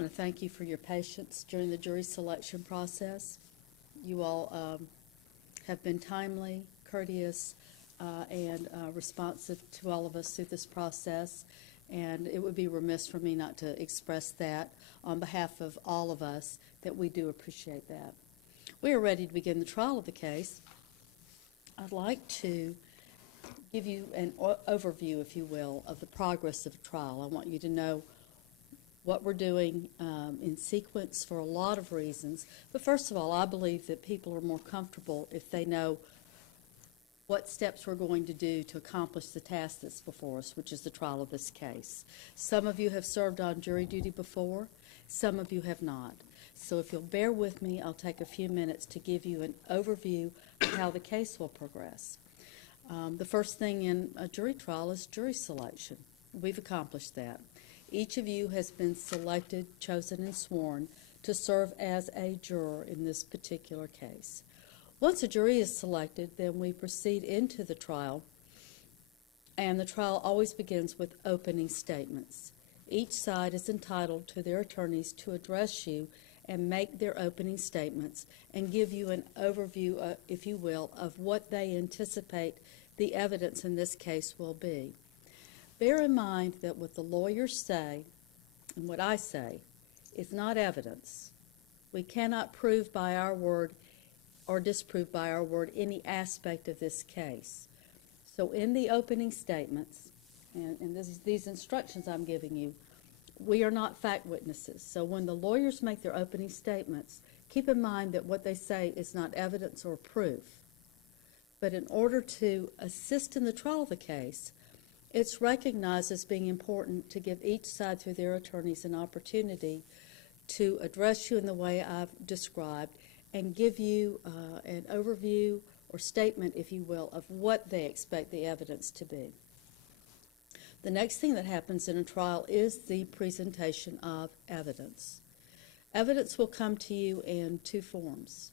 want to thank you for your patience during the jury selection process. You all have been timely, courteous, and responsive to all of us through this process, and it would be remiss for me not to express that on behalf of all of us, that we do appreciate that. We are ready to begin the trial of the case. I'd like to give you an overview, if you will, of the progress of the trial. I want you to know what we're doing in sequence for a lot of reasons. But first of all, I believe that people are more comfortable if they know what steps we're going to do to accomplish the task that's before us, which is the trial of this case. Some of you have served on jury duty before, some of you have not. So if you'll bear with me, I'll take a few minutes to give you an overview of how the case will progress. The first thing in a jury trial is jury selection. We've accomplished that. Each of you has been selected, chosen, and sworn to serve as a juror in this particular case. Once a jury is selected, then we proceed into the trial, and the trial always begins with opening statements. Each side is entitled to their attorneys to address you and make their opening statements and give you an overview, if you will, of what they anticipate the evidence in this case will be. Bear in mind that what the lawyers say and what I say is not evidence. We cannot prove by our word or disprove by our word any aspect of this case. So in the opening statements, and these instructions I'm giving you, we are not fact witnesses. So when the lawyers make their opening statements, keep in mind that what they say is not evidence or proof. But in order to assist in the trial of the case, it's recognized as being important to give each side through their attorneys an opportunity to address you in the way I've described and give you an overview or statement, if you will, of what they expect the evidence to be. The next thing that happens in a trial is the presentation of evidence. Evidence will come to you in two forms.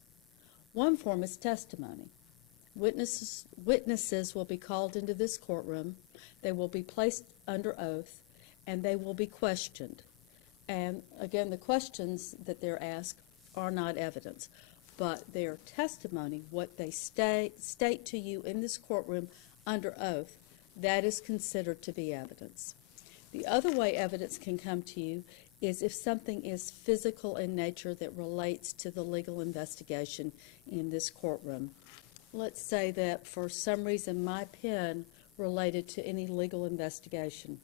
One form is testimony. Witnesses will be called into this courtroom. They will be placed under oath, and they will be questioned. And again, the questions that they're asked are not evidence, but their testimony, what they state to you in this courtroom under oath, that is considered to be evidence. The other way evidence can come to you is if something is physical in nature that relates to the legal investigation in this courtroom. Let's say that for some reason my pen related to any legal investigation.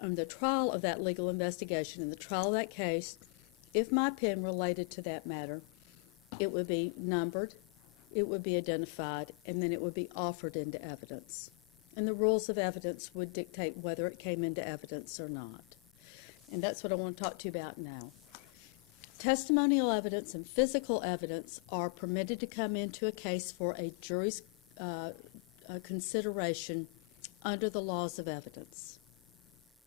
On the trial of that legal investigation, in the trial of that case, if my pen related to that matter, it would be numbered, it would be identified, and then it would be offered into evidence. And the rules of evidence would dictate whether it came into evidence or not. And that's what I want to talk to you about now. Testimonial evidence and physical evidence are permitted to come into a case for a jury's consideration under the laws of evidence.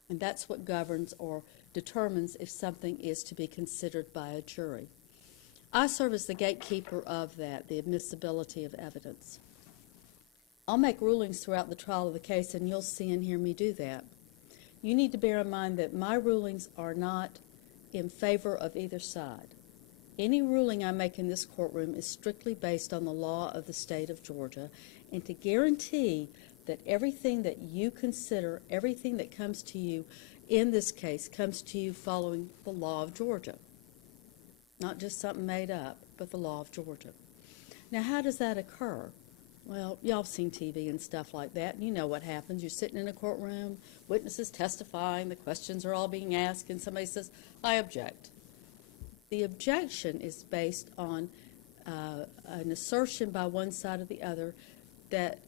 And that's what governs or determines if something is to be considered by a jury. I serve as the gatekeeper of that, the admissibility of evidence. I'll make rulings throughout the trial of the case, and you'll see and hear me do that. You need to bear in mind that my rulings are not in favor of either side. Any ruling I make in this courtroom is strictly based on the law of the state of Georgia, and to guarantee that everything that you consider, everything that comes to you in this case, comes to you following the law of Georgia. Not just something made up, but the law of Georgia. Now, how does that occur? Well, y'all have seen TV and stuff like that, and you know what happens. You're sitting in a courtroom, witnesses testifying, the questions are all being asked, and somebody says, I object. The objection is based on an assertion by one side or the other that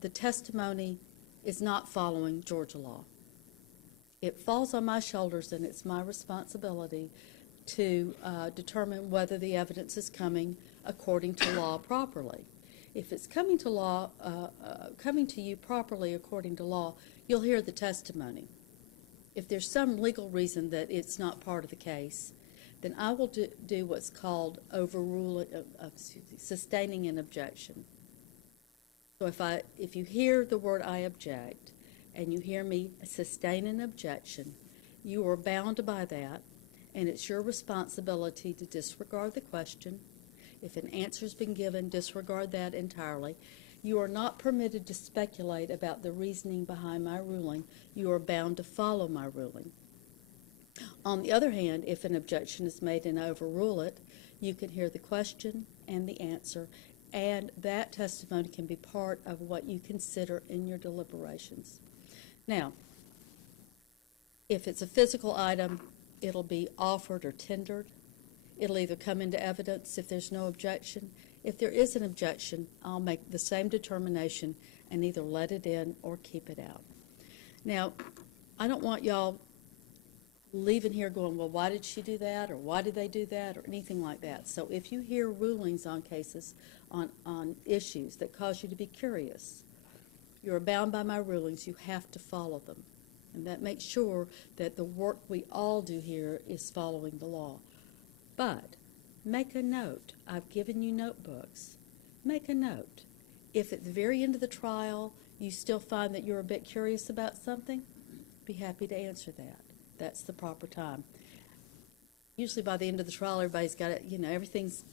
the testimony is not following Georgia law. It falls on my shoulders, and it's my responsibility to determine whether the evidence is coming according to law properly. If it's coming to you properly according to law, you'll hear the testimony. If there's some legal reason that it's not part of the case, then I will do what's called sustaining an objection. So if you hear the word I object and you hear me sustain an objection, you are bound by that, and it's your responsibility to disregard the question. If an answer's been given, disregard that entirely. You are not permitted to speculate about the reasoning behind my ruling. You are bound to follow my ruling. On the other hand, if an objection is made and I overrule it, you can hear the question and the answer, and that testimony can be part of what you consider in your deliberations. Now, if it's a physical item, it'll be offered or tendered. It'll either come into evidence if there's no objection. If there is an objection, I'll make the same determination and either let it in or keep it out. Now, I don't want y'all leaving here going, well, why did she do that, or why did they do that, or anything like that. So if you hear rulings on cases, on issues that cause you to be curious, you're bound by my rulings. You have to follow them. And that makes sure that the work we all do here is following the law. But make a note. I've given you notebooks. Make a note. If at the very end of the trial you still find that you're a bit curious about something, be happy to answer that. That's the proper time. Usually by the end of the trial, everybody's got it, everything's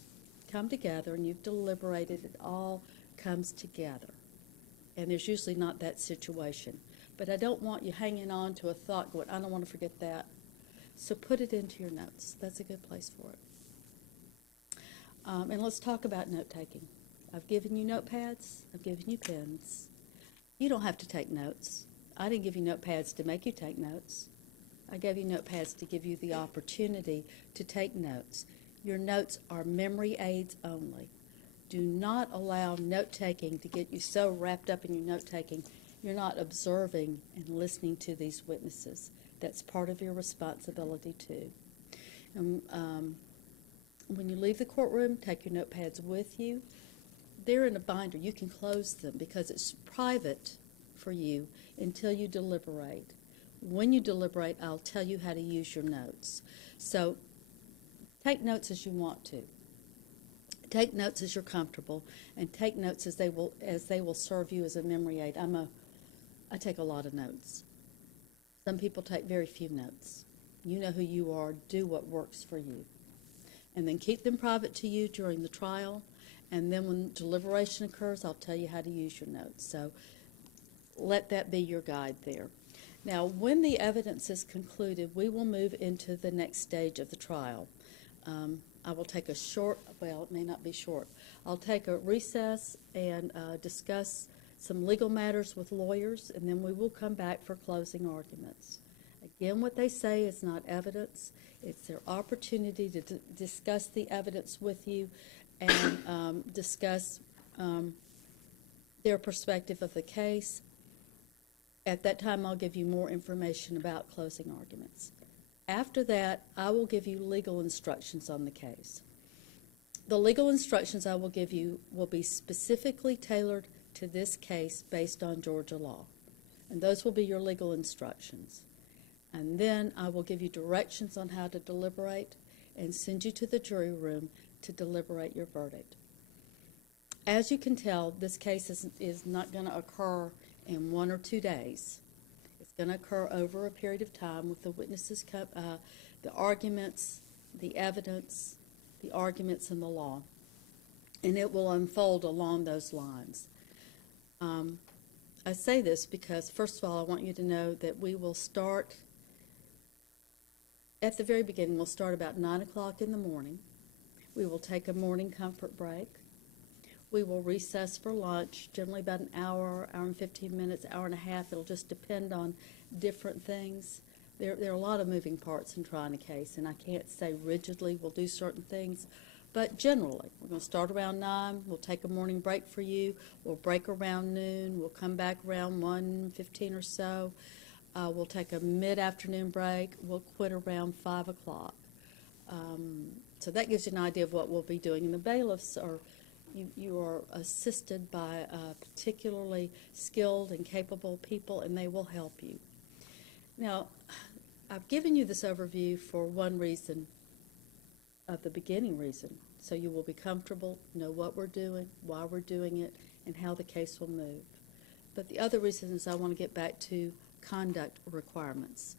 come together and you've deliberated. It all comes together. And there's usually not that situation. But I don't want you hanging on to a thought going, I don't want to forget that. So put it into your notes. That's a good place for it. And let's talk about note-taking. I've given you notepads. I've given you pens. You don't have to take notes. I didn't give you notepads to make you take notes. I gave you notepads to give you the opportunity to take notes. Your notes are memory aids only. Do not allow note-taking to get you so wrapped up in your note-taking you're not observing and listening to these witnesses. That's part of your responsibility too. And when you leave the courtroom, take your notepads with you. They're in a binder. You can close them because it's private for you until you deliberate. When you deliberate, I'll tell you how to use your notes. So take notes as you want to. Take notes as you're comfortable, and take notes as they will serve you as a memory aid. I take a lot of notes. Some people take very few notes. You know who you are. Do what works for you. And then keep them private to you during the trial, and then when deliberation occurs, I'll tell you how to use your notes. So let that be your guide there. Now, when the evidence is concluded, we will move into the next stage of the trial. I will take a short, well, it may not be short. I'll take a recess and discuss some legal matters with lawyers, and then we will come back for closing arguments. Again, what they say is not evidence. It's their opportunity to discuss the evidence with you and discuss their perspective of the case. At that time, I'll give you more information about closing arguments. After that, I will give you legal instructions on the case. The legal instructions I will give you will be specifically tailored to this case based on Georgia law. And those will be your legal instructions. And then I will give you directions on how to deliberate and send you to the jury room to deliberate your verdict. As you can tell, this case is not going to occur in 1 or 2 days. It's going to occur over a period of time with the witnesses, the arguments, the evidence, the arguments, and the law. And it will unfold along those lines. I say this because, first of all, I want you to know that we will start, at the very beginning, we'll start about 9 o'clock in the morning. We will take a morning comfort break. We will recess for lunch, generally about an hour, hour and 15 minutes, hour and a half. It'll just depend on different things. There are a lot of moving parts in trying a case, and I can't say rigidly we'll do certain things. But generally, we're going to start around 9. We'll take a morning break for you. We'll break around noon. We'll come back around 1:15 or so. We'll take a mid-afternoon break. We'll quit around 5 o'clock. So that gives you an idea of what we'll be doing. And the bailiffs are, you are assisted by particularly skilled and capable people, and they will help you. Now, I've given you this overview for one reason, the beginning reason, so you will be comfortable, know what we're doing, why we're doing it, and how the case will move. But the other reason is I want to get back to conduct requirements.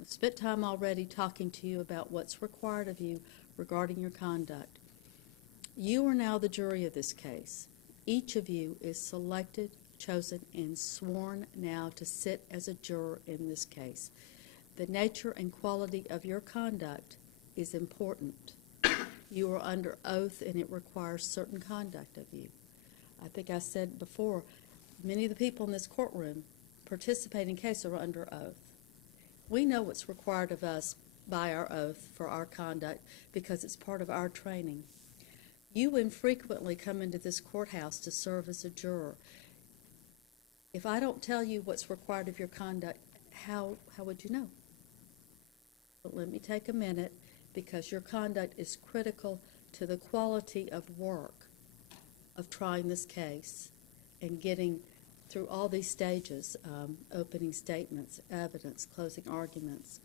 I've spent time already talking to you about what's required of you regarding your conduct. You are now the jury of this case. Each of you is selected, chosen, and sworn now to sit as a juror in this case. The nature and quality of your conduct is important. You are under oath, and it requires certain conduct of you. I think I said before, many of the people in this courtroom participating in case are under oath. We know what's required of us by our oath for our conduct because it's part of our training. You infrequently come into this courthouse to serve as a juror. If I don't tell you what's required of your conduct, how would you know? But let me take a minute, because your conduct is critical to the quality of work of trying this case and getting through all these stages, opening statements, evidence, closing arguments,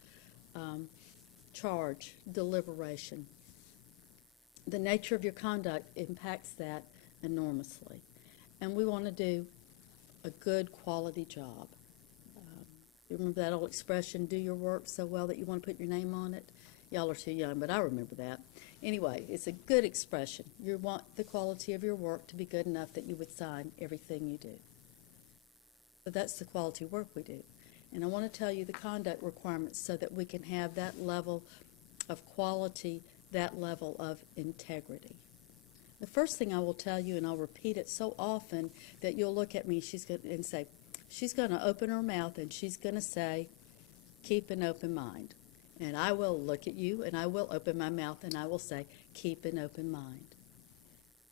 charge, deliberation. The nature of your conduct impacts that enormously. And we want to do a good quality job. You remember that old expression, do your work so well that you want to put your name on it? Y'all are too young, but I remember that. Anyway, it's a good expression. You want the quality of your work to be good enough that you would sign everything you do. So that's the quality work we do. And I want to tell you the conduct requirements so that we can have that level of quality, that level of integrity. The first thing I will tell you, and I'll repeat it so often that you'll look at me and say, she's going to open her mouth and she's going to say, keep an open mind. And I will look at you and I will open my mouth and I will say, keep an open mind.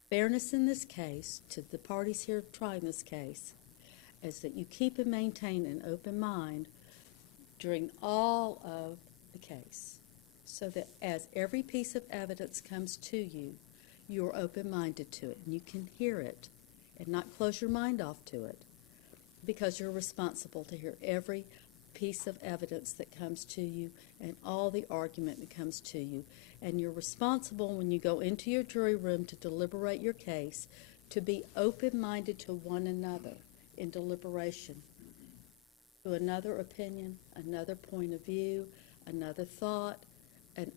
Fairness in this case, to the parties here trying this case, is that you keep and maintain an open mind during all of the case, so that as every piece of evidence comes to you, you're open-minded to it and you can hear it and not close your mind off to it, because you're responsible to hear every piece of evidence that comes to you and all the argument that comes to you. And you're responsible when you go into your jury room to deliberate your case to be open-minded to one another in deliberation, to another opinion, another point of view, another thought. And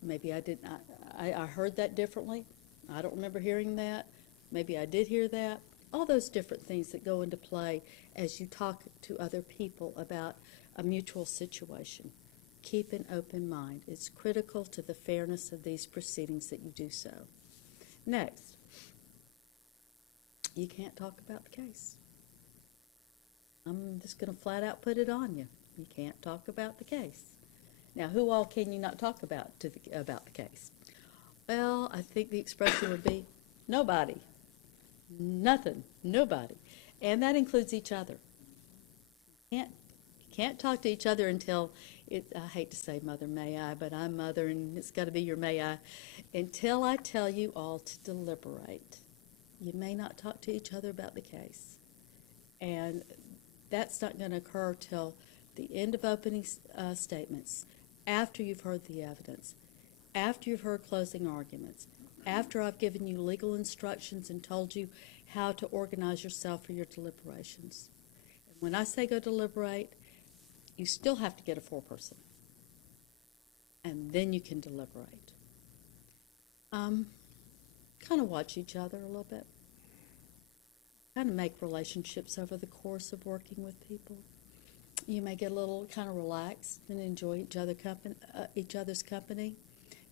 maybe I heard that differently. I don't remember hearing that. Maybe I did hear that. All those different things that go into play as you talk to other people about a mutual situation. Keep an open mind. It's critical to the fairness of these proceedings that you do so. Next, you can't talk about the case. I'm just going to flat out put it on you. You can't talk about the case. Now, who all can you not talk about about the case? Well, I think the expression would be nobody. Nothing. Nobody. And that includes each other. You can't talk to each other until, I hate to say mother may I, but I'm mother and it's got to be your may I, until I tell you all to deliberate. You may not talk to each other about the case. And that's not going to occur till the end of opening statements, after you've heard the evidence, after you've heard closing arguments, after I've given you legal instructions and told you how to organize yourself for your deliberations. And when I say go deliberate, you still have to get a foreperson. And then you can deliberate. Kind of watch each other a little bit. Kind of make relationships over the course of working with people. You may get a little kind of relaxed and enjoy each other's company.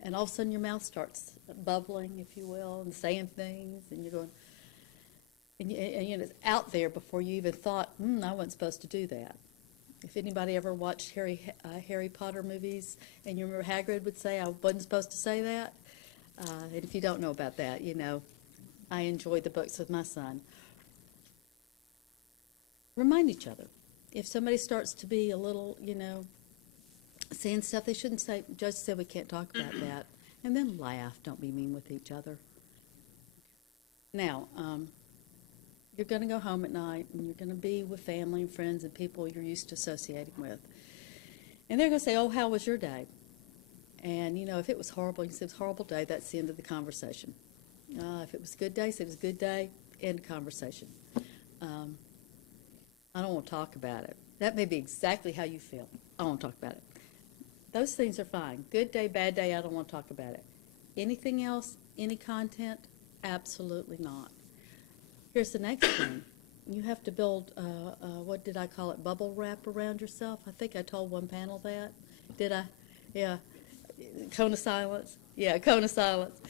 And all of a sudden your mouth starts bubbling, if you will, and saying things, and you're going, and it's out there before you even thought, I wasn't supposed to do that. If anybody ever watched Harry Potter movies, and you remember Hagrid would say, I wasn't supposed to say that. And if you don't know about that, I enjoy the books with my son. Remind each other. If somebody starts to be a little, saying stuff they shouldn't say, judge said we can't talk about that, and then laugh. Don't be mean with each other. Now, you're going to go home at night, and you're going to be with family and friends and people you're used to associating with. And they're going to say, oh, how was your day? And, if it was horrible, you say it was a horrible day, that's the end of the conversation. If it was a good day, say it was a good day, end conversation. I don't want to talk about it. That may be exactly how you feel. I don't want to talk about it. Those things are fine. Good day, bad day, I don't want to talk about it. Anything else, any content? Absolutely not. Here's the next thing. You have to build, what did I call it, bubble wrap around yourself? I think I told one panel that. Did I? Yeah. Cone of silence? Yeah, cone of silence.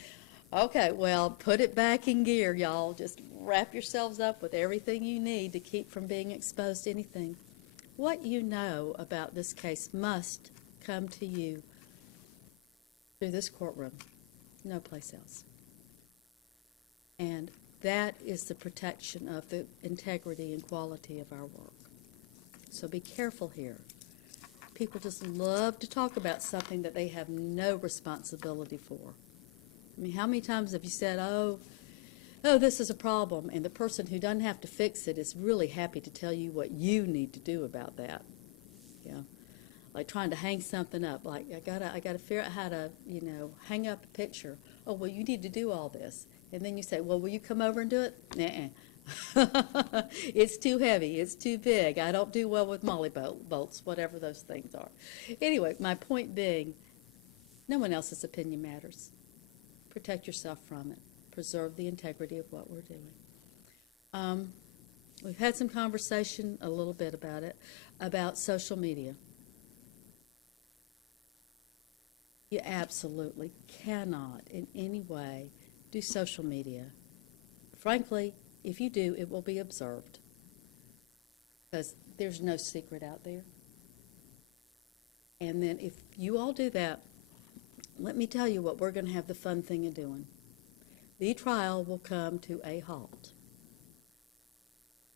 Okay, well, put it back in gear, y'all. Just wrap yourselves up with everything you need to keep from being exposed to anything. What you know about this case must come to you through this courtroom, no place else. And that is the protection of the integrity and quality of our work. So be careful here. People just love to talk about something that they have no responsibility for. I mean, how many times have you said, oh, this is a problem, and the person who doesn't have to fix it is really happy to tell you what you need to do about that. Yeah, like trying to hang something up. Like I gotta figure out how to, hang up a picture. Oh, well, you need to do all this, and then you say, well, will you come over and do it? Nuh-uh. It's too heavy. It's too big. I don't do well with molly bolts, whatever those things are. Anyway, my point being, no one else's opinion matters. Protect yourself from it. Preserve the integrity of what we're doing. We've had some conversation, a little bit about it, about social media. You absolutely cannot in any way do social media. Frankly, if you do, it will be observed, because there's no secret out there. And then if you all do that, let me tell you what we're going to have the fun thing of doing. The trial will come to a halt.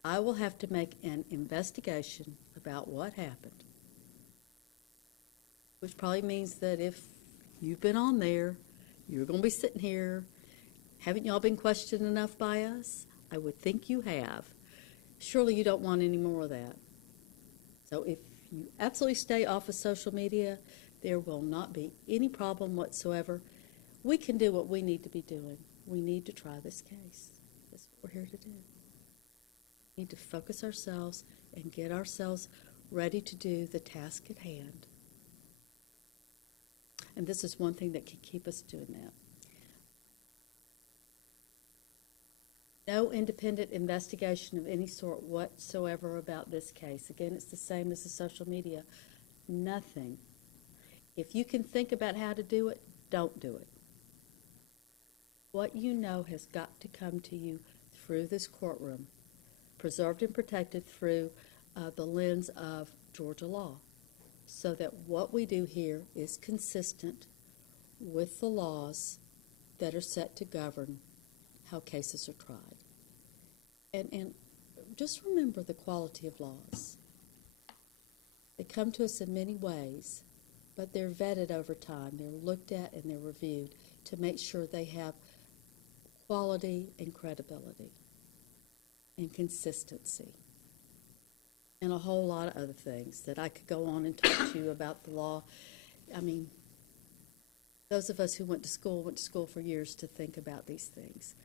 I will have to make an investigation about what happened, which probably means that if you've been on there, you're going to be sitting here. Haven't y'all been questioned enough by us? I would think you have. Surely you don't want any more of that. So if you absolutely stay off of social media, there will not be any problem whatsoever. We can do what we need to be doing. We need to try this case. That's what we're here to do. We need to focus ourselves and get ourselves ready to do the task at hand. And this is one thing that can keep us doing that. No independent investigation of any sort whatsoever about this case. Again, it's the same as the social media. Nothing. If you can think about how to do it, don't do it. What you know has got to come to you through this courtroom, preserved and protected through the lens of Georgia law, so that what we do here is consistent with the laws that are set to govern how cases are tried. And just remember the quality of laws. They come to us in many ways, but they're vetted over time. They're looked at and they're reviewed to make sure they have quality and credibility and consistency and a whole lot of other things that I could go on and talk to you about the law. I mean, those of us who went to school for years to think about these things.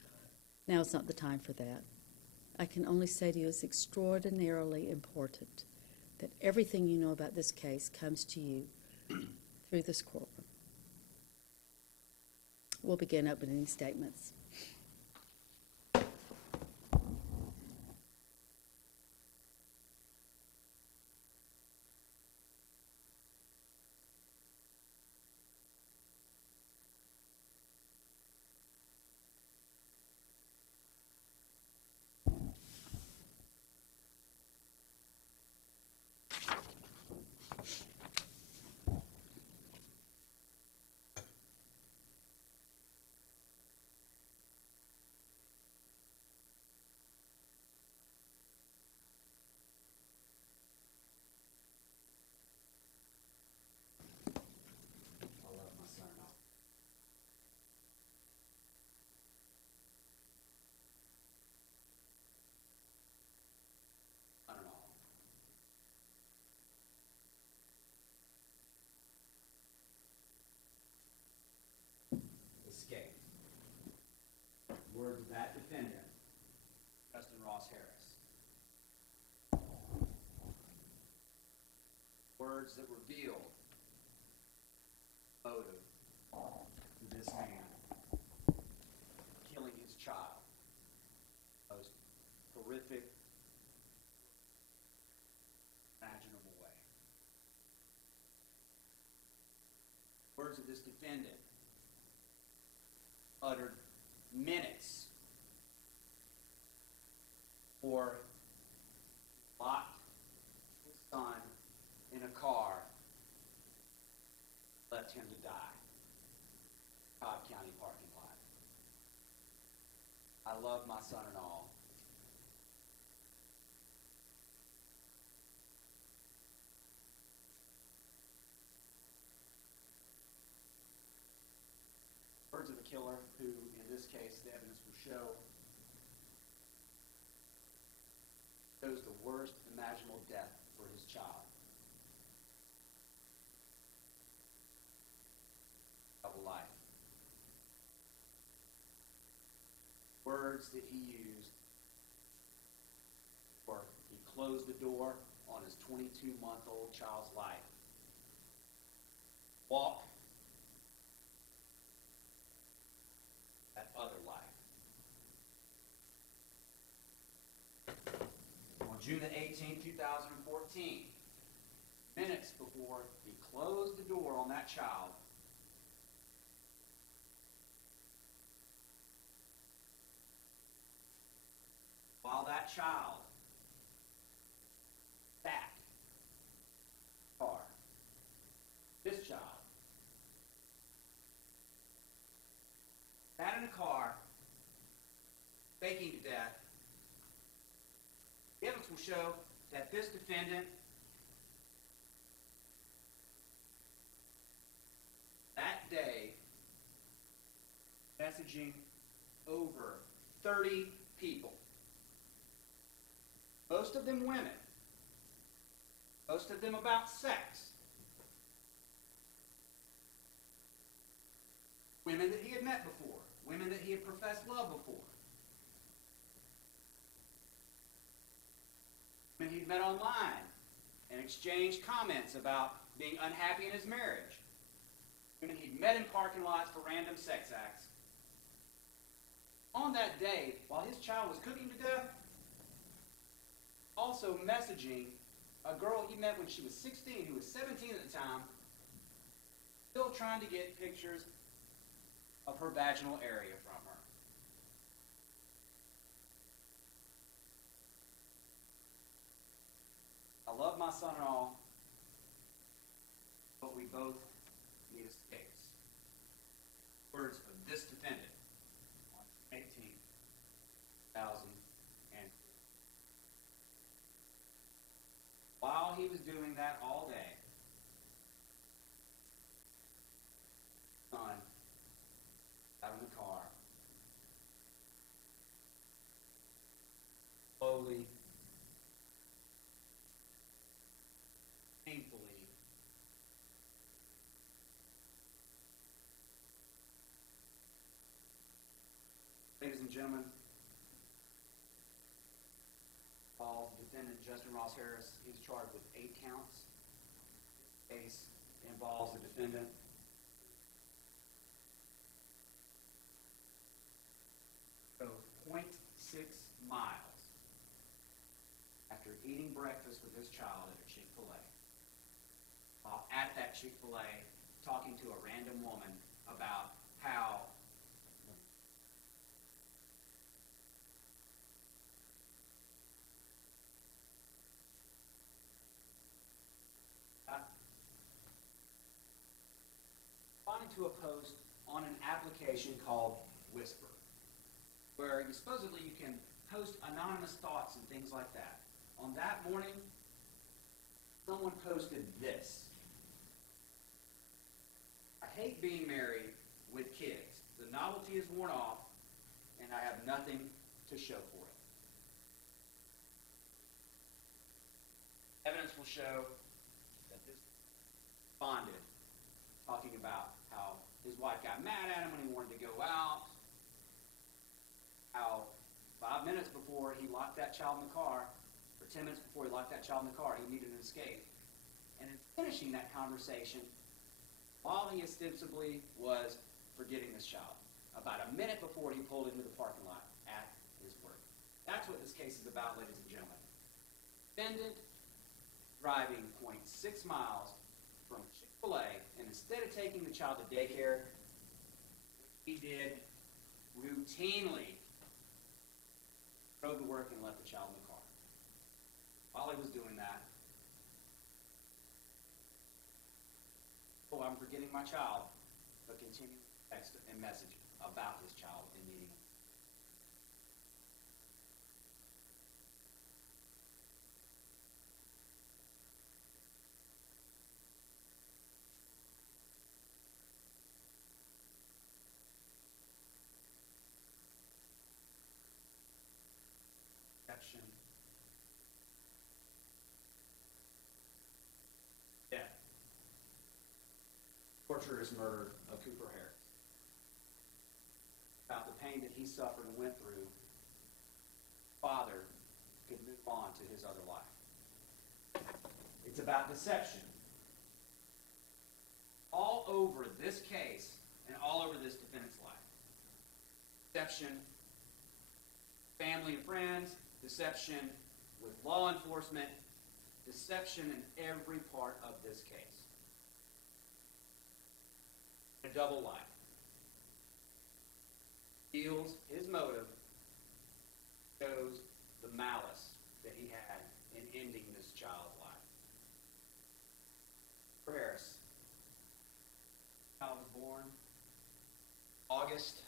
Now is not the time for that. I can only say to you it's extraordinarily important that everything you know about this case comes to you through this courtroom. We'll begin opening statements. Escape. Words of that defendant, Justin Ross Harris. Words that reveal this man killing his child. Most horrific, imaginable way. Words of this defendant uttered minutes or locked his son in a car, left him to die. Cobb County parking lot. I love my son-in-law. Words of a killer who, in this case, the evidence will show, chose the worst imaginable death for his child. Of a life. Words that he used, or he closed the door on his 22-month-old child's life. Walk that other life. On June the 18th, 2014, minutes before he closed the door on that child, while that child sat in the car, this child sat in a car, faking to death. The evidence will show that this defendant that day messaging over 30 people. Most of them women. Most of them about sex. Women that he had met before. Women that he had professed love before. Women he'd met online and exchanged comments about being unhappy in his marriage. Women he'd met in parking lots for random sex acts. On that day, while his child was cooking to death, also messaging a girl he met when she was 16, who was 17 at the time, still trying to get pictures of her vaginal area from her. I love my son-in-law, but we both need escapes. Words of this defendant on 18,000. While he was doing that all day, son out in the car, slowly, painfully, ladies and gentlemen, defendant Justin Ross Harris, he's charged with 8 counts. This case involves the defendant drove 0.6 miles after eating breakfast with his child at a Chick-fil-A. While at that Chick-fil-A, talking to a random woman about how responding to a post on an application called Whisper, where supposedly you can post anonymous thoughts and things like that. On that morning, someone posted this: I hate being married with kids. The novelty is worn off, and I have nothing to show for it. Evidence will show that this responded, talking about how his wife got mad at him when he wanted to go out, how 5 minutes before he locked that child in the car, or 10 minutes before he locked that child in the car, he needed an escape. And in finishing that conversation, while he ostensibly was for getting this child about a minute before he pulled into the parking lot at his work. That's what this case is about, ladies and gentlemen. Defendant driving 0.6 miles from Chick-fil-A, and instead of taking the child to daycare, he did routinely drove to work and left the child in the car. While he was doing that, oh, I'm forgetting my child, but continue to text and message about his child and needing him. Deception. Death. Torturous murder of Cooper Harris. About the pain that he suffered and went through, father could move on to his other life. It's about deception. All over this case and all over this defendant's life. Deception, family and friends, deception with law enforcement, deception in every part of this case. A double life. Reveals his motive, shows the malice that he had in ending this child's life. Harris. Child was born August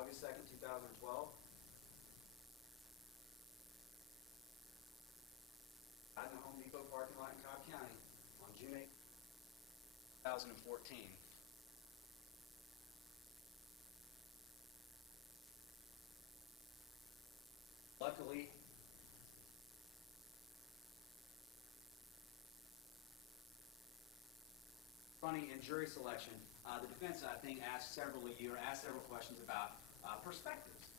2nd, 2012. Out in the Home Depot parking lot in Cobb County on June 8th, 2014. Luckily, funny in jury selection, the defense, I think, asked several questions about perspectives.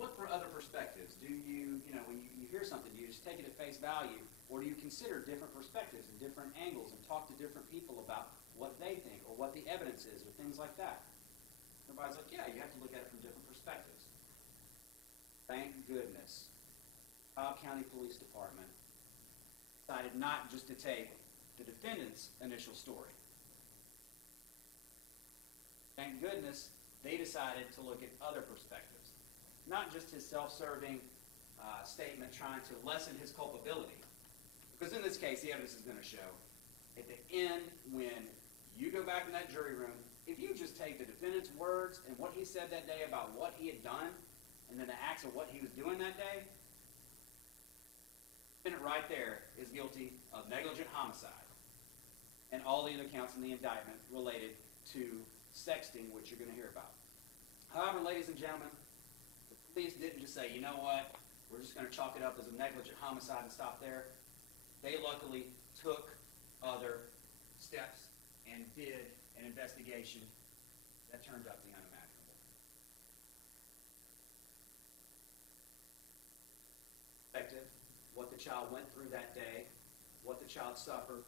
Look for other perspectives. Do you, when you hear something, do you just take it at face value, or do you consider different perspectives and different angles and talk to different people about what they think or what the evidence is or things like that? Everybody's like, yeah, you have to look at it from different perspectives. Thank goodness, Cobb County Police Department decided not just to take the defendant's initial story. Thank goodness they decided to look at other perspectives. Not just his self-serving statement trying to lessen his culpability. Because in this case, the evidence is going to show at the end, when you go back in that jury room, if you just take the defendant's words and what he said that day about what he had done, and then the acts of what he was doing that day, the defendant right there is guilty of negligent homicide and all the other counts in the indictment related to sexting, which you're going to hear about. However, ladies and gentlemen, the police didn't just say, you know what, we're just going to chalk it up as a negligent homicide and stop there. They luckily took other steps and did an investigation that turned up the unimaginable. What the child went through that day, what the child suffered,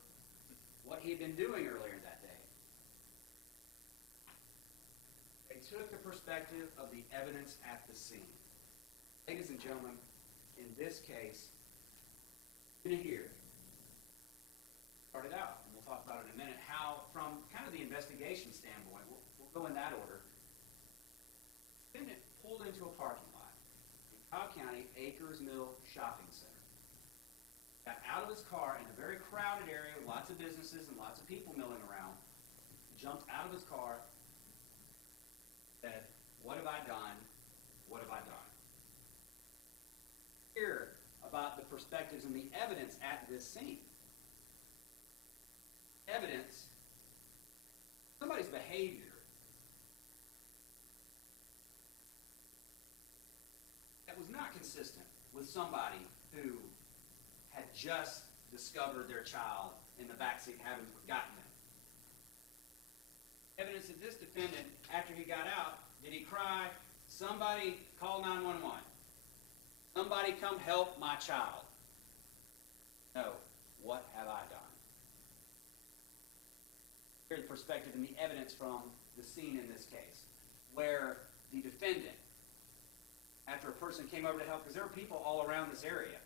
what he had been doing earlier that day. They took the perspective of the evidence at the scene. Ladies and gentlemen, in this case, you're going to hear, started out, and we'll talk about it in a minute, how from kind of the investigation standpoint, we'll go in that order. The defendant pulled into a parking lot in Cobb County, Akers Mill Shopping Center. Got out of his car in a very crowded area with lots of businesses and lots of people milling around. Jumped out of his car, said, what have I done? What have I done? Hear about the perspectives and the evidence at this scene. Evidence, somebody's behavior that was not consistent with somebody who had just discovered their child in the backseat having forgotten him. Evidence that this defendant, after he got out, did he cry, somebody call 911. Somebody come help my child. No, what have I done? hear the perspective and the evidence from the scene in this case, where the defendant, after a person came over to help, because there were people all around this area,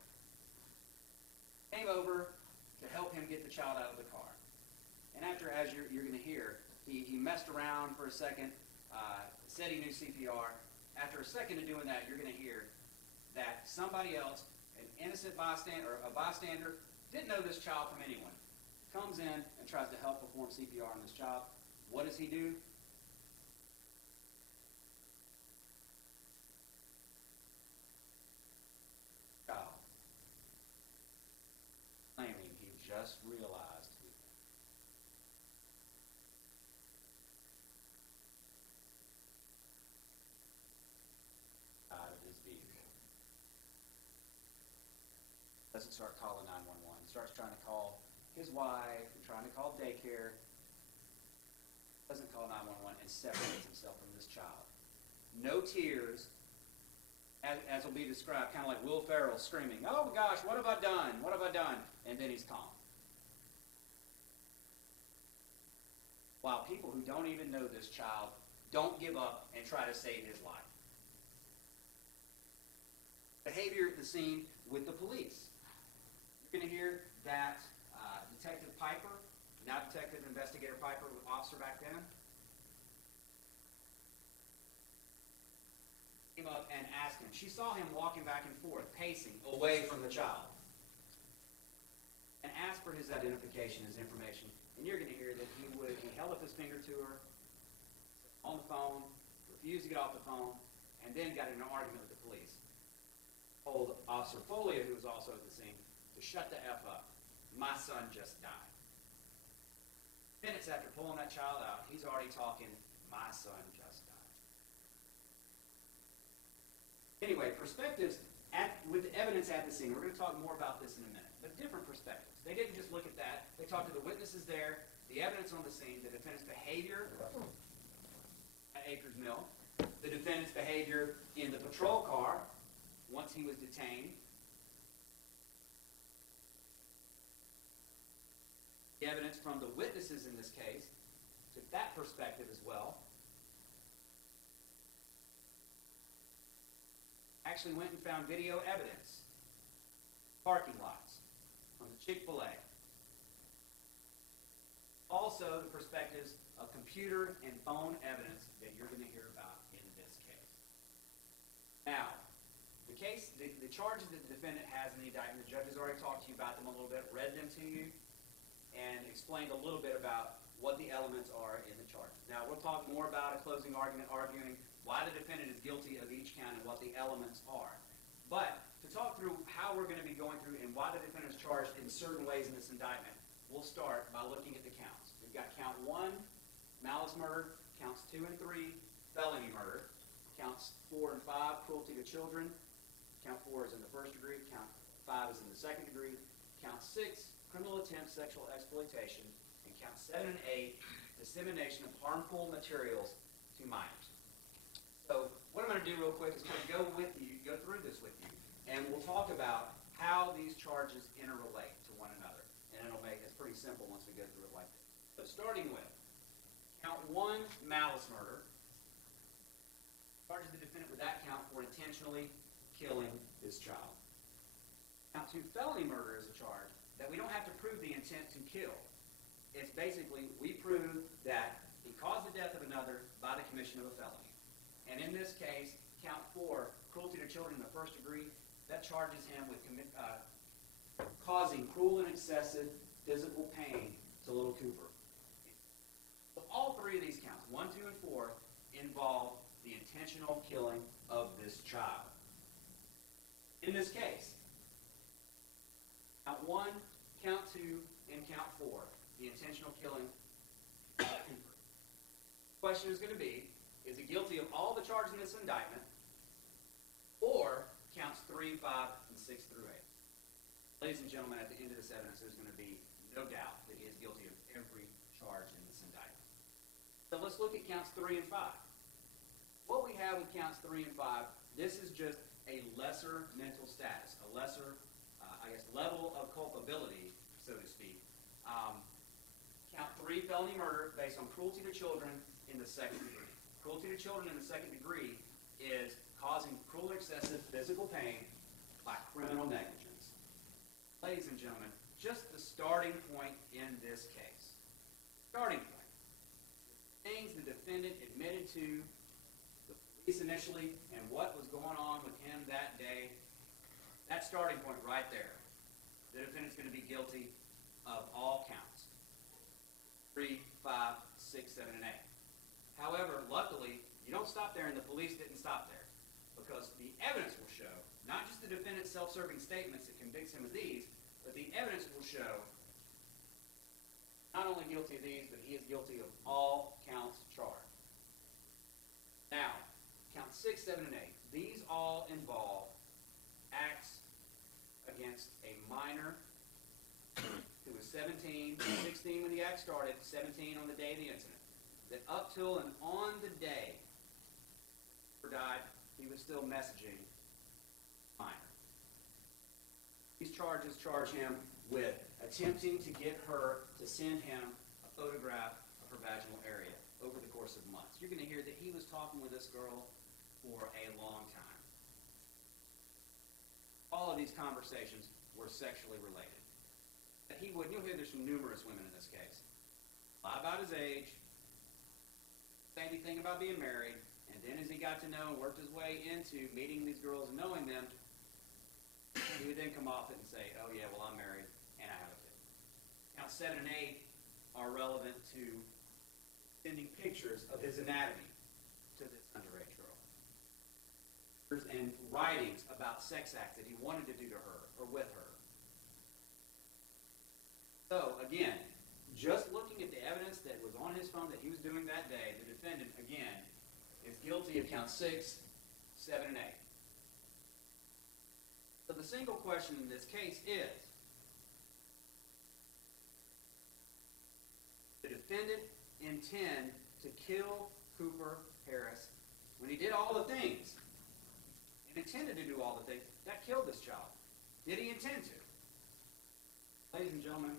came over to help him get the child out of the car. And after, as you're going to hear, he messed around for a second, said he knew CPR. After a second of doing that, you're going to hear that somebody else, an innocent bystander, or a bystander, didn't know this child from anyone, comes in and tries to help perform CPR on this child. What does he do? Child. Claiming he just realized he out of his vehicle. Doesn't start calling 911. Starts trying to call his wife and trying to call daycare. Doesn't call 911 and separates himself from this child. No tears, as will be described, kind of like Will Ferrell screaming, "Oh gosh, what have I done? What have I done?" And then he's calm. While people who don't even know this child don't give up and try to save his life. Behavior at the scene with the police. You're going to hear that Detective Piper, now Detective Investigator Piper, officer back then, came up and asked him. She saw him walking back and forth, pacing away from the child, and asked for his identification, his information. And you're going to hear that he held up his finger to her on the phone, refused to get off the phone, and then got in an argument with the police. Told Officer Folia, who was also at the scene, to shut the F up. My son just died. Minutes after pulling that child out, he's already talking, my son just died. Anyway, perspectives with the evidence at the scene. We're going to talk more about this in a minute, but different perspectives. They didn't just look at that. They talked to the witnesses there, the evidence on the scene, the defendant's behavior at Akers Mill, the defendant's behavior in the patrol car once he was detained, the evidence from the witnesses in this case, took that perspective as well. Actually went and found video evidence, parking lots, from the Chick-fil-A. Also the perspectives of computer and phone evidence that you're going to hear about in this case. Now, the charges that the defendant has in the indictment, the judge has already talked to you about them a little bit, read them to you, and explained a little bit about what the elements are in the charges. Now, we'll talk more about a closing argument arguing why the defendant is guilty of each count and what the elements are. But to talk through how we're going to be going through and why the defendant is charged in certain ways in this indictment, we'll start by looking at the counts. We've got count 1, malice murder, counts 2 and 3, felony murder, counts 4 and 5, cruelty to children, count 4 is in the first degree, count 5 is in the second degree, count 6, criminal attempt sexual exploitation, and count 7 and 8, dissemination of harmful materials to minors. So what I'm going to do real quick is kind of go through this with you, and we'll talk about how these charges interrelate to one another. And it's pretty simple once we go through it like this. So starting with count 1, malice murder, charges the defendant with that count for intentionally killing his child. Count 2, felony murder is a charge that we don't have to prove the intent to kill. It's basically, we prove that he caused the death of another by the commission of a felony. And in this case, count 4, cruelty to children in the first degree, that charges him with causing cruel and excessive physical pain to little Cooper. So all 3 of these counts, 1, 2, and 4, involve the intentional killing of this child. In this case, count 1, count 2, and count 4, the intentional killing of Cooper. The question is going to be, is he guilty of all the charges in this indictment, or counts 3, 5, and 6 through 8? Ladies and gentlemen, at the end of this evidence, there's going to be no doubt that he is guilty of every charge in this indictment. So let's look at counts 3 and 5. What we have with counts 3 and 5, this is just a lesser mental status, a lesser, level of culpability, so to speak. Count 3, felony murder based on cruelty to children in the second degree. Cruelty to children in the second degree is causing cruel or excessive physical pain by criminal negligence. Ladies and gentlemen, just the starting point in this case. Starting point. Things the defendant admitted to the police initially and what was going on with him that day. That starting point right there. The defendant's going to be guilty of all counts. 3, 5, 6, 7, and 8. However, luckily, you don't stop there, and the police didn't stop there. Because the evidence will show, not just the defendant's self-serving statements that convicts him of these, but the evidence will show not only guilty of these, but he is guilty of all counts charged. Now, counts 6, 7, and 8. These all involve acts against a minor who was 17, 16 when the act started, 17 on the day of the incident. That up till and on the day he died, he was still messaging minor. These charges charge him with attempting to get her to send him a photograph of her vaginal area over the course of months. You're going to hear that he was talking with this girl for a long time. All of these conversations were sexually related. That he would, you'll hear this from numerous women in this case, lie about his age, say anything about being married, and then as he got to know and worked his way into meeting these girls and knowing them, he would then come off it and say, oh yeah, well I'm married and I have a kid. Counts 7 and 8 are relevant to sending pictures of his anatomy to this underage girl. And writings about sex acts that he wanted to do to her or with her. So, again, just looking at the evidence that was on his phone that he was doing that day, the defendant, again, is guilty of count 6, 7, and 8. So the single question in this case is, did the defendant intend to kill Cooper Harris when he did all the things and intended to do all the things that killed this child? Did he intend to? Ladies and gentlemen,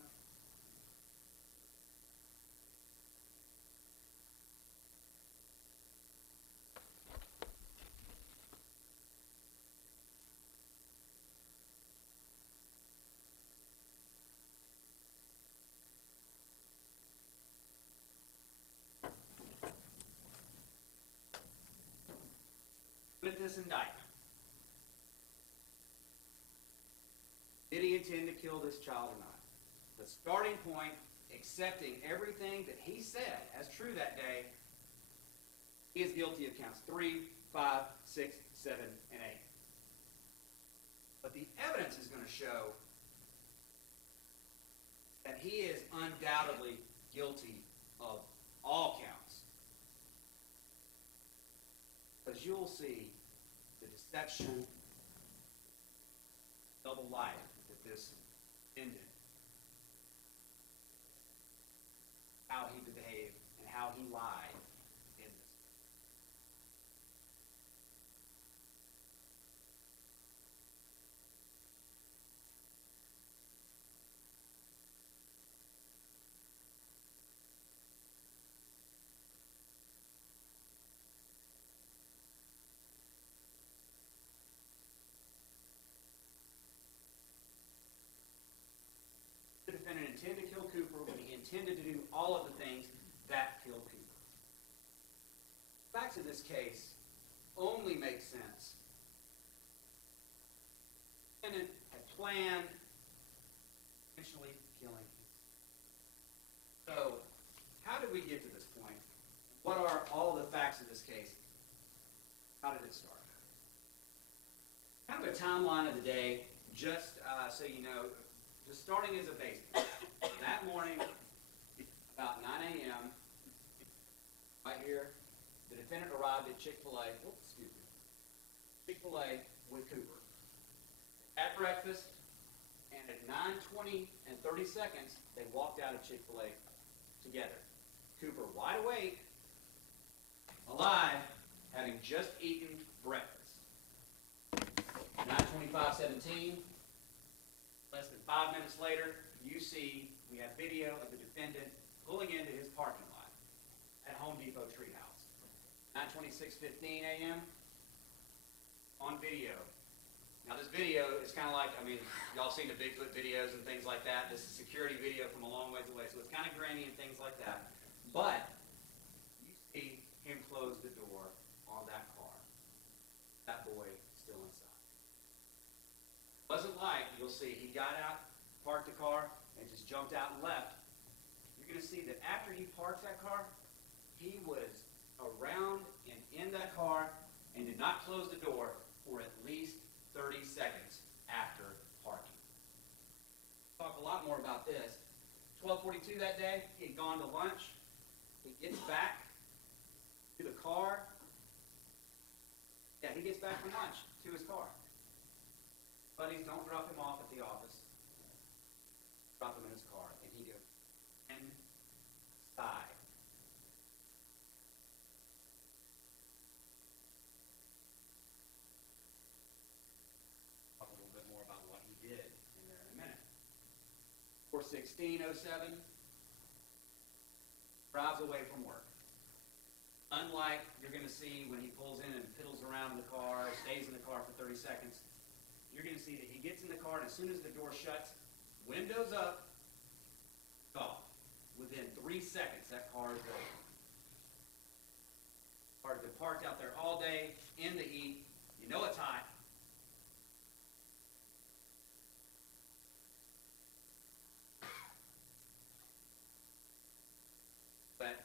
with this indictment, did he intend to kill this child or not? The starting point, accepting everything that he said as true that day, he is guilty of counts 3, 5, 6, 7, and 8. But the evidence is going to show that he is undoubtedly guilty of all counts. Because you'll see the deception, double life that this ended. How he behaved and how he lied in this. The defendant intended to kill Cooper when he intended to do all of the things that killed Cooper. The facts of this case only make sense. The defendant had planned intentionally killing Cooper. So, how did we get to this point? What are all the facts of this case? How did it start? Kind of a timeline of the day, just so you know, just starting as a baseline. That morning, about 9 a.m., right here, the defendant arrived at Chick-fil-A, Chick-fil-A with Cooper. At breakfast, and at 9:20 and 30 seconds, they walked out of Chick-fil-A together. Cooper wide awake, alive, having just eaten breakfast. 9:25:17, less than 5 minutes later, you see we have video of the defendant pulling into his parking lot at Home Depot Treehouse. 9:26:15 a.m. on video. Now this video is kind of like, I mean, y'all seen the Bigfoot videos and things like that. This is security video from a long ways away, so it's kind of grainy and things like that. But you see him close the door on that car. That boy still inside. Wasn't like, you'll see, he got out, parked the car, and just jumped out and left. You're going to see that after he parked that car, he was around and in that car and did not close the door for at least 30 seconds after parking. Talk a lot more about this. 12:42 that day, he had gone to lunch. He gets back to the car. Yeah, he gets back from lunch to his car. Buddies don't drop him off at the office. Drop him in his car, and he goes inside. Talk a little bit more about what he did in there in a minute. 4:16:07, drives away from work. Unlike you're going to see when he pulls in and fiddles around in the car, stays in the car for 30 seconds, you're going to see that he gets in the car, and as soon as the door shuts, windows up, off. Within 3 seconds, that car is gone. Car's been parked out there all day in the heat. You know it's hot. But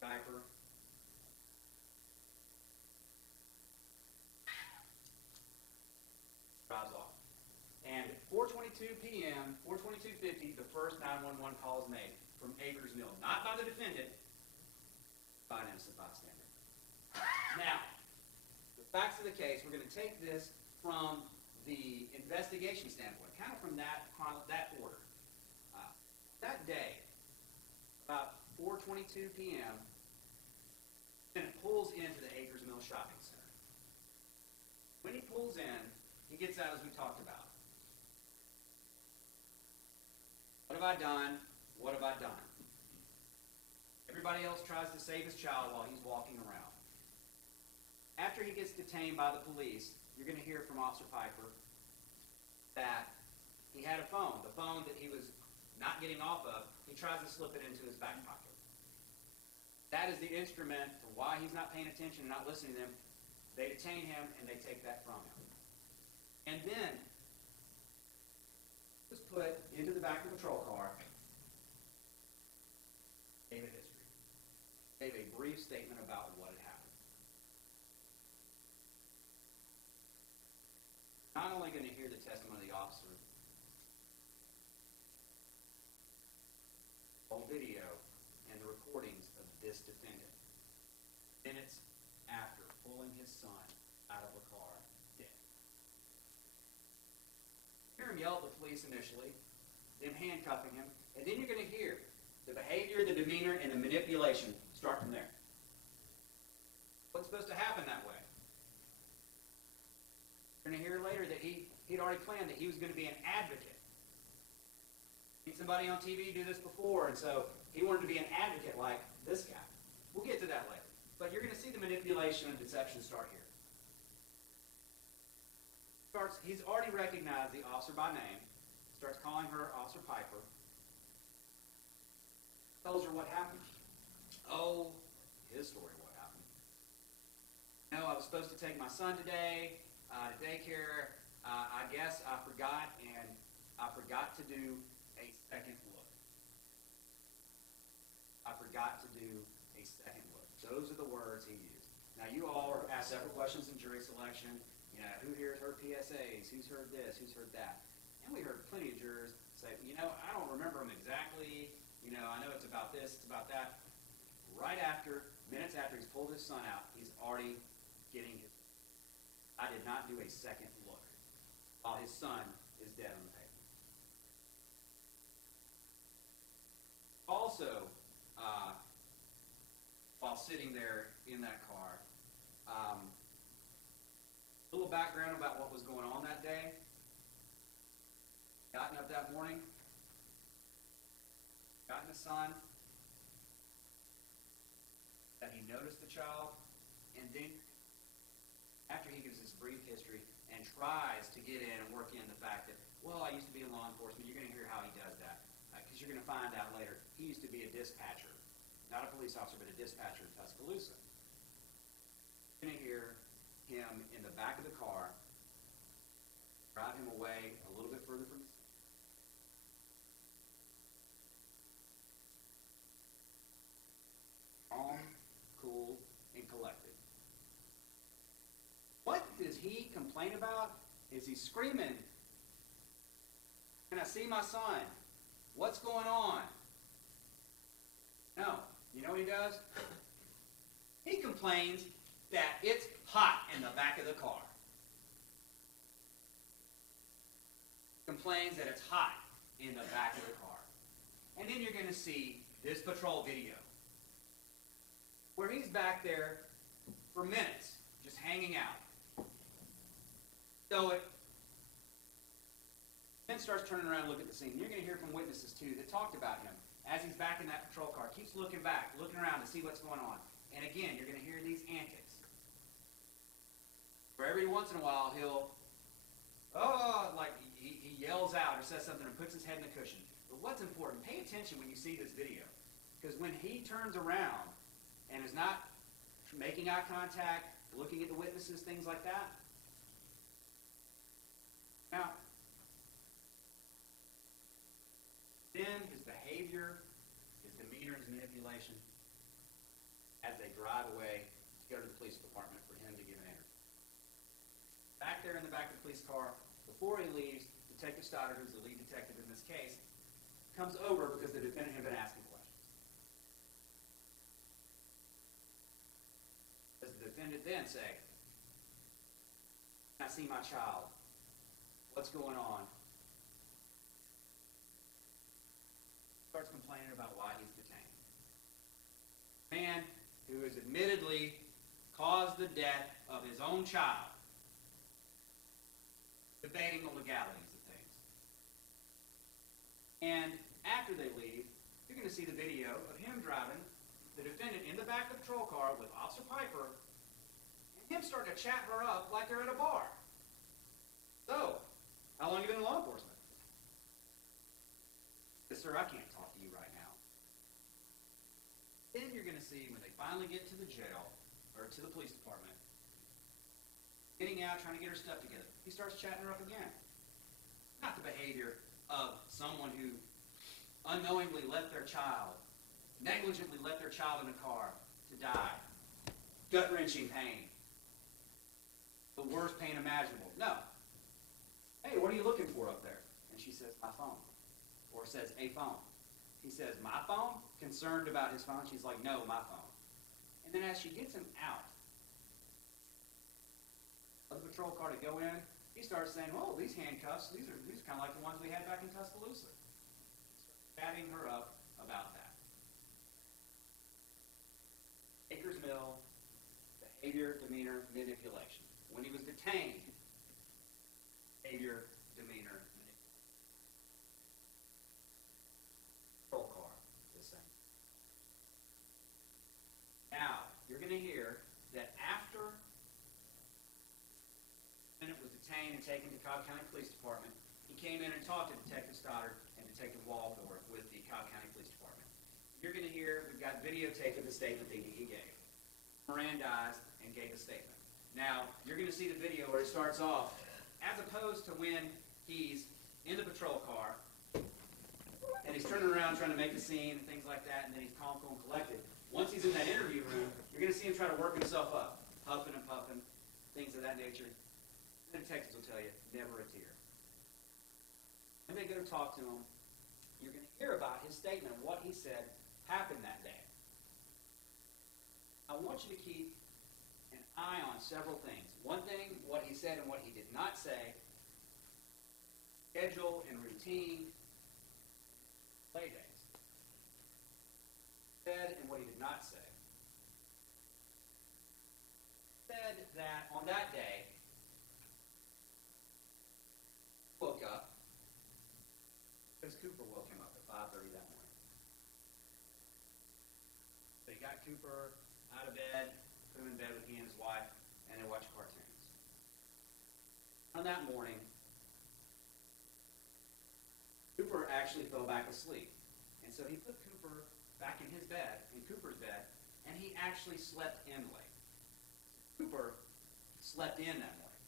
diaper. Drives off. And at 4:22 p.m., 4:22:50, the first 911 call is made from Akers Mill. Not by the defendant, by an innocent bystander. Now, the facts of the case, we're going to take this from the investigation standpoint, kind of from that order. That day, about 4:22 p.m., and it pulls into the Akers Mill shopping center. When he pulls in, he gets out as we talked about. What have I done? What have I done? Everybody else tries to save his child while he's walking around. After he gets detained by the police, you're going to hear from Officer Piper that he had a phone. The phone that he was not getting off of, he tries to slip it into his back pocket. That is the instrument for why he's not paying attention and not listening to them. They detain him and they take that from him. And then he was put into the back of the patrol car, gave a history, gave a brief statement about what had happened. Not only going to hear the testimony of the officer, on video and the recordings of this defendant, minutes after pulling his son out of a car, dead. You hear him yell at the police initially, them handcuffing him, and then you're going to hear the behavior, the demeanor, and the manipulation start from there. What's supposed to happen that way? You're going to hear later that he'd already planned that he was going to be an advocate. Seen somebody on TV do this before, and so he wanted to be an advocate like this guy. We'll get to that later. But you're going to see the manipulation and deception start here. He's already recognized the officer by name, starts calling her Officer Piper, tells her what happened. Oh, his story, what happened. No, I was supposed to take my son today to daycare. I guess I forgot, and I forgot to do a second look. I forgot to do a second look. Those are the words he used. Now, you all are asked several questions in jury selection. You know, who here has heard PSAs? Who's heard this? Who's heard that? And we heard plenty of jurors say, you know, I don't remember them exactly. You know, I know it's about this, it's about that. Right after, minutes after he's pulled his son out, he's already getting his. I did not do a second look while his son is dead on the pavement. Also, while sitting there in that car, a little background about what was going on that day. Gotten up that morning, the son, that he noticed the child, and then after he gives this brief history and tries to get in and work in the fact that, well, I used to be in law enforcement, you're going to hear how he does that, because you're going to find out later, he used to be a dispatcher, not a police officer, but a dispatcher in Tuscaloosa. You're going to hear him in the back of the car, drive him away a little bit further from the scene. Calm, cool, and collected. What does he complain about? Is he screaming, "Can I see my son? What's going on?" No. You know what he does? He complains that it's hot in the back of the car. Complains that it's hot in the back of the car. And then you're going to see this patrol video where he's back there for minutes, just hanging out. So it then starts turning around and looking at the scene. You're going to hear from witnesses, too, that talked about him as he's back in that patrol car. Keeps looking back, looking around to see what's going on. And again, you're going to hear these antics. Where every once in a while, he'll, like he yells out or says something and puts his head in the cushion. But what's important, pay attention when you see this video. Because when he turns around and is not making eye contact, looking at the witnesses, things like that. Now, then his behavior, his demeanor, his manipulation, as they drive away to go to the police department for him to give an interview. Back there in the back of the police car, before he leaves, Detective Stoddard, who's the lead detective in this case, comes over because the defendant had been asking questions. Does the defendant then say, "Can I see my child? What's going on?" Starts complaining about why he's detained. Man who has admittedly caused the death of his own child, debating the legalities of things. And after they leave, you're going to see the video of him driving the defendant in the back of the patrol car with Officer Piper, and him starting to chat her up like they're at a bar. "So, how long have you been in law enforcement?" "Sir, I can't talk to you right now." Then you're going to see when they finally get to the jail, or to the police department, getting out, trying to get her stuff together, he starts chatting her up again. Not the behavior of someone who unknowingly left their child, negligently left their child in a car to die. Gut-wrenching pain. The worst pain imaginable. No. "Hey, what are you looking for up there?" And she says, "My phone." Or says, "A phone." He says, "My phone?" Concerned about his phone. She's like, "No, my phone." And then as she gets him out of the patrol car to go in, he starts saying, "Oh, these handcuffs, these are kind of like the ones we had back in Tuscaloosa." Chatting her up about that. Akers Mill, behavior, demeanor, manipulation. When he was detained, behavior, demeanor, manipulation. Patrol car, the same. Now, you're going to hear that after the defendant was detained and taken to Cobb County Police Department, he came in and talked to Detective Stoddard and Detective Waldorf with the Cobb County Police Department. You're going to hear, we've got videotape of the statement that he gave. Mirandized and gave a statement. Now, you're going to see the video where it starts off, as opposed to when he's in the patrol car, and he's turning around trying to make a scene and things like that, and then he's calm, cool, and collected. Once he's in that interview room, you're going to see him try to work himself up, huffing and puffing, things of that nature. The detectives will tell you, never a tear. When they go to talk to him, you're going to hear about his statement, what he said happened that day. I want you to keep an eye on several things. One thing, what he said and what he did not say, schedule and routine, play days. Said and what he did not say. Said that on that day, woke up, because Cooper woke him up at 5:30 that morning. got Cooper out of bed, put him in bed with he and his wife, and they watched cartoons. On that morning, Cooper actually fell back asleep. And so he put Cooper back in his bed, in Cooper's bed, and he actually slept in late. Cooper slept in that morning.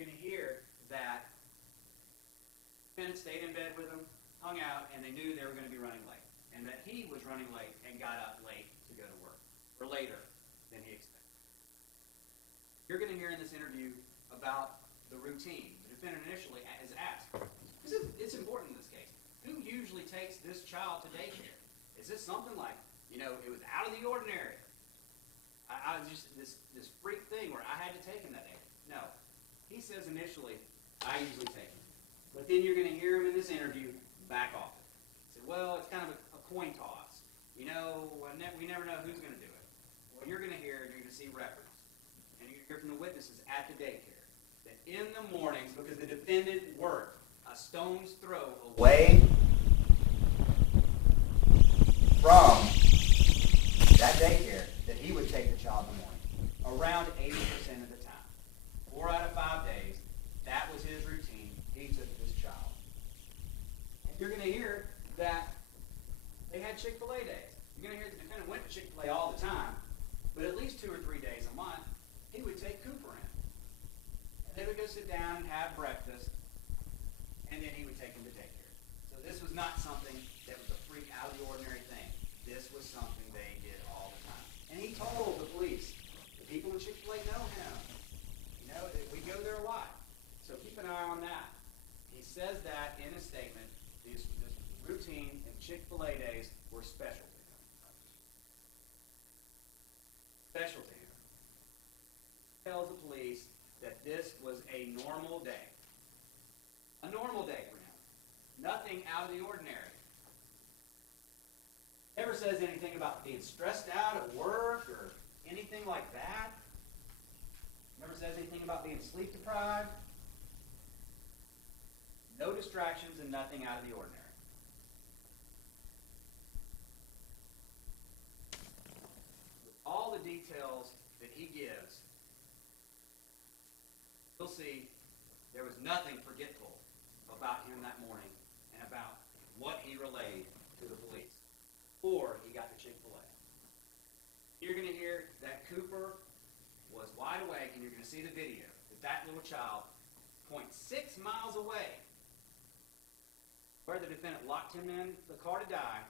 You're going to hear that defendant stayed in bed with him, hung out, and they knew they were going to be running late. And that he was running late and got up late to go to work, or later than he expected. You're going to hear in this interview about the routine. The defendant initially is asked, it's important in this case, who usually takes this child to daycare? Is this something like, it was out of the ordinary? I was just this freak thing where I had to take him that day. No. He says initially, I usually take him. But then you're going to hear him in this interview back off it. Say, well, it's kind of a coin toss. We never know who's going to do it. Well, you're going to hear, and you're going to see records. And you hear from the witnesses at the daycare that in the mornings, because the defendant worked a stone's throw away from that daycare, that he would take the child in the morning, around 80% of the time. 4 out of 5 days, that was his routine. He took this child. And you're going to hear that they had Chick-fil-A days. You're going to hear the defendant went to Chick-fil-A all the time, but at least 2 or 3 days a month, he would take Cooper in. And they would go sit down and have breakfast, and then he would take him to daycare. So this was not something that was a freak out of the ordinary thing. This was something they did all the time. And he told the police, the people in Chick-fil-A know him. We go there a lot. So keep an eye on that. He says that in his statement, this routine and Chick-fil-A days were special to him. Special to him. He tells the police that this was a normal day. A normal day for him. Nothing out of the ordinary. Never says anything about being stressed out at work or anything like that. Never says anything about being sleep deprived. No distractions and nothing out of the ordinary. With all the details that he gives, you'll see there was nothing forgetful about him that morning and about what he relayed to the police before he got to Chick-fil-A. You're going to hear that Cooper was wide awake, and you're going to see the video that little child, 0.6 miles away, where the defendant locked him in the car to die,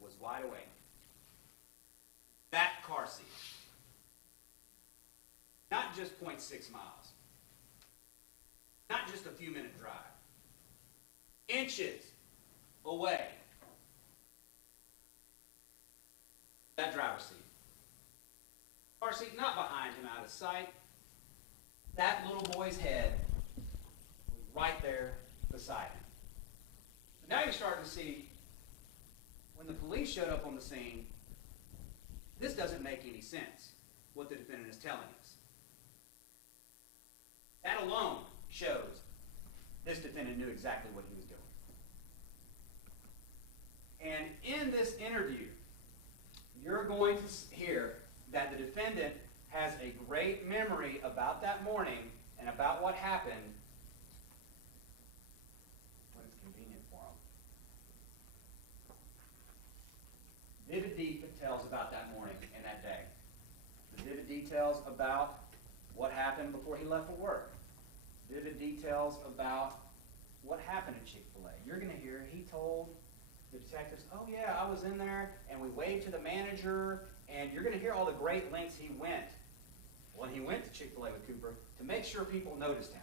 was wide awake. That car seat. Not just 0.6 miles. Not just a few minute drive. Inches away. That driver's seat. Car seat not behind him, out of sight. That little boy's head was right there beside him. But now you're starting to see, when the police showed up on the scene, this doesn't make any sense, what the defendant is telling us. That alone shows this defendant knew exactly what he was doing. And in this interview, you're going to hear that the defendant has a great memory about that morning and about what happened when it's convenient for him. Vivid details about that morning and that day. The vivid details about what happened before he left for work. Vivid details about what happened at Chick-fil-A. You're going to hear he told the detectives, oh yeah, I was in there and we waved to the manager, and you're going to hear all the great lengths he went when he went to Chick-fil-A with Cooper to make sure people noticed him.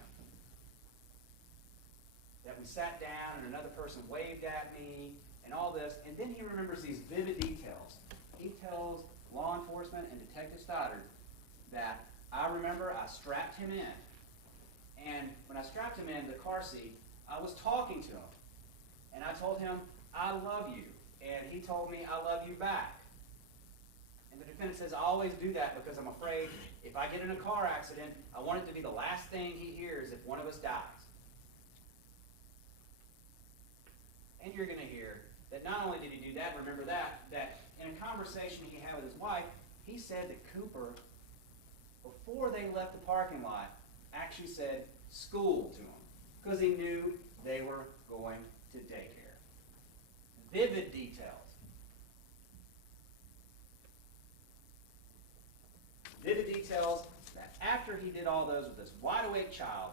That we sat down and another person waved at me and all this, and then he remembers these vivid details. He tells law enforcement and Detective Stoddard that I remember I strapped him in, and when I strapped him in the car seat, I was talking to him, and I told him, I love you, and he told me, I love you back. And the defendant says, I always do that because I'm afraid if I get in a car accident, I want it to be the last thing he hears if one of us dies. And you're going to hear that not only did he do that, remember that in in a conversation he had with his wife, he said that Cooper, before they left the parking lot, actually said school to him because he knew they were going to daycare. Vivid details. Vivid details that after he did all those with this wide-awake child,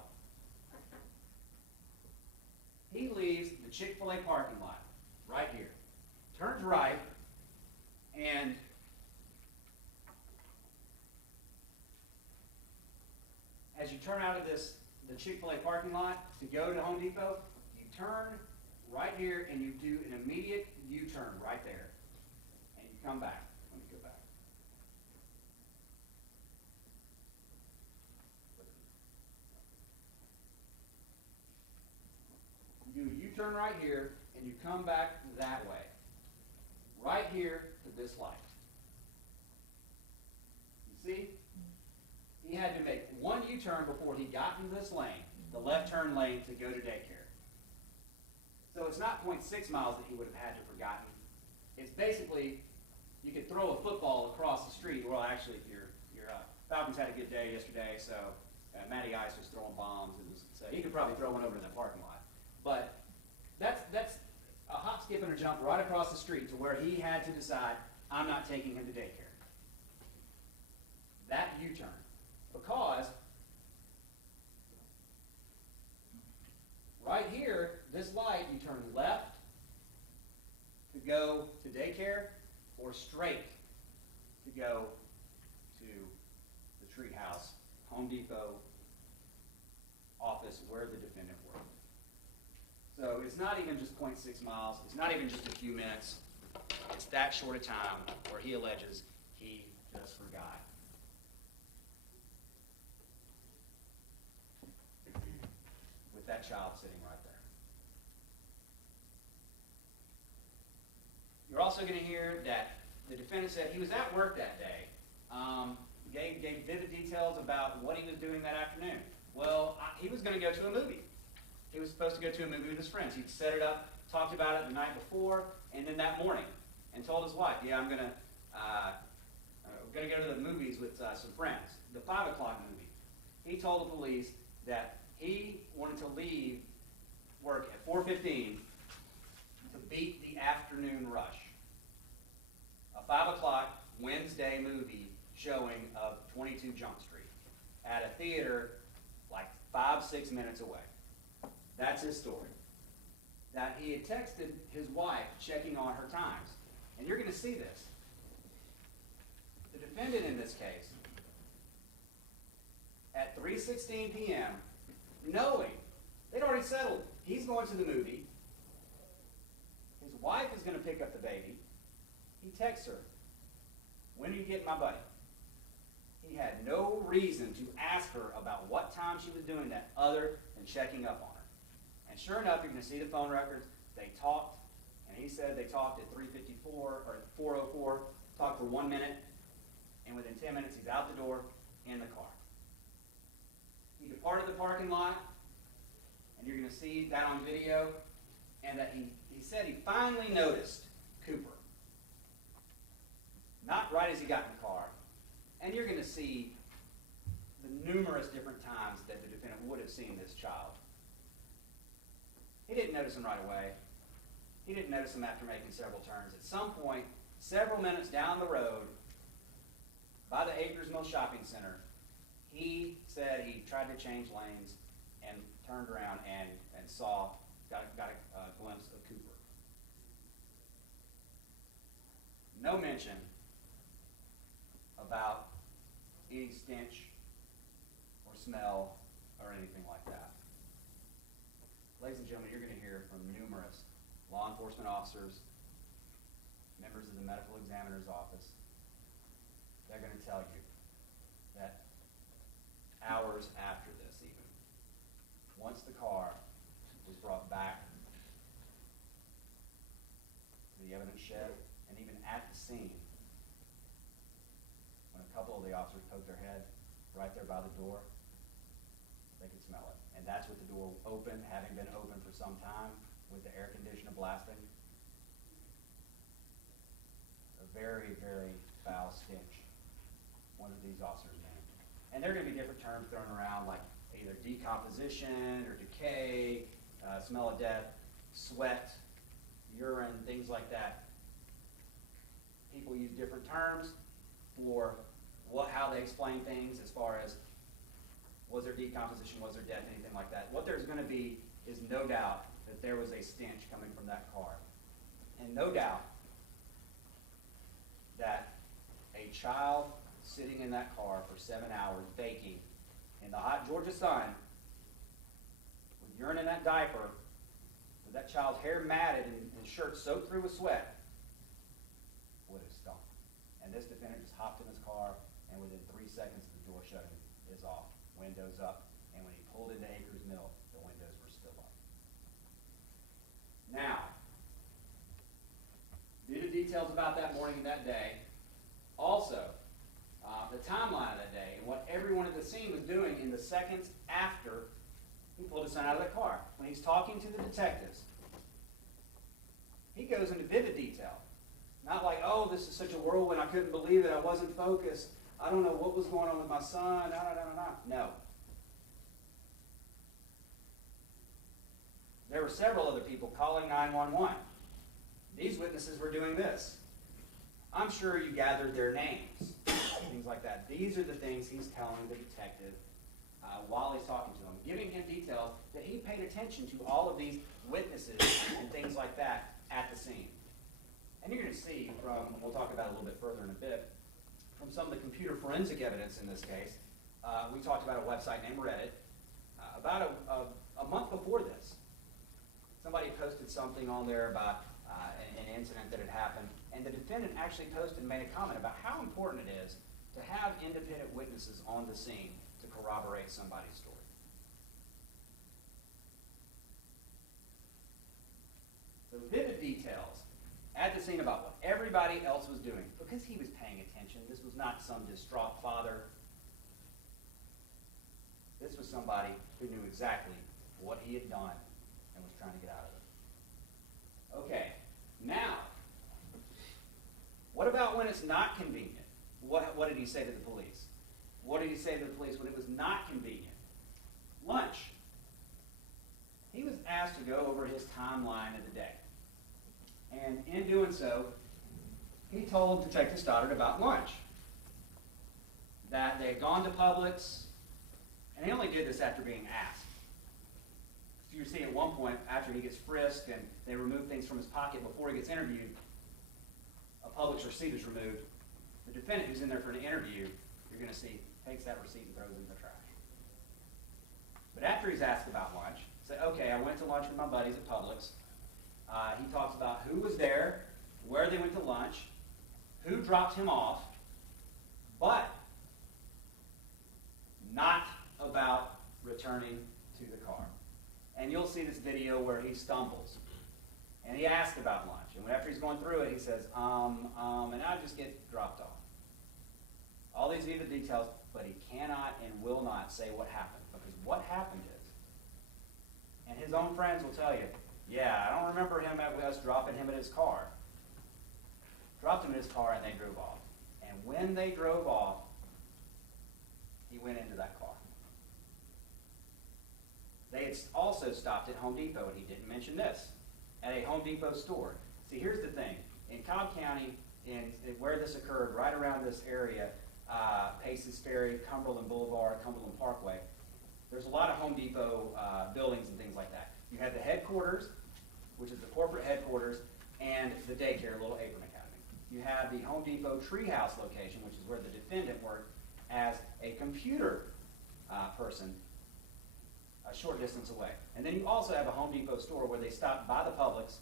he leaves the Chick-fil-A parking lot right here, turns right, and as you turn out of the Chick-fil-A parking lot to go to Home Depot, you turn right here and you do an immediate U-turn right there. And you come back. Let me go back. You do a U-turn right here and you come back that way. Right here to this light. You see? He had to make one U-turn before he got into this lane, the left turn lane, to go to daycare. So it's not 0.6 miles that he would have had to have forgotten. It's basically, you could throw a football across the street. Well, actually, your Falcons had a good day yesterday, so Matty Ice was throwing bombs. So he could probably throw one over in the parking lot. But that's a hop, skip, and a jump right across the street to where he had to decide, I'm not taking him to daycare. That U-turn. Because right here, this light, you turn left to go to daycare or straight to go to the Treehouse, Home Depot office where the defendant worked. So it's not even just 0.6 miles. It's not even just a few minutes. It's that short a time where he alleges he just forgot. With that child sitting right there. You're also going to hear that the defendant said he was at work that day. Gave vivid details about what he was doing that afternoon. Well, he was going to go to a movie. He was supposed to go to a movie with his friends. He'd set it up, talked about it the night before, and then that morning, and told his wife, yeah, I'm going to go to the movies with some friends, the 5 o'clock movie. He told the police that he wanted to leave work at 4:15 to beat the afternoon rush. A 5 o'clock Wednesday movie showing of 22 Jump Street at a theater like 5-6 minutes away. That's his story. That he had texted his wife checking on her times. And you're going to see this. The defendant in this case, at 3:16 p.m., knowing they'd already settled, he's going to the movie, his wife is going to pick up the baby, he texts her, when are you getting my buddy? He had no reason to ask her about what time she was doing that other than checking up on her. And sure enough, you're going to see the phone records. They talked, and he said they talked at 3:54 or 4:04, talked for 1 minute, and within 10 minutes he's out the door in the car. He departed the parking lot, and you're going to see that on video, and that he said he finally noticed Cooper. Not right as he got in the car. And you're going to see the numerous different times that the defendant would have seen this child. He didn't notice him right away. He didn't notice him after making several turns. At some point, several minutes down the road, by the Akers Mill shopping center, he said he tried to change lanes and turned around and got a glimpse of Cooper. No mention about any stench or smell or anything like that. Ladies and gentlemen, you're going to hear from numerous law enforcement officers, members of the medical examiner's office. They're going to tell you that hours after this even, once the car was brought back to the evidence shed, and even at the scene, when a couple of the officers poked their head right there by the door, they could smell it. And that's with the door open, having been open for some time, with the air conditioner blasting. A very, very foul stench, one of these officers named. And there are going to be different terms thrown around, like either decomposition or decay, smell of death, sweat, urine, things like that. People use different terms for how they explain things as far as was there decomposition, was there death, anything like that. What there's going to be is no doubt that there was a stench coming from that car. And no doubt that a child sitting in that car for 7 hours baking in the hot Georgia sun with urine in that diaper, with that child's hair matted and shirt soaked through with sweat, would have stunk. And this defendant just hopped in his car, and within 3 seconds the door shutting is off, windows up, and when he pulled into Akers Mill, the windows were still up. Now, due to details about that morning and that day, also the timeline of that day and what everyone at the scene was doing in the seconds after he pulled his son out of the car. When he's talking to the detectives, he goes into vivid detail. Not like, oh, this is such a whirlwind, I couldn't believe it, I wasn't focused, I don't know what was going on with my son, No. There were several other people calling 911. These witnesses were doing this. I'm sure you gathered their names, things like that. These are the things he's telling the detective while he's talking to him, giving him details that he paid attention to all of these witnesses and things like that at the scene. And you're going to see from, we'll talk about it a little bit further in a bit, from some of the computer forensic evidence in this case. We talked about a website named Reddit. About a month before this, somebody posted something on there about an incident that had happened, and the defendant actually posted and made a comment about how important it is to have independent witnesses on the scene to corroborate somebody's story. So vivid details at the scene about what everybody else was doing, because he was paying attention. This was not some distraught father. This was somebody who knew exactly what he had done and was trying to get out of it. Okay, now, what about when it's not convenient? What did he say to the police? What did he say to the police when it was not convenient? Lunch. He was asked to go over his timeline of the day. And in doing so, he told Detective Stoddard about lunch. That they had gone to Publix, and he only did this after being asked. So you see at one point, after he gets frisked and they remove things from his pocket before he gets interviewed, a Publix receipt is removed. The defendant who's in there for an interview, you're going to see, takes that receipt and throws it in the trash. But after he's asked about lunch, say, okay, I went to lunch with my buddies at Publix. He talks about who was there, where they went to lunch, who dropped him off, but not about returning to the car. And you'll see this video where he stumbles. And he asks about lunch. And after he's going through it, he says, and I just get dropped off. All these vivid details, but he cannot and will not say what happened. Because what happened is, and his own friends will tell you, yeah, I don't remember us dropping him at his car. Dropped him in his car and they drove off. And when they drove off, he went into that car. They had also stopped at Home Depot, and he didn't mention this, at a Home Depot store. See, here's the thing. In Cobb County, where this occurred, right around this area, Paces Ferry, Cumberland Boulevard, Cumberland Parkway, there's a lot of Home Depot buildings and things like that. You have the headquarters, which is the corporate headquarters, and the daycare, Little Apron Academy. You have the Home Depot Treehouse location, which is where the defendant worked as a computer person a short distance away. And then you also have a Home Depot store where they stop by the Publix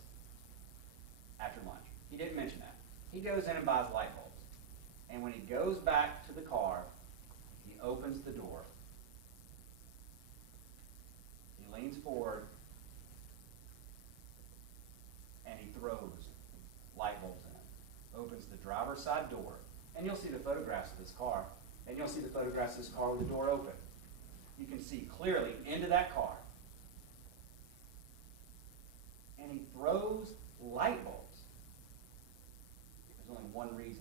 after lunch. He didn't mention that. He goes in and buys light bulbs. And when he goes back to the car, he opens the door. He leans forward and he throws light bulbs in it. Opens the driver's side door. And you'll see the photographs of this car. And you'll see the photographs of this car with the door open. You can see clearly into that car. And he throws light bulbs. There's only one reason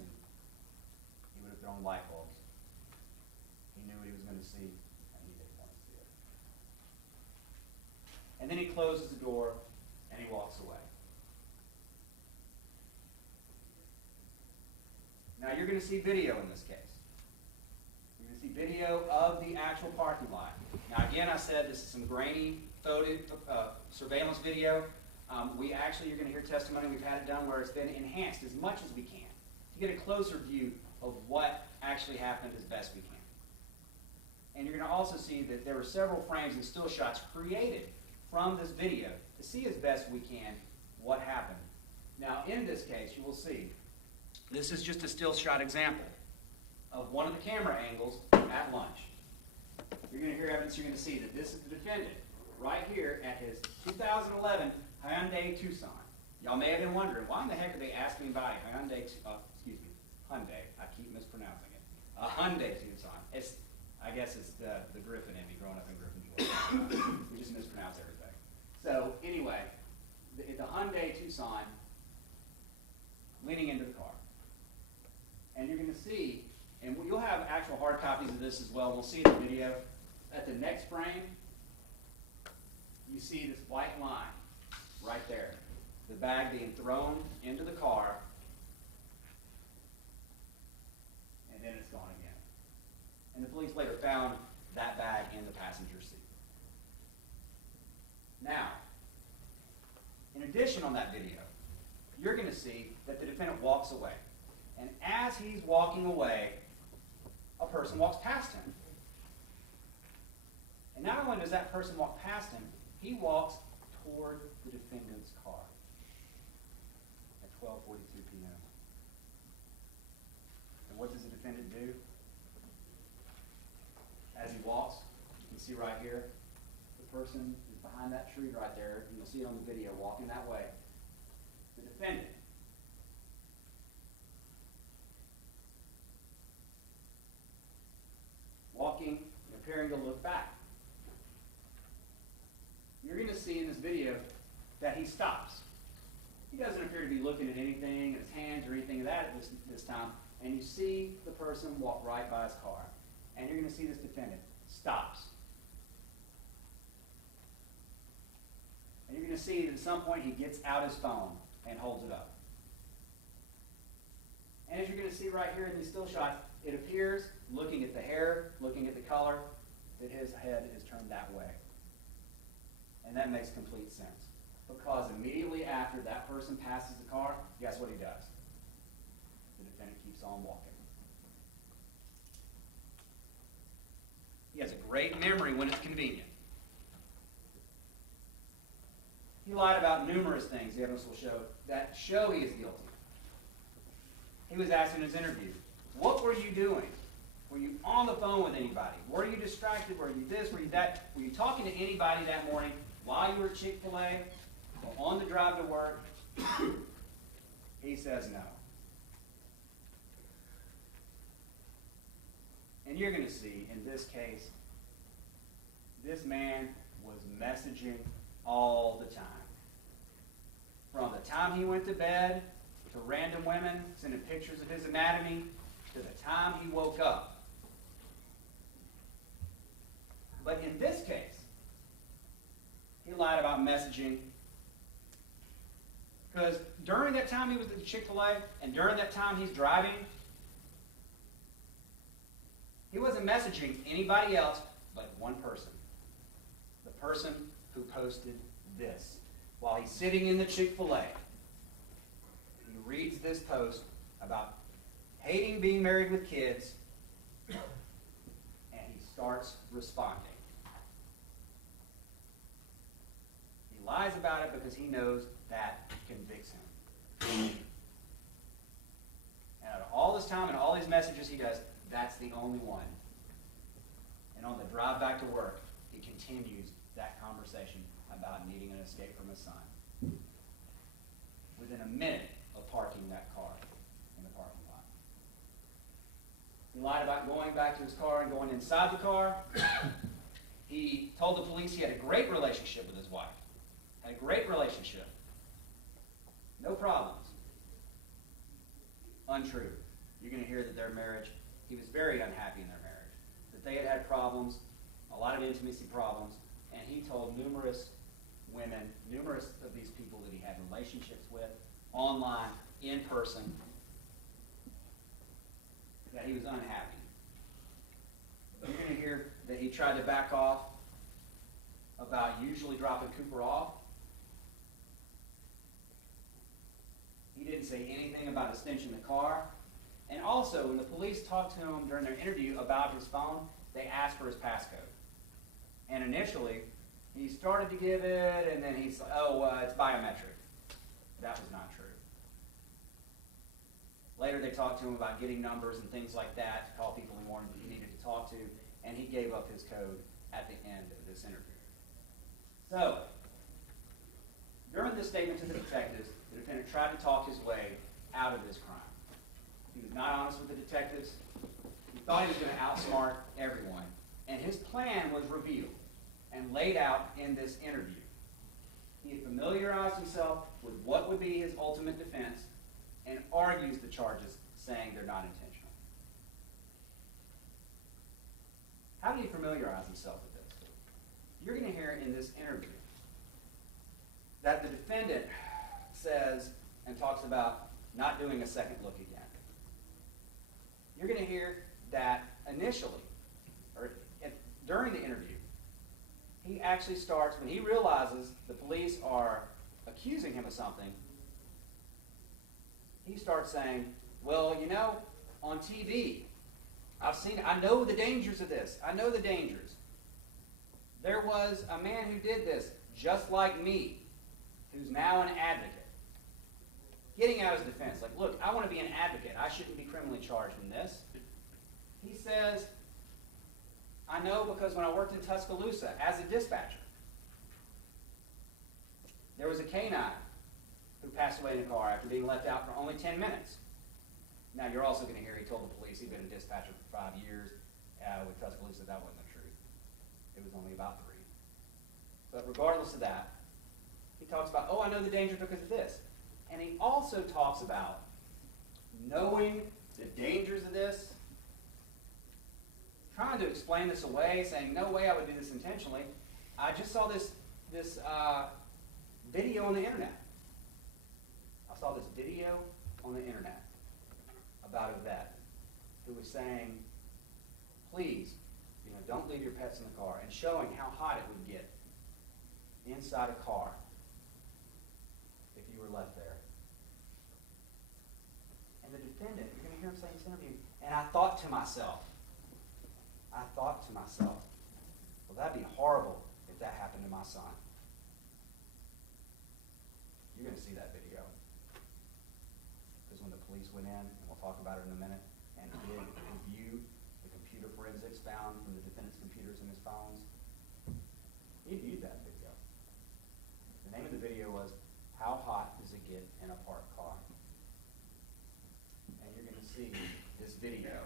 own light bulbs. He knew what he was going to see, and he didn't want to see it. And then he closes the door, and he walks away. Now, you're going to see video in this case. You're going to see video of the actual parking lot. Now, again, I said this is some grainy surveillance video. You're going to hear testimony. We've had it done where it's been enhanced as much as we can to get a closer view of what actually happened as best we can. And you're going to also see that there were several frames and still shots created from this video to see as best we can what happened. Now, in this case, you will see, this is just a still shot example of one of the camera angles at lunch. You're going to hear evidence. You're going to see that this is the defendant right here at his 2011 Hyundai Tucson. Y'all may have been wondering, why in the heck are they asking about a Hyundai, Hyundai, I keep mispronouncing it, a Hyundai Tucson. I guess it's the Griffin in me, growing up in Griffin, Georgia. We just mispronounce everything. So anyway, the Hyundai Tucson leaning into the car. And you're going to see, and you'll have actual hard copies of this as well. We'll see the video. At the next frame, you see this white line right there. The bag being thrown into the car, and then it's gone again. And the police later found that bag in the passenger seat. Now, in addition on that video, you're going to see that the defendant walks away. And as he's walking away, a person walks past him. And not only does that person walk past him, he walks toward the defendant's car at 12:42 p.m. And what does the defendant do? As he walks, you can see right here, the person is behind that tree right there. And you'll see it on the video walking that way. The defendant walking and appearing to look back. You're going to see in this video that he stops. He doesn't appear to be looking at anything, at his hands or anything of that at this time. And you see the person walk right by his car. And you're going to see this defendant stops. And you're going to see that at some point he gets out his phone and holds it up. And as you're going to see right here in these still shots, it appears, looking at the hair, looking at the color, that his head is turned that way. And that makes complete sense. Because immediately after that person passes the car, guess what he does? The defendant keeps on walking. He has a great memory when it's convenient. He lied about numerous things, the evidence will show, that show he is guilty. He was asked in his interview, what were you doing? Were you on the phone with anybody? Were you distracted? Were you this? Were you that? Were you talking to anybody that morning while you were at Chick-fil-A or on the drive to work? He says no. And you're going to see, in this case, this man was messaging all the time. From the time he went to bed, to random women, sending pictures of his anatomy, to the time he woke up. But in this case, he lied about messaging because during that time he was at the Chick-fil-A and during that time he's driving, he wasn't messaging anybody else but one person. The person who posted this. While he's sitting in the Chick-fil-A, he reads this post about hating being married with kids, and he starts responding. He lies about it because he knows that convicts him. And out of all this time and all these messages he does, that's the only one. And on the drive back to work, he continues that conversation about needing an escape from his son. Within a minute of parking that car in the parking lot. He lied about going back to his car and going inside the car. He told the police he had a great relationship with his wife. Had a great relationship. No problems. Untrue. You're going to hear that their marriage he was very unhappy in their marriage, that they had had problems, a lot of intimacy problems, and he told numerous women, numerous of these people that he had relationships with, online, in person, that he was unhappy. You're going to hear that he tried to back off about usually dropping Cooper off. He didn't say anything about a stench in the car. And also, when the police talked to him during their interview about his phone, they asked for his passcode. And initially, he started to give it, and then he's like, it's biometric. That was not true. Later, they talked to him about getting numbers and things like that to call people he needed to talk to, and he gave up his code at the end of this interview. So, during this statement to the detectives, the defendant tried to talk his way out of this crime. He was not honest with the detectives. He thought he was going to outsmart everyone. And his plan was revealed and laid out in this interview. He had familiarized himself with what would be his ultimate defense and argues the charges, saying they're not intentional. How do you familiarize himself with this? You're going to hear in this interview that the defendant says and talks about not doing a second look again. You're going to hear that initially, or during the interview, he actually starts, when he realizes the police are accusing him of something, he starts saying, well, you know, on TV, I've seen it. I know the dangers of this. I know the dangers. There was a man who did this just like me, who's now an advocate. Getting out his defense, like, look, I want to be an advocate. I shouldn't be criminally charged in this. He says, I know because when I worked in Tuscaloosa as a dispatcher, there was a canine who passed away in a car after being left out for only 10 minutes. Now, you're also going to hear he told the police he'd been a dispatcher for 5 years. With Tuscaloosa, that wasn't the truth. It was only about 3. But regardless of that, he talks about, I know the danger because of this. And he also talks about knowing the dangers of this, trying to explain this away, saying, no way I would do this intentionally. I just saw this video on the internet. I saw this video on the internet about a vet who was saying, please, don't leave your pets in the car, and showing how hot it would get inside a car if you were left there. And the defendant, you're going to hear him say in this interview, and I thought to myself, well, that'd be horrible if that happened to my son. You're going to see that video. Because when the police went in, and we'll talk about it in a minute, and did review the computer forensics found from the defendant's computers and his phones, he viewed that video. The name of the video was, How Hot Does It Get in a Parked Car? And you're going to see this video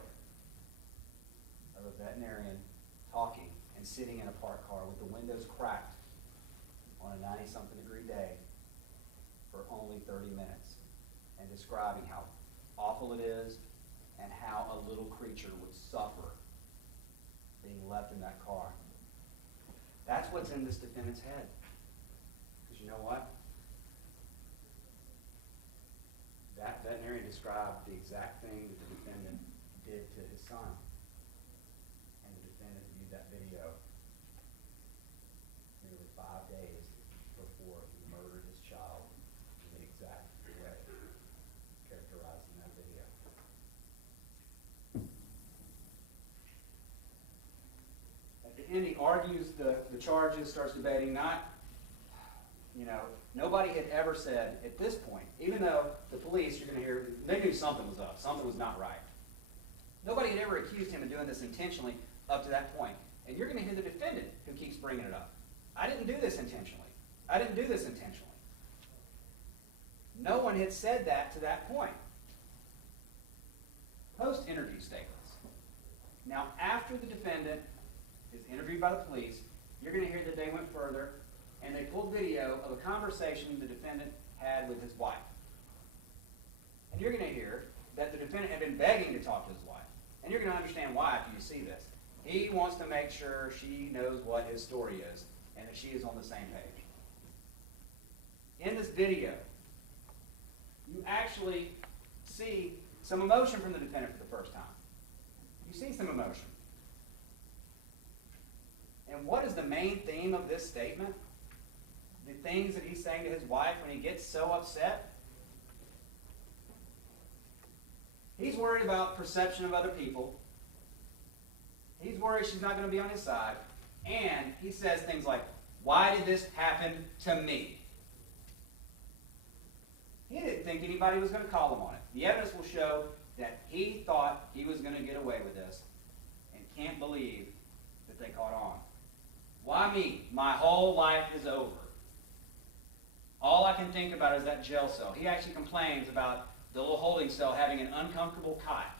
of a veterinarian talking and sitting in a parked car with the windows cracked on a 90-something degree day for only 30 minutes, and describing how awful it is and how a little creature would suffer being left in that car. That's what's in this defendant's head. Because you know what? That veterinarian described the exact thing that the defendant did to his son. And the defendant viewed that video nearly 5 days before he murdered his child in the exact way characterized in that video. At the end, he argues the charges, starts debating, nobody had ever said at this point, even though the police, you're going to hear, they knew something was up, something was not right. Nobody had ever accused him of doing this intentionally up to that point. And you're going to hear the defendant who keeps bringing it up. I didn't do this intentionally. I didn't do this intentionally. No one had said that to that point. Post-interview statements. Now, after the defendant is interviewed by the police, you're going to hear that they went further and they pulled video of a conversation the defendant had with his wife. And you're going to hear that the defendant had been begging to talk to his wife And you're going to understand why after you see this. He wants to make sure she knows what his story is and that she is on the same page. In this video, you actually see some emotion from the defendant for the first time. You see some emotion. And what is the main theme of this statement? The things that he's saying to his wife when he gets so upset? He's worried about perception of other people. He's worried she's not going to be on his side. And he says things like, why did this happen to me? He didn't think anybody was going to call him on it. The evidence will show that he thought he was going to get away with this and can't believe that they caught on. Why me? My whole life is over. All I can think about is that jail cell. He actually complains about the little holding cell having an uncomfortable cot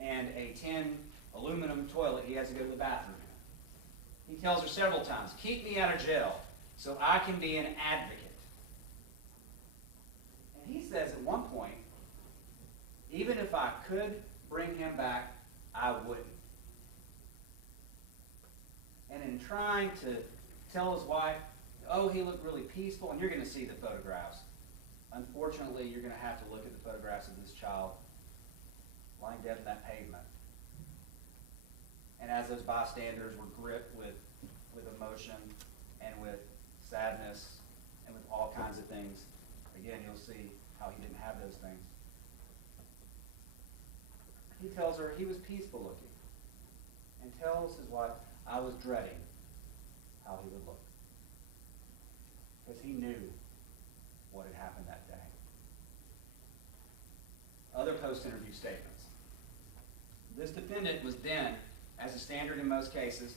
and a tin aluminum toilet he has to go to the bathroom in. He tells her several times, keep me out of jail so I can be an advocate. And he says at one point, even if I could bring him back, I wouldn't. And in trying to tell his wife, oh, he looked really peaceful, and you're going to see the photographs. Unfortunately, you're going to have to look at the photographs of this child lying dead on that pavement. And as those bystanders were gripped with emotion and with sadness and with all kinds of things, again, you'll see how he didn't have those things. He tells her he was peaceful looking and tells his wife, I was dreading how he would look. Because he knew what had happened that day. Other post-interview statements. This defendant was then, as a standard in most cases,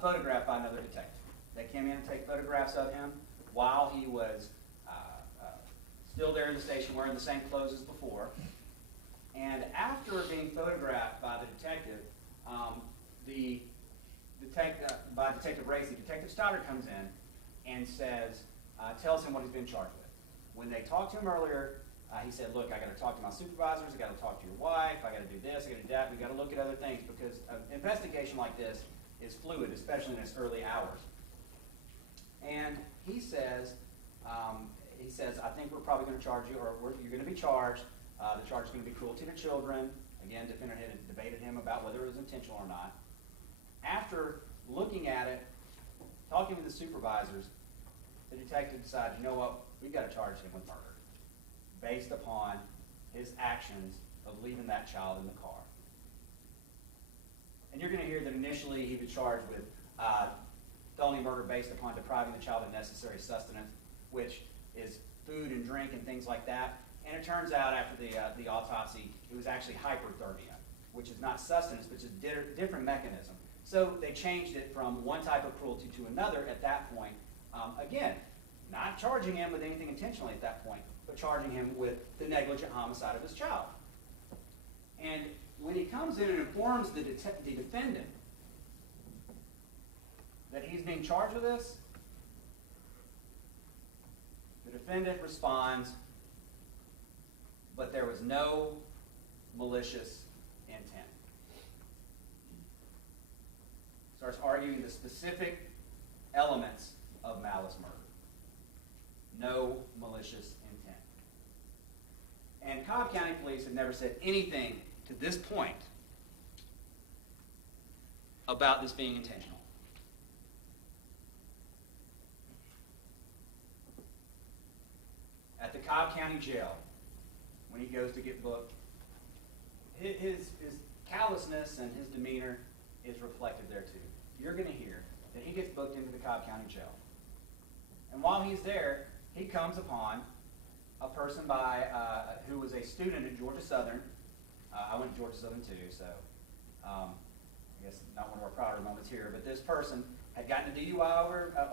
photographed by another detective. They came in and take photographs of him while he was still there in the station wearing the same clothes as before. And after being photographed by the detective, by Detective Racy, Detective Stoddard comes in and says, tells him what he's been charged with. When they talked to him earlier, he said, look, I got to talk to my supervisors, I got to talk to your wife, I got to do this, I got to do that, we got to look at other things because an investigation like this is fluid, especially in its early hours. And he says, I think we're probably going to charge you, or you're going to be charged. The charge is going to be cruelty to children. Again, the defendant had debated him about whether it was intentional or not. After looking at it, talking with the supervisors, the detective decided, you know what, we've got to charge him with murder based upon his actions of leaving that child in the car. And you're going to hear that initially he was charged with felony murder based upon depriving the child of necessary sustenance, which is food and drink and things like that. And it turns out after the autopsy, it was actually hyperthermia, which is not sustenance, but just a different mechanism. So they changed it from one type of cruelty to another at that point. Again, not charging him with anything intentionally at that point, but charging him with the negligent homicide of his child. And when he comes in and informs the defendant that he's being charged with this, the defendant responds, but there was no malicious intent. Starts arguing the specific elements of malice murder. No malicious intent. And Cobb County Police have never said anything to this point about this being intentional. At the Cobb County Jail, when he goes to get booked, his callousness and his demeanor is reflected there too. You're going to hear that he gets booked into the Cobb County Jail. And while he's there, he comes upon a person who was a student at Georgia Southern. I went to Georgia Southern too, so I guess not one of our prouder moments here, but this person had gotten a DUI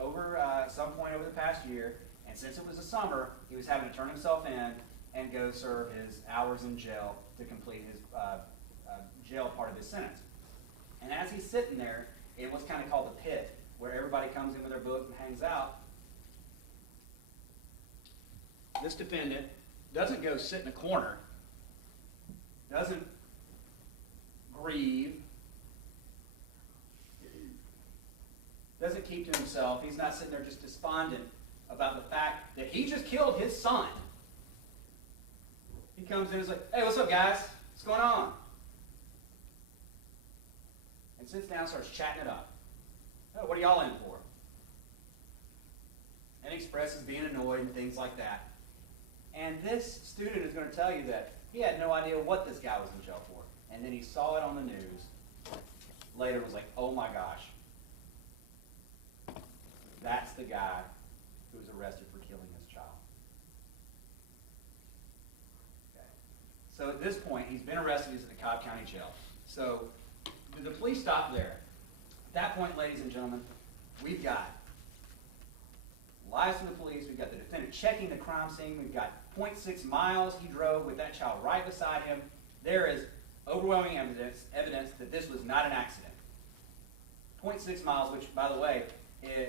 over some point over the past year, and since it was the summer, he was having to turn himself in and go serve his hours in jail to complete his jail part of his sentence. And as he's sitting there, in what's kind of called the pit, where everybody comes in with their book and hangs out, this defendant doesn't go sit in a corner, doesn't grieve. Doesn't keep to himself. He's not sitting there just despondent about the fact that he just killed his son. He comes in and is like, hey, what's up, guys? What's going on? And sits down and starts chatting it up. Oh, what are y'all in for? And expresses being annoyed and things like that. And this student is going to tell you that he had no idea what this guy was in jail for. And then he saw it on the news. Later was like, oh my gosh. That's the guy who was arrested for killing his child. Okay. So at this point, he's been arrested. He's at the Cobb County Jail. So the police stop there. At that point, ladies and gentlemen, we've got lies from the police. We've got the defendant checking the crime scene. We've got 0.6 miles he drove with that child right beside him. There is overwhelming evidence that this was not an accident. 0.6 miles, which, by the way,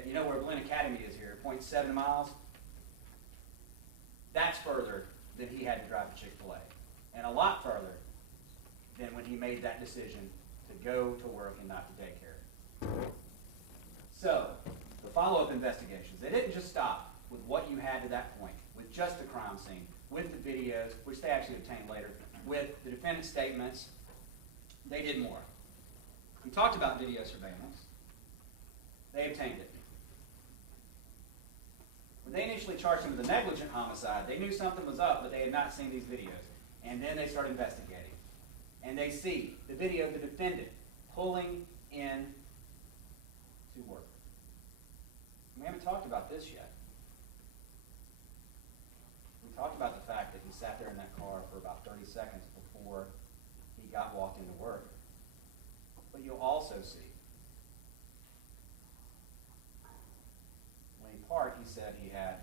you know where Blinn Academy is here, 0.7 miles? That's further than he had to drive to Chick-fil-A. And a lot further than when he made that decision to go to work and not to daycare. So, the follow-up investigations, they didn't just stop with what you had to that point, with just the crime scene, with the videos, which they actually obtained later, with the defendant's statements. They did more. We talked about video surveillance. They obtained it. When they initially charged him with a negligent homicide, they knew something was up, but they had not seen these videos. And then they start investigating. And they see the video of the defendant pulling in to work. We haven't talked about this yet. We talked about the fact that he sat there in that car for about 30 seconds before he walked into work. But you'll also see, when he parked, he said he had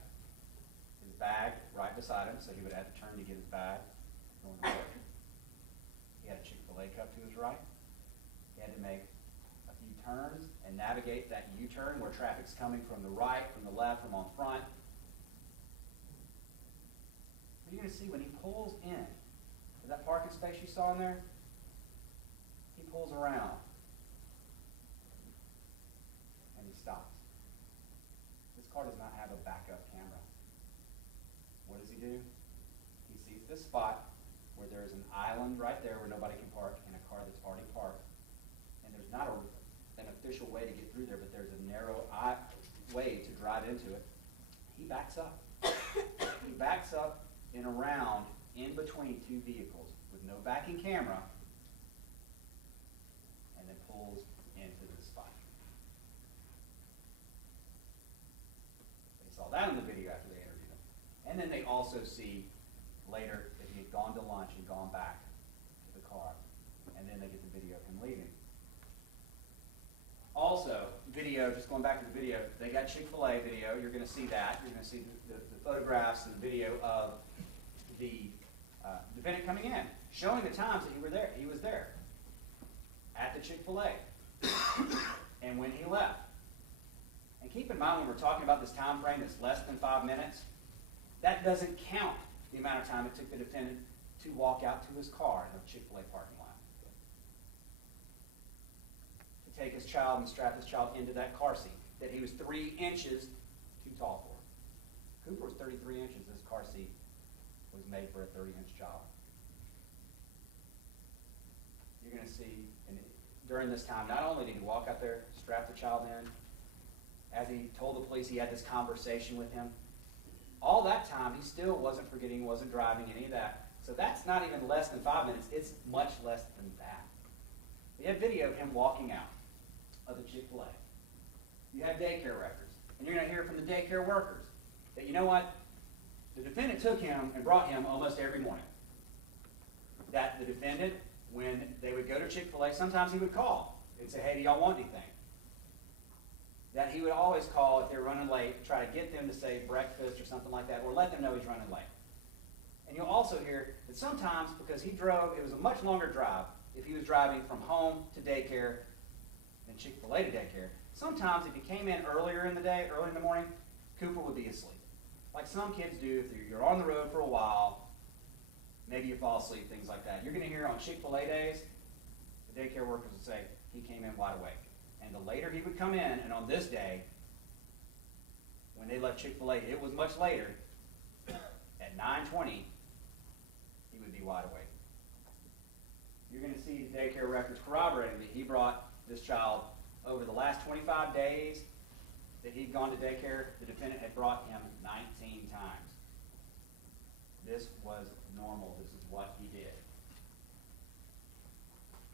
his bag right beside him, so he would have to turn to get his bag going to work. He had a Chick-fil-A cup to his right. He had to make a few turns and navigate that U-turn where traffic's coming from the right, from the left, from on front. What you're going to see when he pulls in to that parking space you saw in there, he pulls around and he stops. This car does not have a backup camera. What does he do? He sees this spot where there's an island right there where nobody can park and a car that's already parked. And there's not an official way to get through there, but there's a narrow way to drive into it. He backs up. He backs up and around in between two vehicles with no backing camera and then pulls into the spot. They saw that in the video after they interviewed him. And then they also see later that he had gone to lunch and gone back to the car. And then they get the video of him leaving. Also, video, just going back to the video, they got Chick-fil-A video. You're going to see that. You're going to see the photographs and the video of the defendant coming in, showing the times that he was there at the Chick-fil-A and when he left. And keep in mind when we're talking about this time frame that's less than 5 minutes, that doesn't count the amount of time it took the defendant to walk out to his car in a Chick-fil-A parking lot, to take his child and strap his child into that car seat that he was 3 inches too tall for. Cooper was 33 inches. This car seat was made for a 30-inch child. You're going to see, and during this time, not only did he walk out there, strap the child in, as he told the police he had this conversation with him, all that time he still wasn't forgetting, wasn't driving, any of that. So that's not even less than 5 minutes. It's much less than that. We have video of him walking out of the Chick-fil-A. You have daycare records. And you're going to hear from the daycare workers that, you know what, the defendant took him and brought him almost every morning. That the defendant, when they would go to Chick-fil-A, sometimes he would call and say, hey, do y'all want anything? That he would always call if they were running late, try to get them to say breakfast or something like that, or let them know he's running late. And you'll also hear that sometimes, because he drove, it was a much longer drive if he was driving from home to daycare than Chick-fil-A to daycare. Sometimes if he came in earlier in the day, early in the morning, Cooper would be asleep. Like some kids do, if you're on the road for a while, maybe you fall asleep, things like that. You're going to hear on Chick-fil-A days, the the daycare workers would say he came in wide awake. And the later he would come in, and on this day, when they left Chick-fil-A, it was much later, at 9:20, he would be wide awake. You're going to see the daycare records corroborating that he brought this child over the last 25 days that he'd gone to daycare. The defendant had brought him 19 times. This was normal. This is what he did.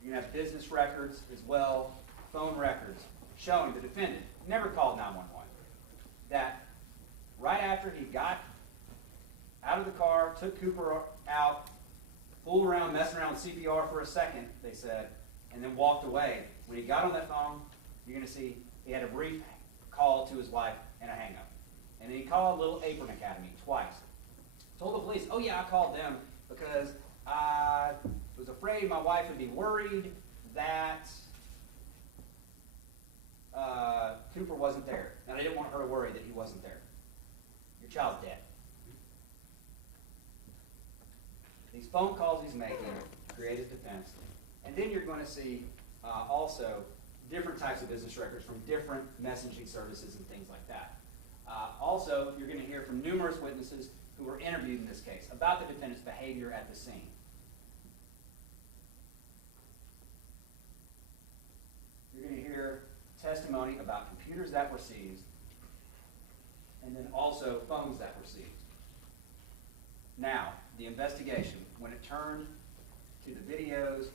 You're going to have business records as well, phone records, showing the defendant never called 911. That right after he got out of the car, took Cooper out, fooled around, messing around with CPR for a second, they said, and then walked away. When he got on that phone, you're going to see he had a brief call to his wife and a hang-up. And then he called Little Apron Academy twice. Told the police, oh yeah, I called them because I was afraid my wife would be worried that Cooper wasn't there. Now, they didn't want her to worry that he wasn't there. Your child's dead. These phone calls he's making create a defense. And then you're going to see also different types of business records from different messaging services and things like that. Also, you're going to hear from numerous witnesses who were interviewed in this case about the defendant's behavior at the scene. You're going to hear testimony about computers that were seized, and then also phones that were seized. Now, the investigation, when it turned to the videos,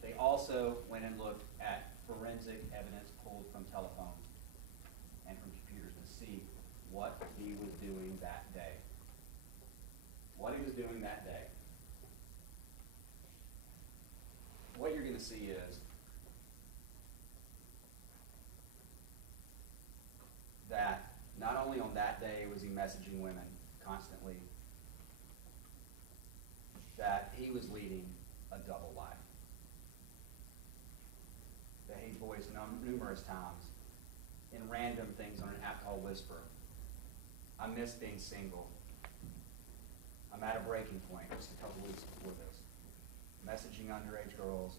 they also went and looked at forensic evidence pulled from telephones and from computers to see what he was doing that day. What he was doing that day. What you're going to see is that not only on that day was he messaging women constantly, that he was leading a double life. That he voiced numerous times in random things on an alcohol whisper. I miss being single. I'm at a breaking point just a couple weeks before this. Messaging underage girls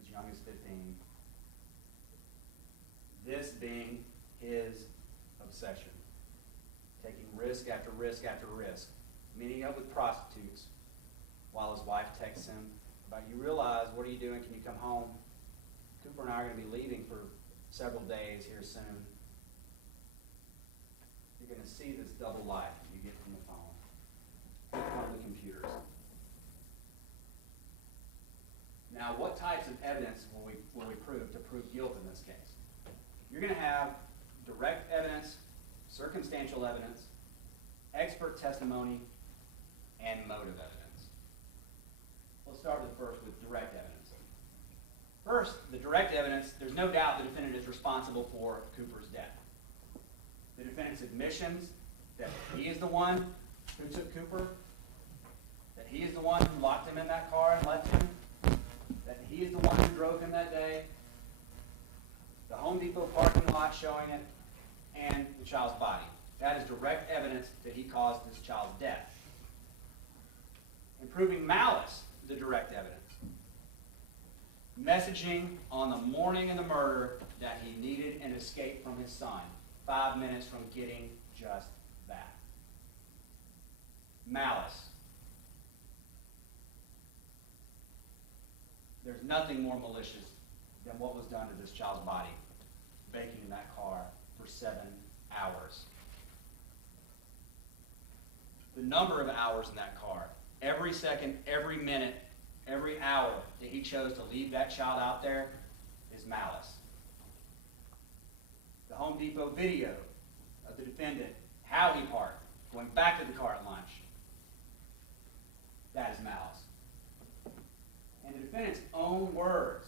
as young as 15. This being his obsession. Taking risk after risk after risk. Meeting up with prostitutes while his wife texts him about, you realize, what are you doing? Can you come home? Cooper and I are going to be leaving for several days here soon. You're going to see this double life that you get from the phone, from the computers. Now, what types of evidence will we prove to prove guilt in this case? You're going to have direct evidence, circumstantial evidence, expert testimony, and motive evidence. Let's start with direct evidence. First, the direct evidence, there's no doubt the defendant is responsible for Cooper's death. The defendant's admissions that he is the one who took Cooper, that he is the one who locked him in that car and left him, that he is the one who drove him that day, the Home Depot parking lot showing it, and the child's body. That is direct evidence that he caused this child's death. In proving malice, the direct evidence. Messaging on the morning of the murder that he needed an escape from his son, 5 minutes from getting just that. Malice. There's nothing more malicious than what was done to this child's body, baking in that car for 7 hours. The number of hours in that car, every second, every minute, every hour that he chose to leave that child out there is malice. The Home Depot video of the defendant, how he parked, going back to the car at lunch, that is malice. And the defendant's own words,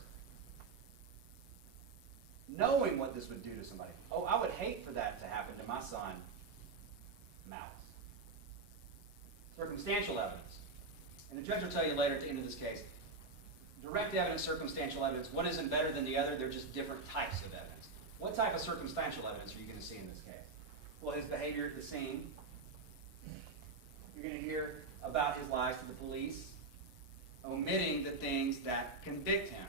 knowing what this would do to somebody. Oh, I would hate for that to happen to my son. Malice. Circumstantial evidence. And the judge will tell you later at the end of this case, direct evidence, circumstantial evidence, one isn't better than the other, they're just different types of evidence. What type of circumstantial evidence are you going to see in this case? Well, his behavior at the scene. You're going to hear about his lies to the police. omitting the things that convict him.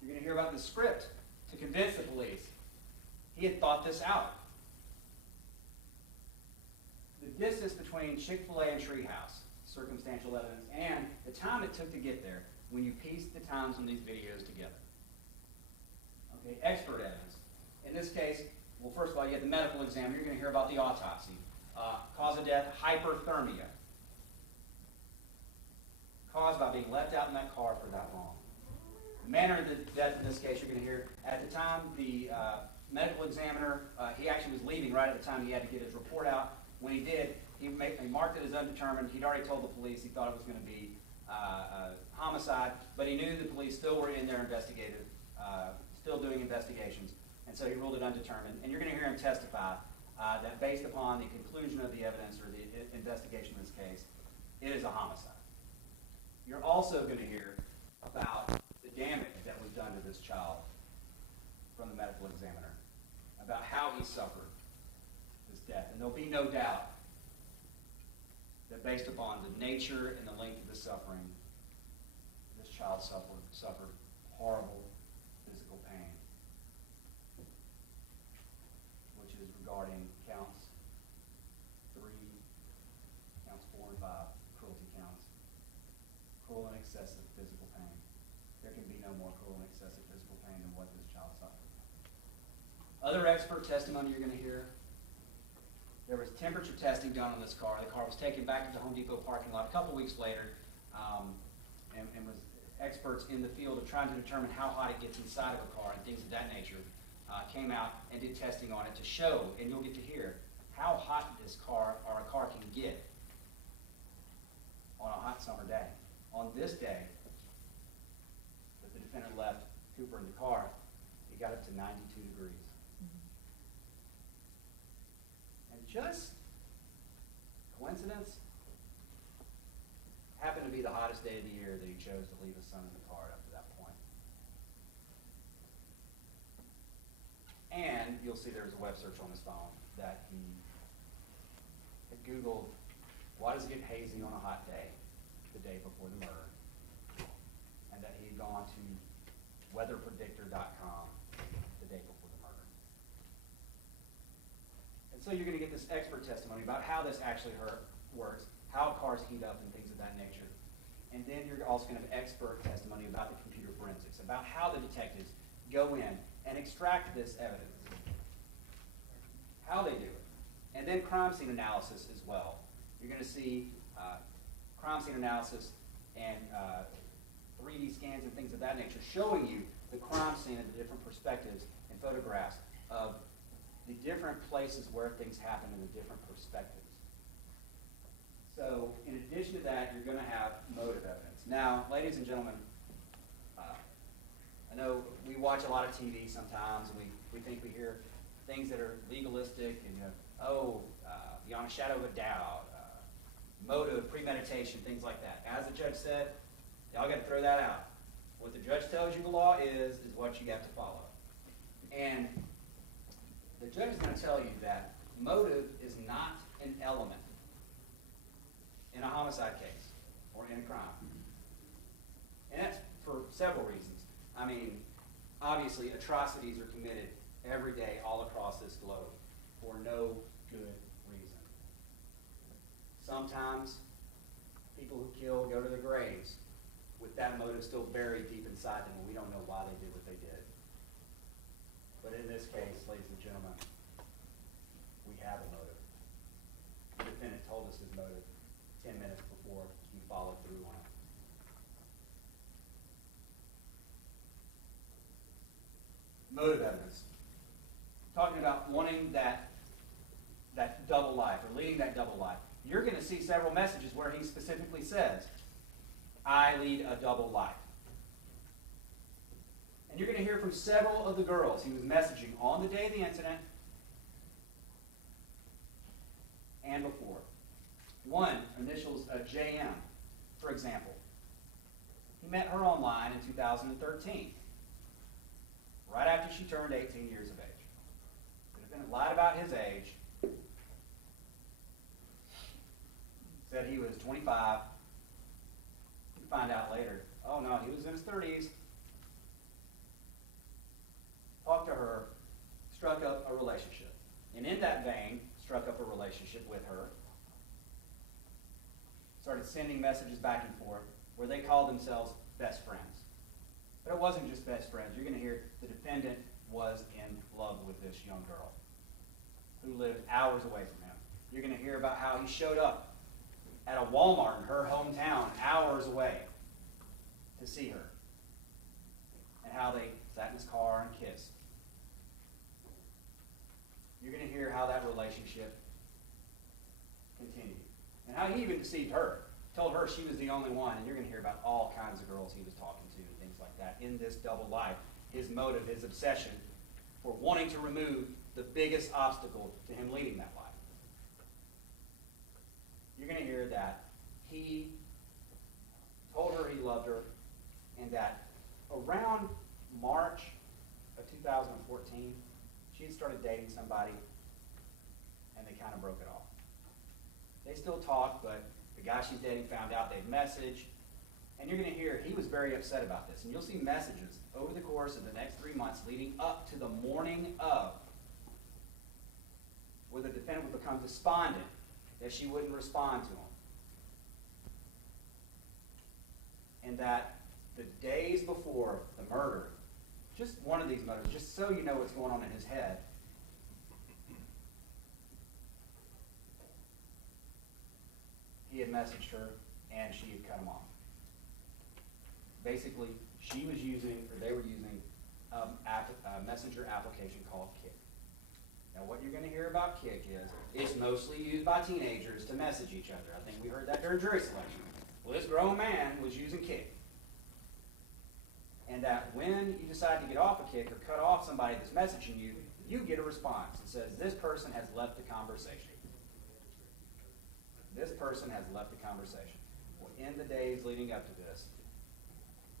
You're going to hear about the script to convince the police. He had thought this out. The distance between Chick-fil-A and Treehouse, circumstantial evidence, and the time it took to get there when you piece the times on these videos together. Okay, expert evidence. In this case, well, first of all, you have the medical exam. You're going to hear about the autopsy. Cause of death, hyperthermia. Caused by being left out in that car for that long. Manner of the death in this case, you're going to hear, at the time, the medical examiner, he actually was leaving right at the time he had to get his report out. When he did, he marked it as undetermined. He'd already told the police he thought it was going to be a homicide, but he knew the police still were in there investigative, still doing investigations, and so he ruled it undetermined. And you're going to hear him testify that based upon the conclusion of the evidence or the investigation in this case, it is a homicide. You're also going to hear about the damage that was done to this child from the medical examiner, about how he suffered this death. And there'll be no doubt that based upon the nature and the length of the suffering, this child suffered horrible physical pain, which is regarding counts 3, counts 4 and 5, cruelty counts. Cruel and excessive physical pain. There can be no more cruel and excessive physical pain than what this child suffered. Other expert testimony you're going to hear. There was temperature testing done on this car. The car was taken back to the Home Depot parking lot a couple weeks later, and was experts in the field of trying to determine how hot it gets inside of a car and things of that nature came out and did testing on it to show, and you'll get to hear, how hot this car or a car can get on a hot summer day. On this day that the defendant left Cooper in the car, it got up to 92 degrees. And just coincidence, happened to be the hottest day of the year that he chose to leave his son in the car up to that point. And you'll see there was a web search on his phone that he had Googled, why does it get hazy on a hot day? The day before the murder, and that he had gone to weatherpredictor.com the day before the murder. And so you're going to get this expert testimony about how this actually works, how cars heat up and things of that nature. And then you're also going to have expert testimony about the computer forensics, about how the detectives go in and extract this evidence, how they do it. And then crime scene analysis as well. You're going to see crime scene analysis and 3D scans and things of that nature, showing you the crime scene and the different perspectives and photographs of the different places where things happen and the different perspectives. So in addition to that, you're going to have motive evidence. Now, ladies and gentlemen, I know we watch a lot of TV sometimes, and we think we hear things that are legalistic and, beyond a shadow of a doubt, motive, premeditation, things like that. As the judge said, y'all got to throw that out. What the judge tells you the law is what you have to follow. And the judge is going to tell you that motive is not an element in a homicide case or in a crime. And that's for several reasons. I mean, obviously, atrocities are committed every day all across this globe for no good reason. Sometimes people who kill go to their graves with that motive still buried deep inside them, and we don't know why they did what they did. But in this case, ladies and gentlemen, we have a motive. The defendant told us his motive 10 minutes before he followed through on it. Motive evidence. Talking about wanting that double life, or leading that double life. You're going to see several messages where he specifically says, I lead a double life. And you're going to hear from several of the girls he was messaging on the day of the incident and before. One, initials JM, for example. He met her online in 2013, right after she turned 18 years of age. The defendant lied about his age, said he was 25, find out later, oh no, he was in his 30s. Talked to her, struck up a relationship. And in that vein, struck up a relationship with her. Started sending messages back and forth where they called themselves best friends. But it wasn't just best friends. You're going to hear the defendant was in love with this young girl who lived hours away from him. You're going to hear about how he showed up at a Walmart in her hometown hours away to see her, and how they sat in his car and kissed. You're going to hear how that relationship continued, and how he even deceived her, told her she was the only one, and you're going to hear about all kinds of girls he was talking to and things like that in this double life. His motive, his obsession for wanting to remove the biggest obstacle to him leading that life. You're going to hear that he told her he loved her, and that around March of 2014, she had started dating somebody, and they kind of broke it off. They still talk, but the guy she's dating found out they'd messaged, and you're going to hear he was very upset about this. And you'll see messages over the course of the next 3 months leading up to the morning of, where the defendant would become despondent that she wouldn't respond to him. And that the days before the murder, just one of these murders, just so you know what's going on in his head, he had messaged her and she had cut him off. Basically, she was using, or they were using, a messenger application called Kik. Now, what you're going to hear about Kik is, it's mostly used by teenagers to message each other. I think we heard that during jury selection. Well, this grown man was using Kik. And that when you decide to get off a Kik or cut off somebody that's messaging you, you get a response that says, this person has left the conversation. This person has left the conversation. Well, in the days leading up to this,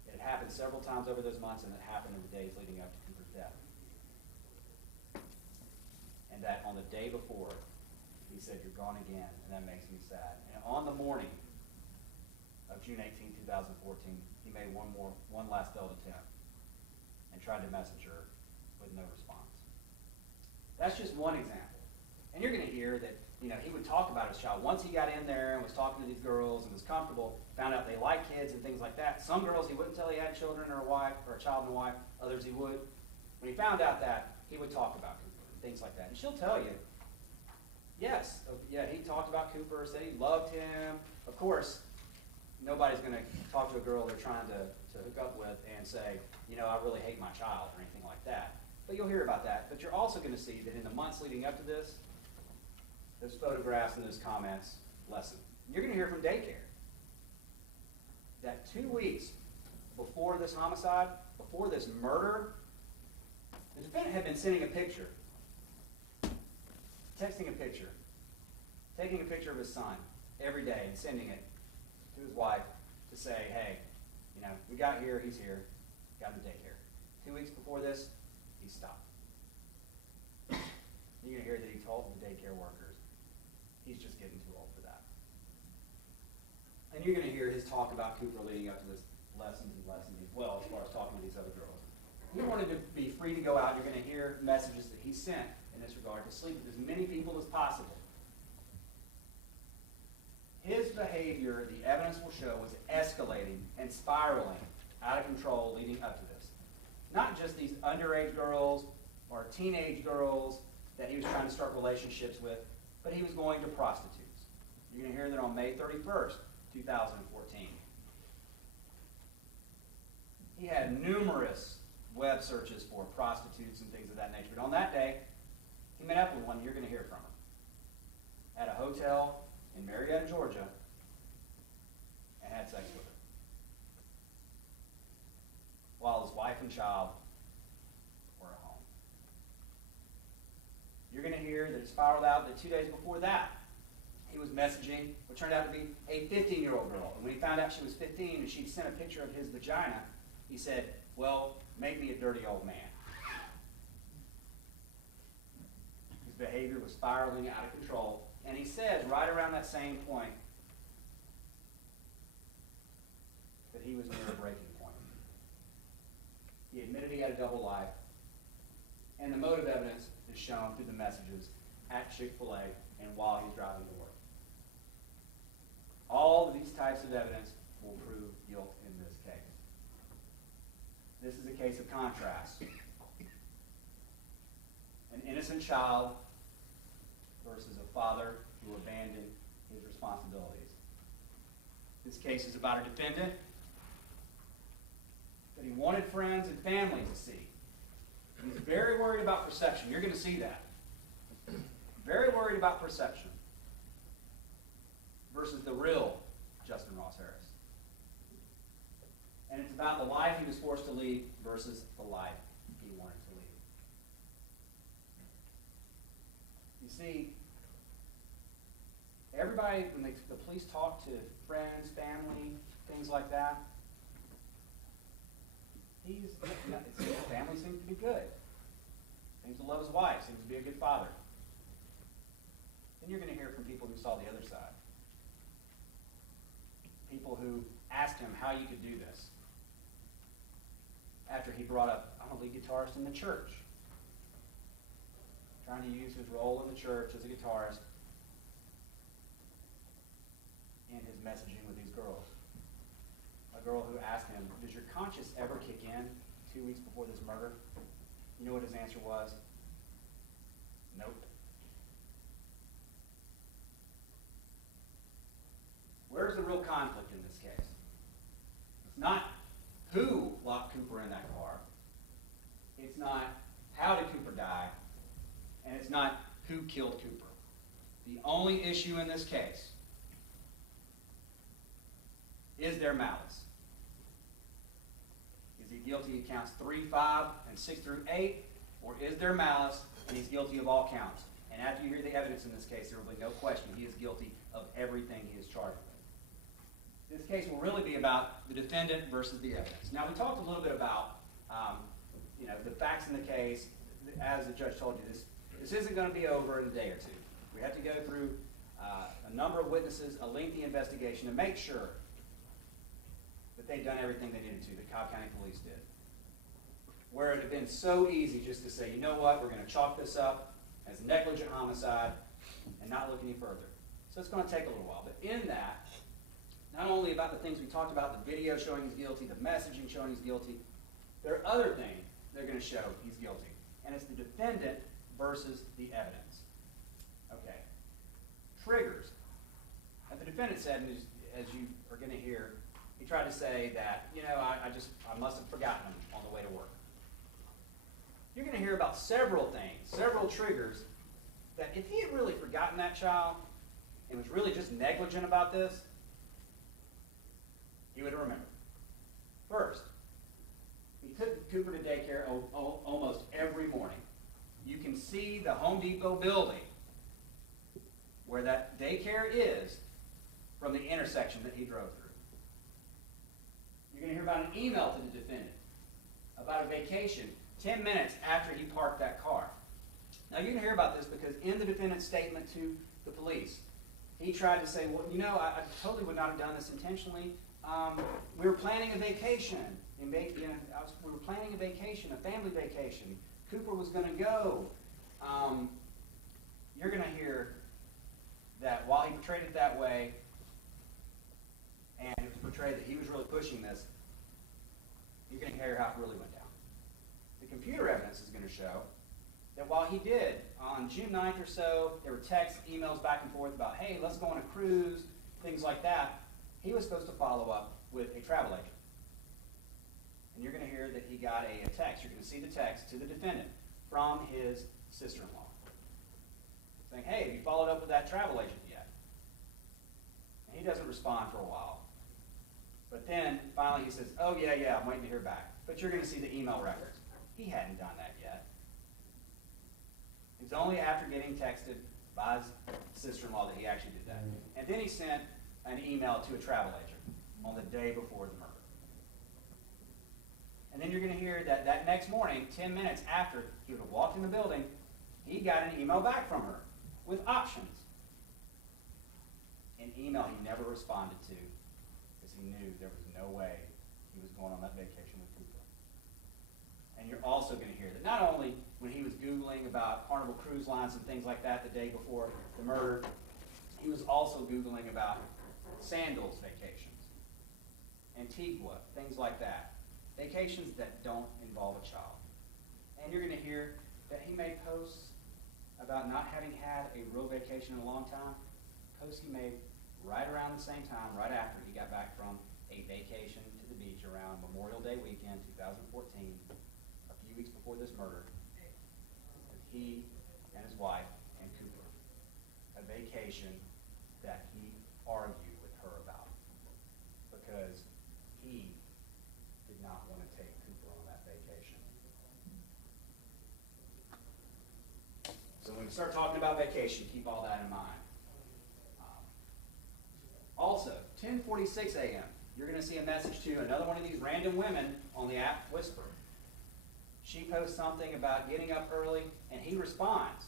it had happened several times over those months, and it happened in the days leading up to Cooper's death. And that on the day before, he said, you're gone again, and that makes me sad. And on the morning of June 18, 2014, he made one last failed attempt and tried to message her with no response. That's just one example. And you're going to hear that, he would talk about his child. Once he got in there and was talking to these girls and was comfortable, found out they like kids and things like that. Some girls he wouldn't tell he had children or a wife, or a child and a wife. Others he would. When he found out that, he would talk about Cooper and things like that. And she'll tell you, yes, yeah, he talked about Cooper, said he loved him. Of course, nobody's going to talk to a girl they're trying to hook up with and say, I really hate my child or anything like that. But you'll hear about that. But you're also going to see that in the months leading up to this, those photographs and those comments lessen. You're going to hear from daycare that 2 weeks before this homicide, before this murder, the defendant had been sending a picture, texting a picture, taking a picture of his son every day and sending it to his wife to say, hey, we got here, he's here, got him to daycare. 2 weeks before this, he stopped. You're going to hear that he told the daycare workers he's just getting too old for that. And you're going to hear his talk about Cooper leading up to this lessons as well, as far as talking to these other girls. He wanted to be free to go out. You're going to hear messages that he sent in this regard to sleep with as many people as possible. His behavior, the evidence will show, was escalating and spiraling out of control leading up to this. Not just these underage girls or teenage girls that he was trying to start relationships with, but he was going to prostitutes. You're going to hear that on May 31st, 2014. He had numerous web searches for prostitutes and things of that nature. But on that day, he met up with one you're going to hear from her at a hotel in Marietta, Georgia, and had sex with her, while his wife and child were at home. You're going to hear that it spiraled out that 2 days before that, he was messaging what turned out to be a 15-year-old girl. And when he found out she was 15 and she'd sent a picture of his vagina, he said, well, make me a dirty old man. His behavior was spiraling out of control. And he says, right around that same point, that he was near a breaking point. He admitted he had a double life, and the motive evidence is shown through the messages at Chick-fil-A and while he's driving to work. All of these types of evidence will prove guilt in this case. This is a case of contrast. An innocent child versus a father who abandoned his responsibilities. This case is about a defendant that he wanted friends and family to see. He's very worried about perception. You're going to see that. Very worried about perception. Versus the real Justin Ross Harris. And it's about the life he was forced to lead versus the life he wanted to lead. You see, everybody, when the police talk to friends, family, things like that, family seems to be good. Seems to love his wife, seems to be a good father. Then you're going to hear from people who saw the other side. People who asked him how you could do this. After he brought up, I'm a lead guitarist in the church. Trying to use his role in the church as a guitarist in his messaging with these girls. A girl who asked him, does your conscience ever kick in 2 weeks before this murder? You know what his answer was? Nope. Where's the real conflict in this case? It's not who locked Cooper in that car. It's not how did Cooper die. And it's not who killed Cooper. The only issue in this case is there malice. Is he guilty of counts 3, 5, and 6 through 8? Or is there malice and he's guilty of all counts? And after you hear the evidence in this case, there will be no question he is guilty of everything he is charged with. This case will really be about the defendant versus the evidence. Now, we talked a little bit about the facts in the case. As the judge told you, this isn't going to be over in a day or two. We have to go through a number of witnesses, a lengthy investigation to make sure that they've done everything they needed to, the Cobb County Police did. Where it would have been so easy just to say, you know what, we're going to chalk this up as negligent homicide and not look any further. So it's going to take a little while. But in that, not only about the things we talked about, the video showing he's guilty, the messaging showing he's guilty, there are other things they're going to show he's guilty. And it's the defendant versus the evidence. Okay. Triggers. As the defendant said, as you are going to hear, he tried to say that, I must have forgotten him on the way to work. You're going to hear about several things, several triggers, that if he had really forgotten that child and was really just negligent about this, he would have remembered. First, he took Cooper to daycare almost every morning. You can see the Home Depot building where that daycare is from the intersection that he drove through. You're going to hear about an email to the defendant about a vacation 10 minutes after he parked that car. Now, you're going to hear about this because in the defendant's statement to the police, he tried to say, well, I totally would not have done this intentionally. We were planning a vacation. We were planning a vacation, a family vacation. Cooper was going to go. You're going to hear that while he portrayed it that way, and it was portrayed that he was really pushing this, you're going to hear how it really went down. The computer evidence is going to show that while he did, on June 9th or so, there were texts, emails back and forth about, hey, let's go on a cruise, things like that. He was supposed to follow up with a travel agent. And you're going to hear that he got a text. You're going to see the text to the defendant from his sister-in-law saying, hey, have you followed up with that travel agent yet? And he doesn't respond for a while. But then, finally, he says, oh, yeah, I'm waiting to hear back. But you're going to see the email records. He hadn't done that yet. It's only after getting texted by his sister-in-law that he actually did that. And then he sent an email to a travel agent on the day before the murder. And then you're going to hear that that next morning, 10 minutes after he would have walked in the building, he got an email back from her with options. An email he never responded to because he knew there was no way going on that vacation with Cooper. And you're also going to hear that not only when he was Googling about Carnival Cruise Lines and things like that the day before the murder, he was also Googling about Sandals vacations, Antigua, things like that. Vacations that don't involve a child. And you're going to hear that he made posts about not having had a real vacation in a long time. Posts he made right around the same time, right after he got back from a vacation to the beach around Memorial Day weekend 2014, a few weeks before this murder. He and his wife and Cooper, a vacation that he argued with her about because he did not want to take Cooper on that vacation. So when we start talking about vacation, keep all that in mind. Also, 10:46 a.m., you're going to see a message to another one of these random women on the app Whisper. She posts something about getting up early, and he responds,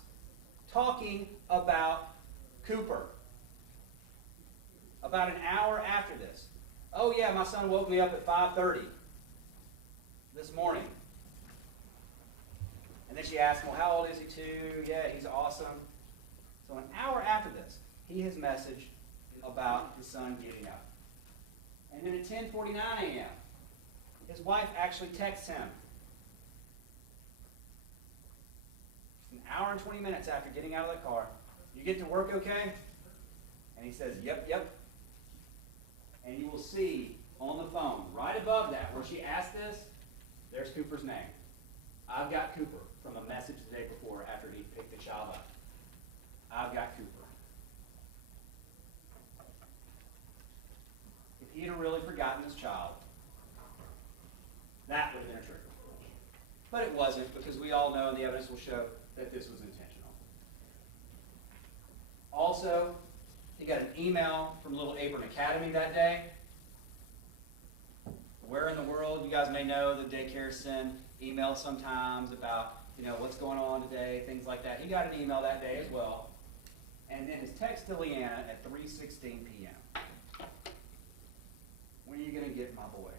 talking about Cooper. About an hour after this. Oh yeah, my son woke me up at 5:30 this morning. And then she asked, well, how old is he too? Yeah, he's awesome. So an hour after this, he has messaged about his son getting up. And then at 10:49 a.m., his wife actually texts him. An hour and 20 minutes after getting out of the car, you get to work okay? And he says, yep, yep. And you will see on the phone, right above that, where she asked this, there's Cooper's name. I've got Cooper from a message the day before after he picked the child up. I've got Cooper. If he had really forgotten his child, that would have been a trigger. But it wasn't, because we all know, and the evidence will show, that this was intentional. Also, he got an email from Little Apron Academy that day. Where in the world, you guys may know, the daycare send emails sometimes about, what's going on today, things like that. He got an email that day as well. And then his text to Leanna at 3:16 p.m. When are you going to get my boy?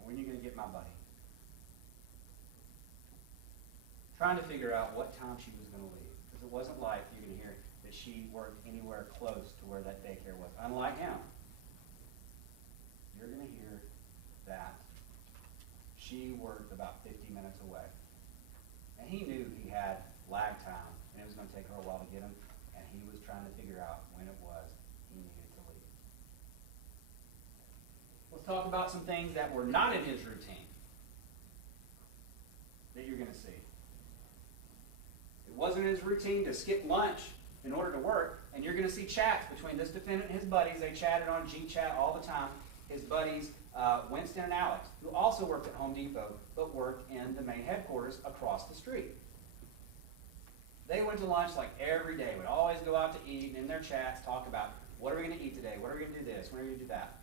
When are you going to get my buddy? Trying to figure out what time she was going to leave. Because it wasn't like you can hear that she worked anywhere close to where that daycare was. Unlike him, you're going to hear that she worked about 50 minutes away. And he knew he had lag time, and it was going to take her a while to get him, and he was trying to figure out when it was he needed to leave. Let's talk about some things that were not in his routine that you're going to see. It wasn't his routine to skip lunch in order to work, and you're going to see chats between this defendant and his buddies. They chatted on G-Chat all the time. His buddies, Winston and Alex, who also worked at Home Depot, but worked in the main headquarters across the street. They went to lunch like every day, would always go out to eat, and in their chats talk about, what are we going to eat today? What are we going to do this? When are we going to do that?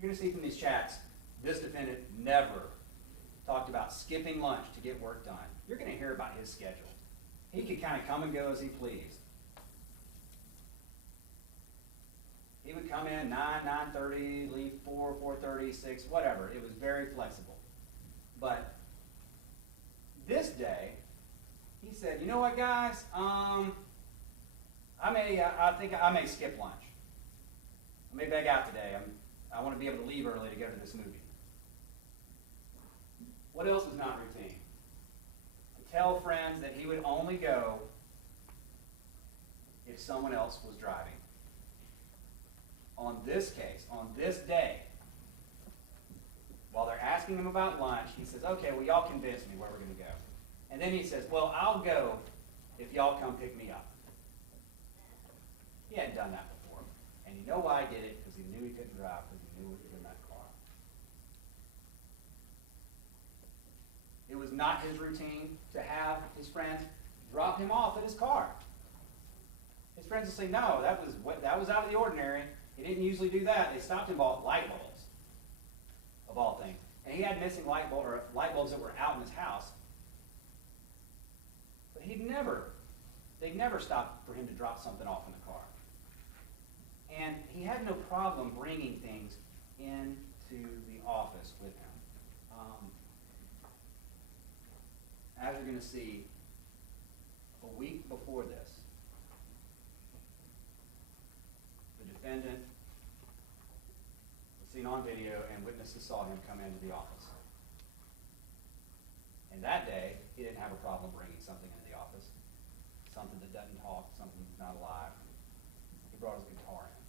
You're going to see from these chats, this defendant never talked about skipping lunch to get work done. You're going to hear about his schedule. He could kind of come and go as he pleased. He would come in 9, 9:30, leave 4, 4:30, 6, whatever. It was very flexible. But this day, he said, you know what, guys? I think I may skip lunch. I may beg out today. I want to be able to leave early to go to this movie. What else is not routine? To tell friends that he would only go if someone else was driving. On this case, on this day, while they're asking him about lunch, he says, okay, well, y'all convince me where we're going to go. And then he says, well, I'll go if y'all come pick me up. He hadn't done that before. And you know why he did it? Because he knew he couldn't drive, because he knew he was in that car. It was not his routine to have his friends drop him off at his car. His friends would say, no, that was out of the ordinary. He didn't usually do that. They stopped him at light bulbs, of all things. And he had missing light bulbs that were out in his house. But they never stopped for him to drop something off in the car. And he had no problem bringing things into to the office with him. As you're going to see, a week before this, the defendant was seen on video and witnesses saw him come into the office. And that day, he didn't have a problem bringing something into the office, something that doesn't talk, something that's not alive. He brought his guitar in.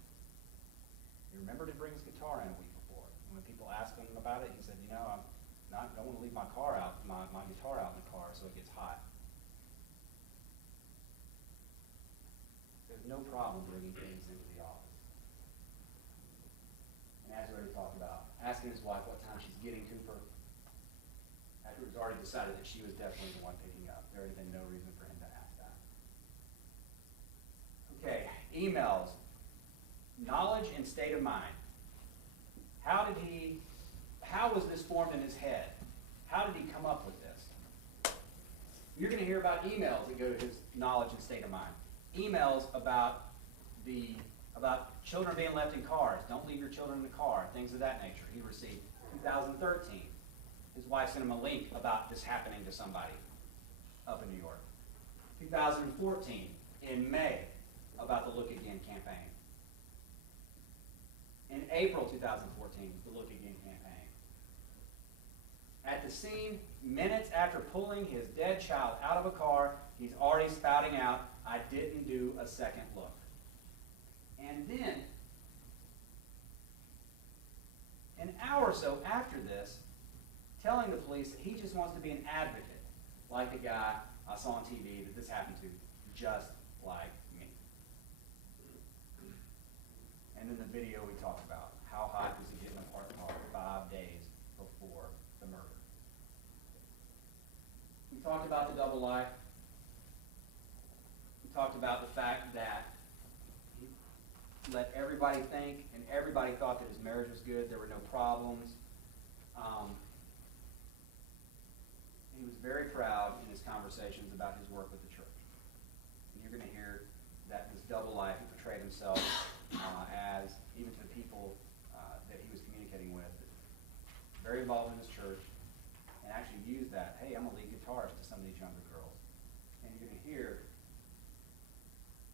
He remembered to bring his guitar in a week before. And when people asked him about it, he said, you know, I don't want to leave my guitar out in the car so it gets hot. There's no problem bringing things into the office. And as we already talked about, asking his wife what time she's getting Cooper, after it was already decided that she was definitely the one picking up. There had been no reason for him to ask that. Okay, emails. Knowledge and state of mind. How was this formed in his head? How did he come up with this? You're going to hear about emails that go to his knowledge and state of mind. Emails about children being left in cars. Don't leave your children in the car. Things of that nature. He received 2013. His wife sent him a link about this happening to somebody up in New York. 2014, in May, about the Look Again campaign. In April 2014, the Look Again campaign. At the scene, minutes after pulling his dead child out of a car, he's already spouting out, I didn't do a second look. And then, an hour or so after this, telling the police that he just wants to be an advocate, like the guy I saw on TV that this happened to, just like me. And then the video we talked about, how hot does he get in a parked car 5 days before the murder? We talked about the double life. We talked about the fact that he let everybody think, and everybody thought that his marriage was good, there were no problems. He was very proud in his conversations about his work with the church. And you're going to hear that this double life, he portrayed himself as, even to the people that he was communicating with, very involved in his church, and actually used that, hey, I'm a lead guitarist to some of these younger girls. And you're going to hear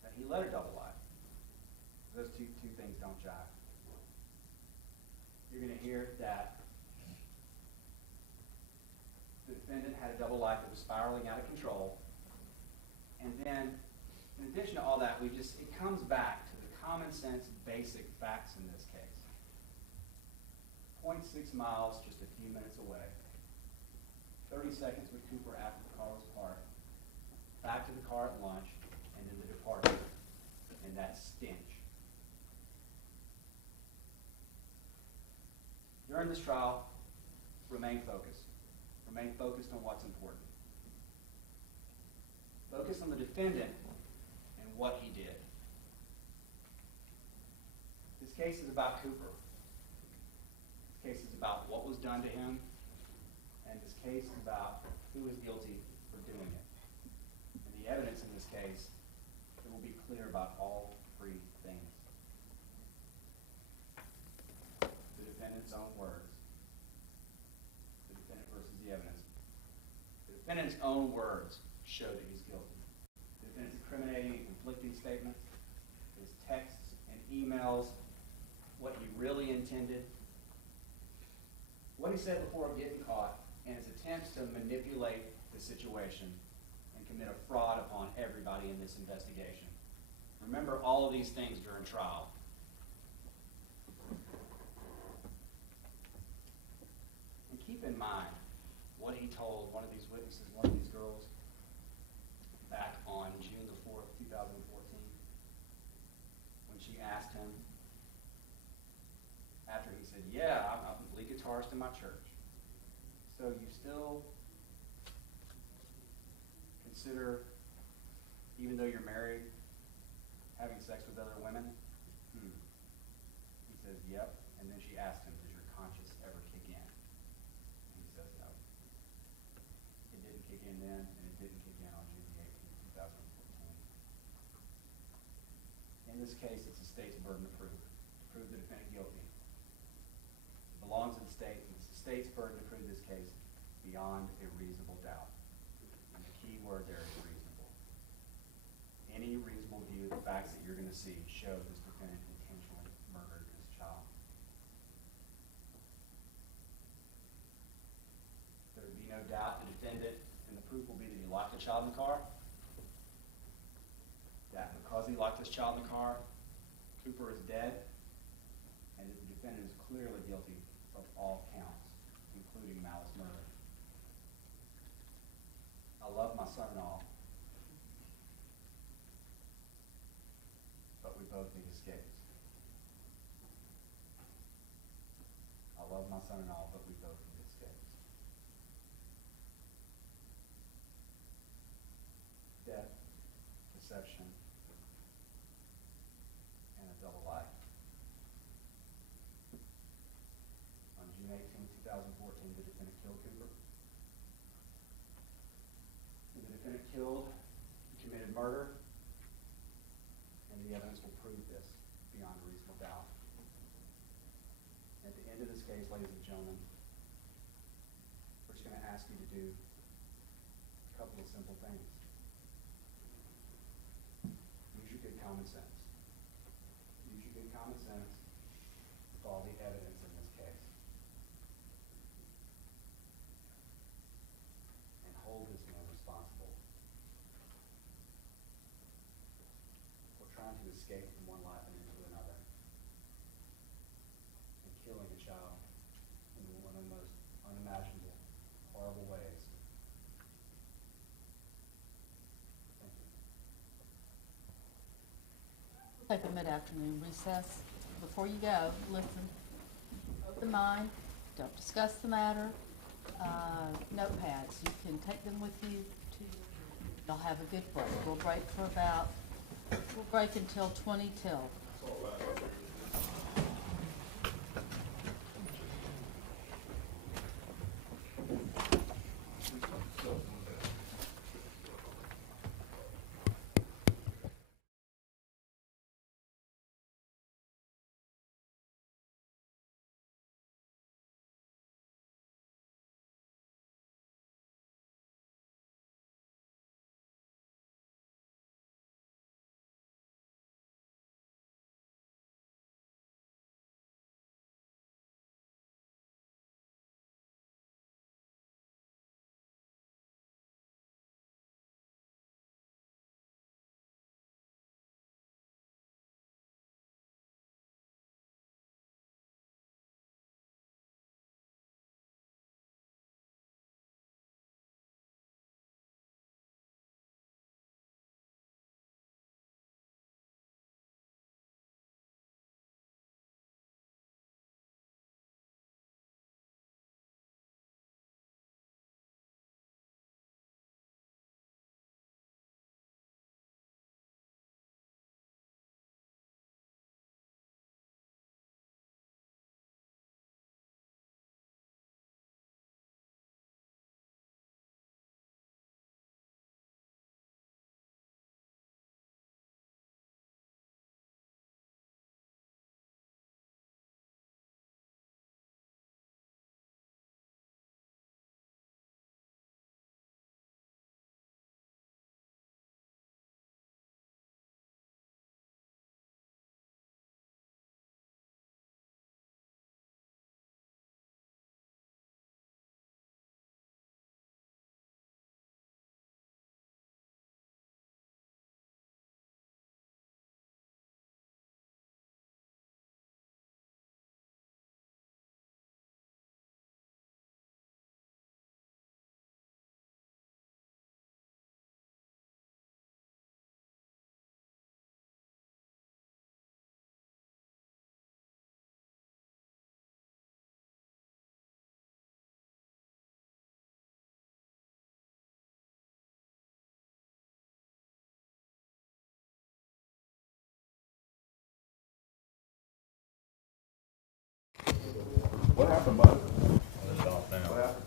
that he led a double life. Those two things don't jive. You're going to hear that the defendant had a double life that was spiraling out of control. And then, in addition to all that, it comes back to the common sense, basic facts in this case. 0.6 miles, just a few minutes away. 30 seconds with Cooper after the car was parked. Back to the car at lunch, and then the departure. And that stench. During this trial, remain focused. Remain focused on what's important. Focus on the defendant and what he did. This case is about Cooper. This case is about what was done to him. And this case is about who is guilty for doing it. And the evidence in this case, it will be clear about all three things. The defendant's own words. The defendant versus the evidence. The defendant's own words show that he's guilty. The defendant's incriminating and conflicting statements, his texts and emails, what he really intended, what he said before getting caught, and his attempts to manipulate the situation and commit a fraud upon everybody in this investigation. Remember all of these things during trial. And keep in mind what he told one of these witnesses, one of these girls, back on June the 4th, 2014, when she asked him, after he said, yeah, I'm a lead guitarist in my church. So you still consider, even though you're married, having sex with other women? He says, yep. And then she asked him, does your conscience ever kick in? And he says, no. It didn't kick in then, and it didn't kick in on June the 18th, 2014. In this case, it's the state's burden of proof. To prove the defendant guilty. The belongs to the state, and it's the state's burden to prove this case beyond a reasonable doubt. And the key word there is reasonable. Any reasonable view of the facts that you're going to see show this defendant intentionally murdered this child. There would be no doubt the defendant, and the proof will be that he locked the child in the car. That because he locked this child in the car, Cooper is dead, and that the defendant is clearly guilty of all counts, including malice murder. I love my son-in-law, but we both need escapes. I love my son-in-law, but we both need escapes. Death, deception, and a double life. On June 18, 2014, the defendant killed Cooper. The defendant killed, he committed murder, and the evidence will prove this beyond a reasonable doubt. At the end of this case, ladies and gentlemen, we're just going to ask you to do a couple of simple things. Use your good common sense. Use your good common sense with all the evidence in this case. And hold this man responsible for trying to escape from one life and into another, and killing a child in one of the most unimaginable, horrible ways. Thank you. Take a mid-afternoon recess. Before you go, listen, open mind, don't discuss the matter. Notepads, you can take them with you to, you'll have a good break. We'll break until 20 till. What happened, bud? What happened?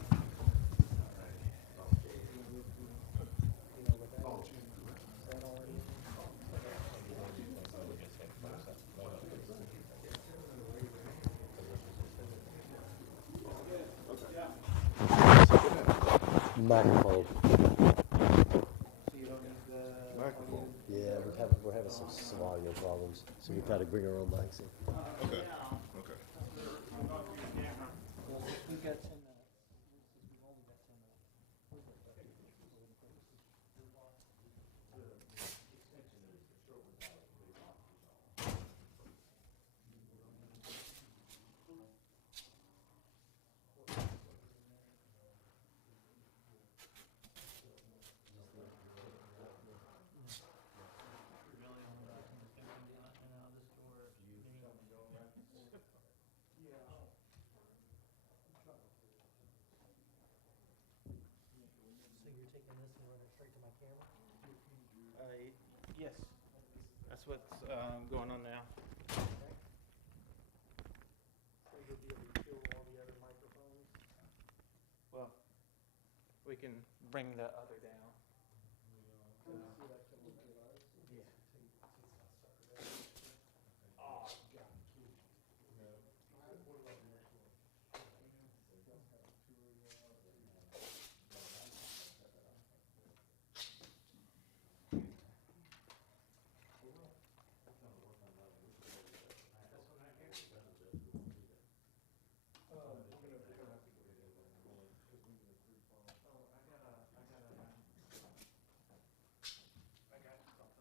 microphone. So you don't need the Microphone. Yeah, we're having some audio problems, so we try to bring our own mics in. Okay, okay. We've got 10 minutes. We've only got 10 minutes. So you're taking this and running straight to my camera? Yes, that's what's going on now. So you'll be able to kill all the other microphones? Well, we can bring the other down. Yeah.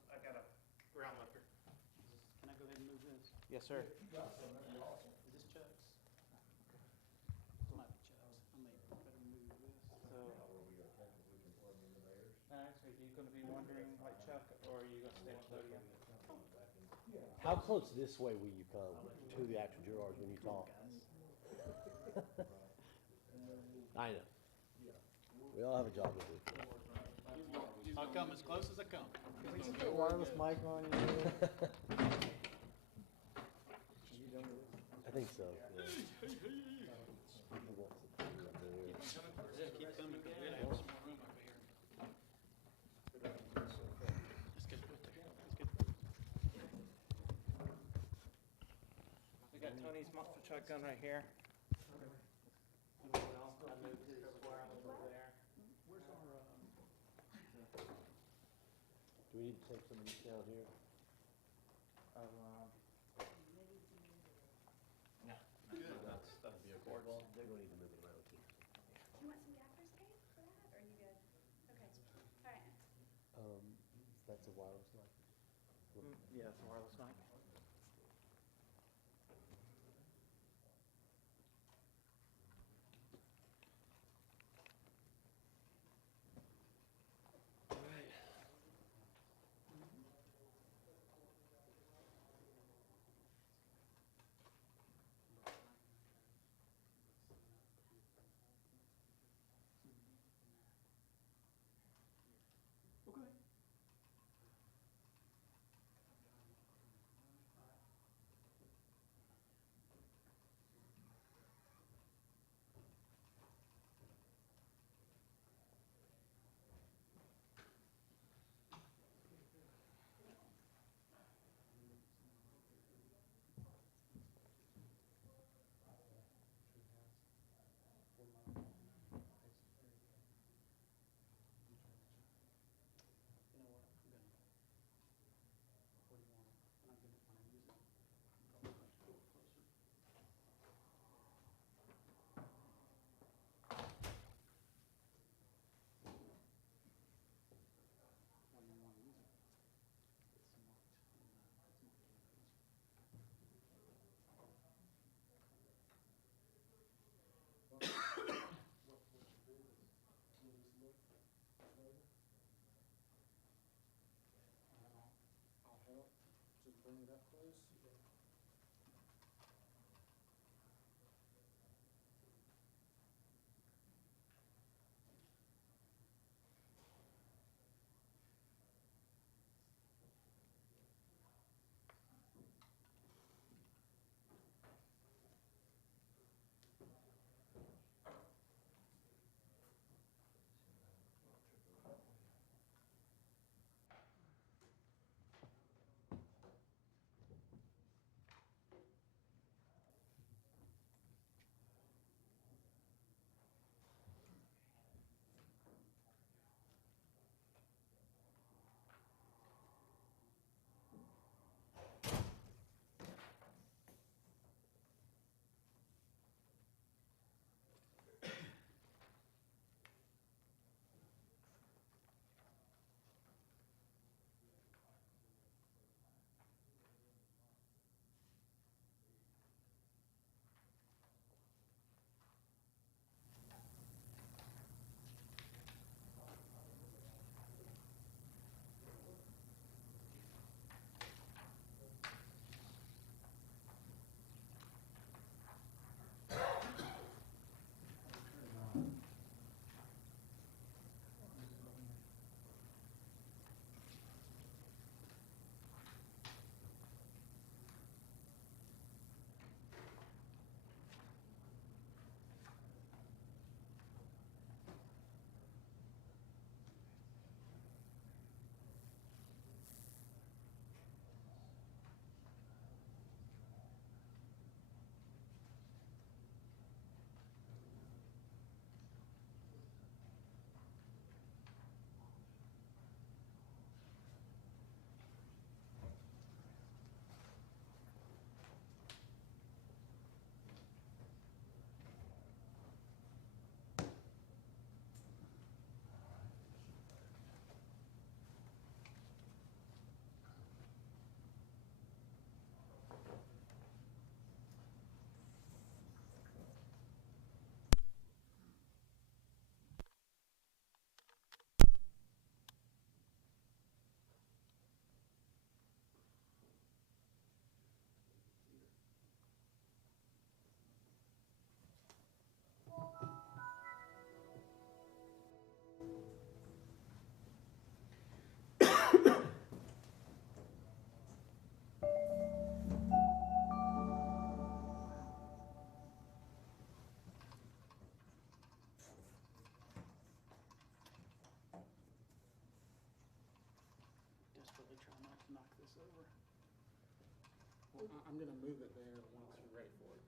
I got a ground lifter. Can I go ahead and move this? Yes, sir. Is this Chuck's? This might be Chuck's. I may better move this. So, actually, are you going to be wondering like Chuck, or are you going to stay on podium? How close this way will you come to the actual jurors when you talk? I know. We all have a job to do. I'll come as close as I come. Can we just put a wireless mic on you? I think so. Yeah. Keep coming. We gotta have some more room over here. Let's get put there. Let's get. We got Tony's shotgun right here. And then I moved his wireless over there. Where's our? Do we need to take some of these down here? That'd be okay. Well, they're going to need to move it around too. Do you want some gaffer's tape for that, or are you good? Okay, all right. That's a wireless mic. Yeah, it's a wireless mic. Bring it up close. knock this over. Well, I'm gonna move it there once you're ready for it.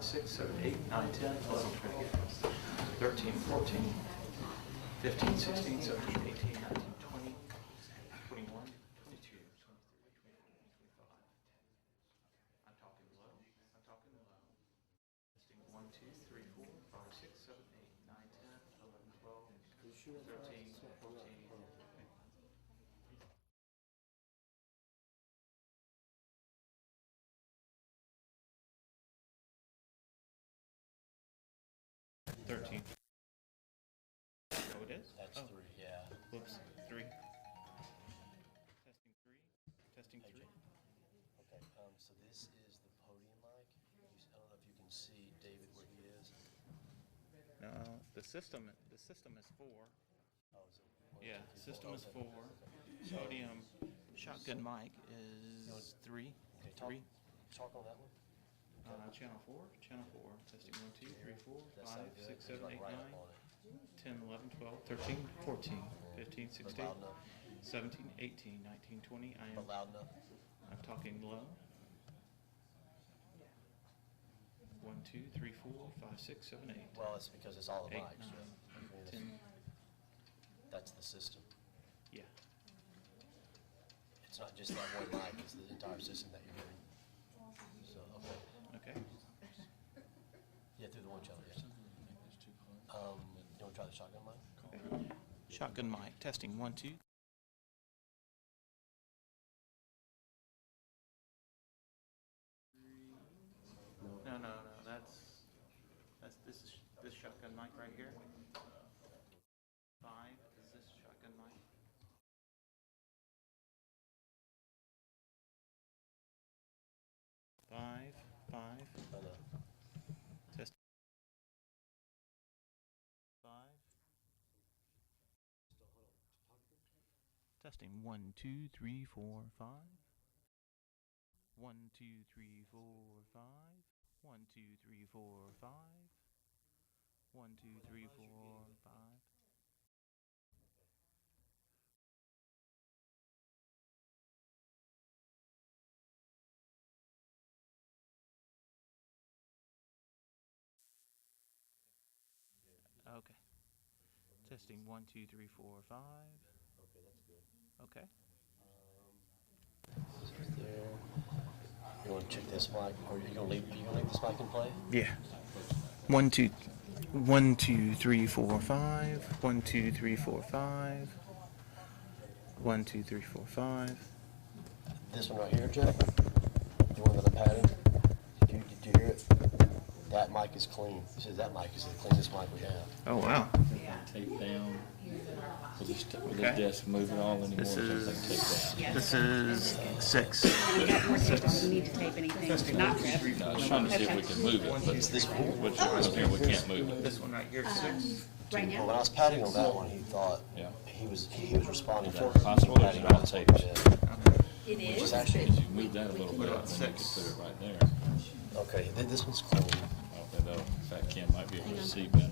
5, 6, 7, 8, 9, 10, 11, 12, 13, 14, 15, 16, 17, 18, 19, 20, 21, 22, 23, 24, 25. I'm talking low. I'm talking low. Testing 1, 2, 3, 4, 5, 6, 7, 8, 9, 10, 11, 12, 13, 14. 13. Oh, it is? That's Oh. 3, yeah. Whoops, 3. Testing 3. Hey, Jay. Okay, so this is the podium mic. I don't know if you can see David where he is. No, the system is 4. Oh, is it? Yeah, system is Okay. 4. Podium shotgun mic is 3. Okay, 3. talk on that one. Channel 4. Channel 4. Testing 1, 2, 3, 4, That 5, sound good? 6, He's 7, like 8, right 9, up on it. 10, 11, 12, 13, 14, 15, But 16, loud enough. 17, 18, 19, 20. But loud enough. I'm talking low. 1, 2, 3, 4, 5, 6, 7, 8. Well, it's because it's all the 8, mics. 9, So, 10. that's the system. Yeah. It's not just that one mic, it's the entire system that you're getting. So, okay. Okay. Yeah, through the one channel, yes. You want to try the shotgun mic? Okay. Shotgun mic. Testing 1, 2. No. That's this shotgun mic right here. 5 is this shotgun mic. 5. Oh, no. Test 5. Testing 1, 2, 3, 4, 5. 1, 2, 3, 4, 5. 1, 2, 3, 4, 5. 1, 2, 3, 4, 5. Okay. Testing 1, 2, 3, 4, 5. Okay, that's good. Okay. There. You want to check this mic, or you gonna leave this mic in play? Yeah. 1, 2, 1, 2, 3, 4, 5. 1, 2, 3, 4, 5. 1, 2, 3, 4, 5. This one right here, Jeff. The one that I'm patting. Did you hear it? That mic is clean. He says that mic is the cleanest mic we have. Oh wow. Tape down. With the Okay. desk moving all anymore, This so is everything tape down. this is 6. We got more tape if we need to tape anything, not prep. No, I was trying to see if we can move it, but This one. which one up here, we can't move it. This one right here, 6. Right Well, now, when I was patting on that one, he thought Yeah. he was responding Is to that possible, or is it not taped? it Which is. is actually If you move that a little bit, about then you could 6? put it right there. okay. This one's clean. Okay, though, in fact, Kim might be able to see better.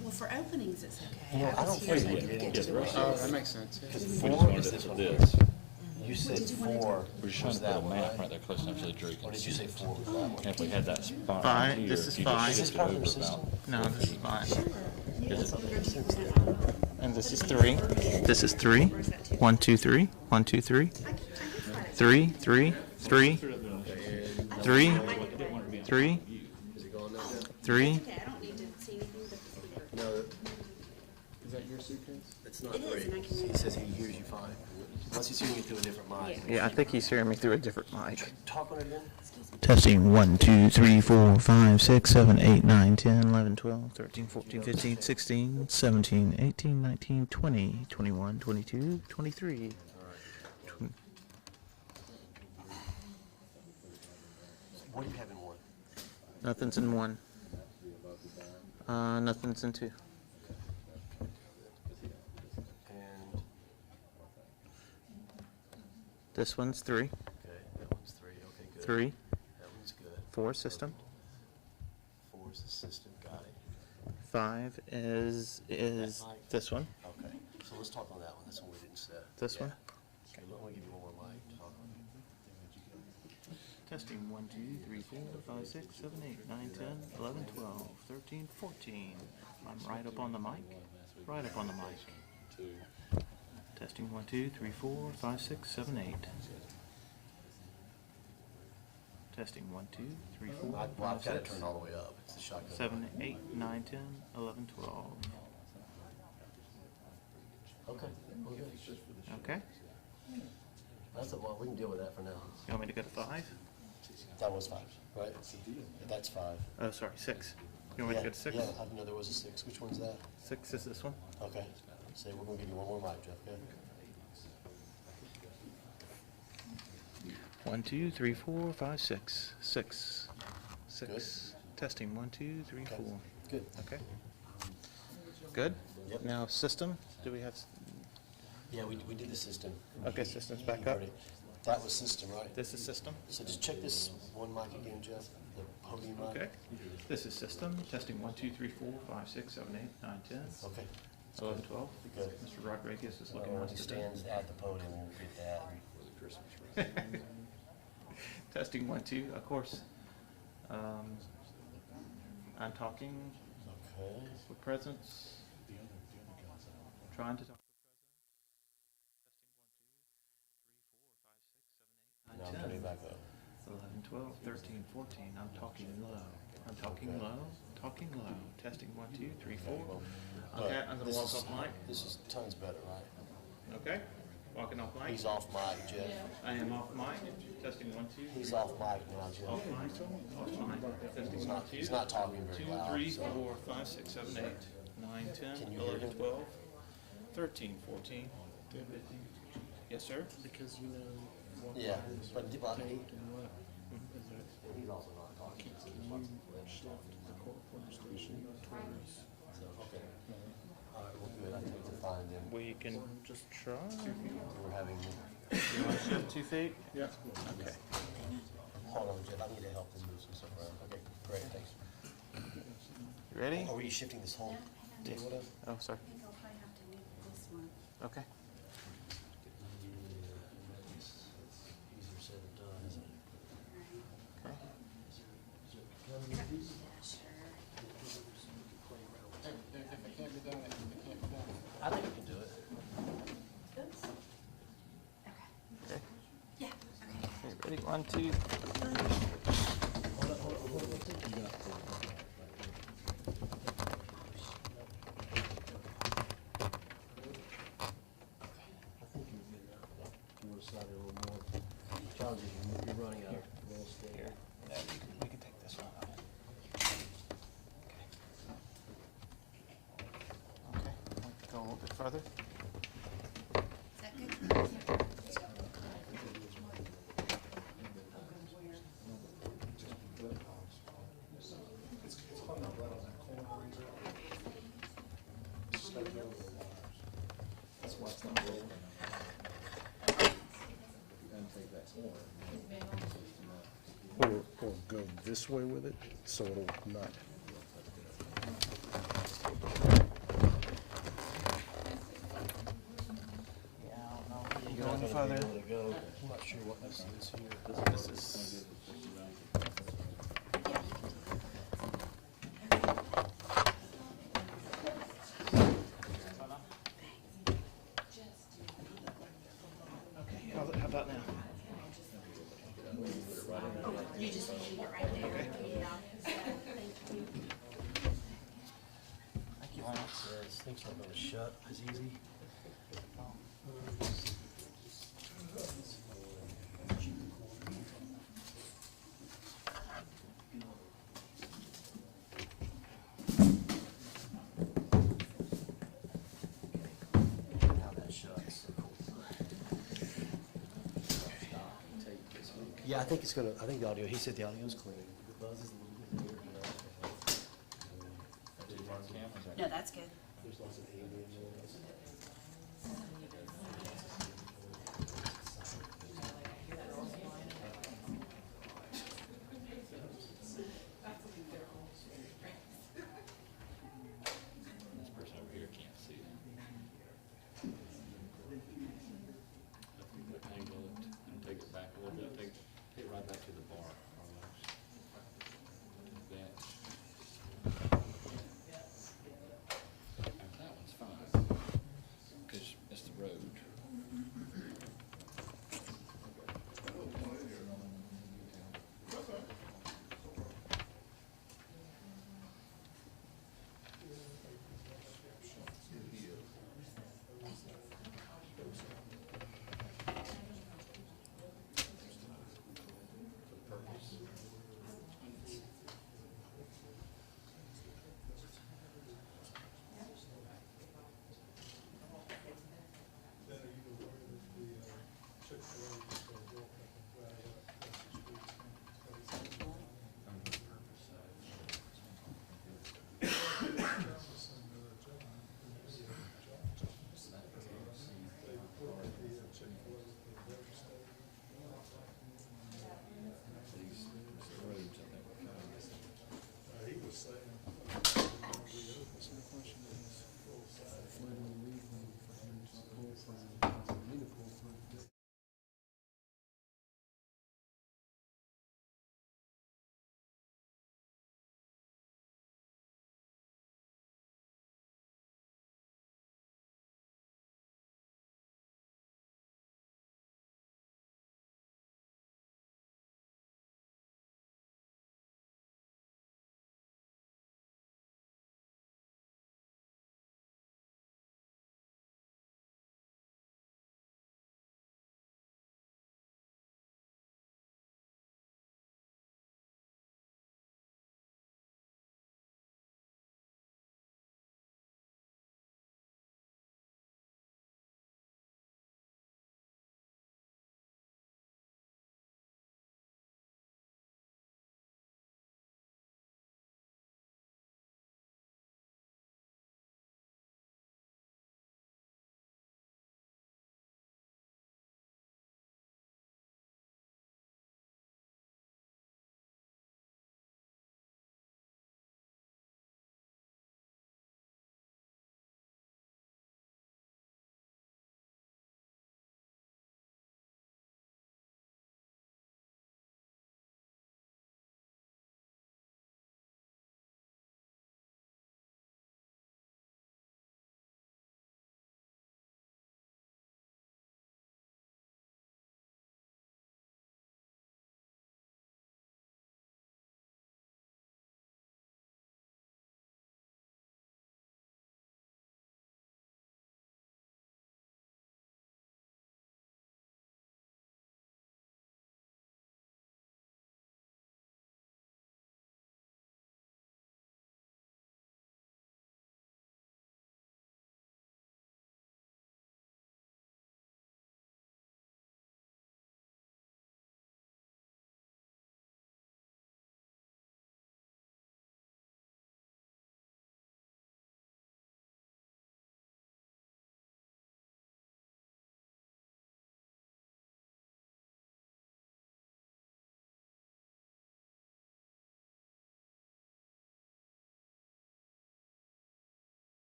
Well, for openings, it's okay. You know, I don't was here, think so I we didn't did get get to the it. rest Oh, of that it. makes sense. Because We just 4 wanted is to this put one. this. You said Did you want to 4 We're just trying was to put that a one, map right? right there close enough so the jury Or can did see you say it. 4 was that one? And if we had that spot 5, right here, this is if you 5. just Is this shift it part of over your system? about. No, this is 5. Is it? And this is 3. This is 3. 1, 2, 3. 1, 2, 3. 3, 3, 3. 3. 3. 3. Okay, I don't need to see anything but the No, Is that your suitcase? it's not It is, 3. and I can- He says he hears you fine. Once he's hearing you through a different mic. Yeah, I think he's hearing me through a different mic. Talk on it again. Testing 1, 2, 3, 4, 5, 6, 7, 8, 9, 10, 11, 12, 13, 14, 15, 16, 17, 18, 19, 20, 21, 22, 23. What do you have in 1? Nothing's in 1. Nothing's in 2. And, This one's 3. okay, that one's 3. Okay, good. 3. That one's good. 4 system. 4 is the system. Got it. 5 is this one. Okay. So let's talk on that one. That's one we didn't set. This Yeah. one. Okay, let me give you one more mic to talk on. Testing 1, 2, 3, 4, 5, 6, 7, 8, 9, 10, 11, 12, 13, 14. I'm right up on the mic. Right up on the mic. Testing 1, 2, 3, 4, 5, 6, 7, 8. Testing 1, 2, 3, 4, Well, 5, I've got it 6, turned all the way up. It's the shotgun. 7, 8, 9, 10, 11, 12. Okay, we're good. Okay? That's well, we can deal with that for now. You want me to go to 5? That was 5, right? That's 5. Oh, sorry, 6. You want me to go to 6? Yeah, I didn't know there was a 6. Which one's that? 6 is this one. Okay. Say we're gonna give you one more mic, Jeff. Okay. 1, 2, 3, 4, 5, 6. 6. 6. Good. Testing 1, 2, 3, 4. Good. Okay. Good? Yep. Now, system. Do we have. Yeah, we did the system. Okay, system's back You up. heard it. That was system, right? This is system. So just check this one mic again, Jeff. The podium mic. Okay. This is system. Testing 1, 2, 3, 4, 5, 6, 7, 8, 9, 10, Okay. 11, 12. Good. Mr. Rodriguez is looking When at he us today. stands at the podium, we'll get that. Testing 1, 2. Of course. I'm talking Okay. with presence. Trying to talk. Now I'm turning it back up. 11, 12, 13, 14. I'm talking low. I'm talking Okay. low. Talking low. Testing 1, 2, 3, 4. But Okay, I'm gonna this walk is- off mic. This is tons better, right? Okay, walking off mic. He's off mic, Jeff. I am off mic. Testing 1, 2. He's off mic now, Jeff. Off mic. Off mic. Testing 1, 2. He's not talking very 2, loud. 3, so- 4, 5, 6, 7, 8, 9, 10, Can you hear 11, him? 12, 13, 14, 15. Yes, sir. Because you know what Yeah, is but date and what. he's also not talking. Can you shift the court reporter station towards, Okay. All right, well, good. I think we're fine then. We can just try. We're having, You want to shift 2 feet? yeah. Okay. hold on, Jeff. I need to help him move some stuff around. Okay, great, thanks. You ready? Are we shifting this whole table then? Oh, sorry. I think I'll probably have to move this one. Okay. Easier said than done, isn't it? Okay. Yeah, sure. If it can't be done, it can't be done. I think we can do it. Oops. Okay. Okay. Yeah, okay. Okay, ready? 1, 2. I think you're good now. You want to slide it a little more. Challenge is you're running out of real estate. Here. Yeah, we can take this one out. Okay. Okay. Go a little bit further. Is that good? Or go this way with it, so it'll not. Yeah, I don't know. You You're go not any gonna be further? able to go. I'm not sure what this is here. This is. Okay, how about now? You just leave it right there. Yeah. Thank you. Thank you, Lance. Says things aren't gonna shut as easy. How that shuts. Yeah, I think it's gonna, I think the audio, he said the audio's clean. The buzz is a little bit weird, you know. No, that's good. There's lots of ambient noise. This person over here can't see. Angle it and take it back a little bit, take it right back to the bar.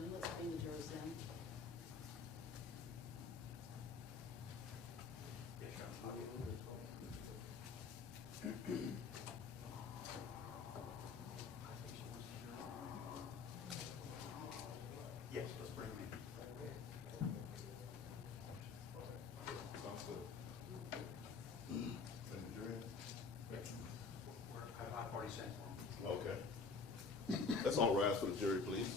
children. Let's bring the jurors in. Yes, let's bring them in. I've already sent for them. Okay. Let's all rise for the jury, please.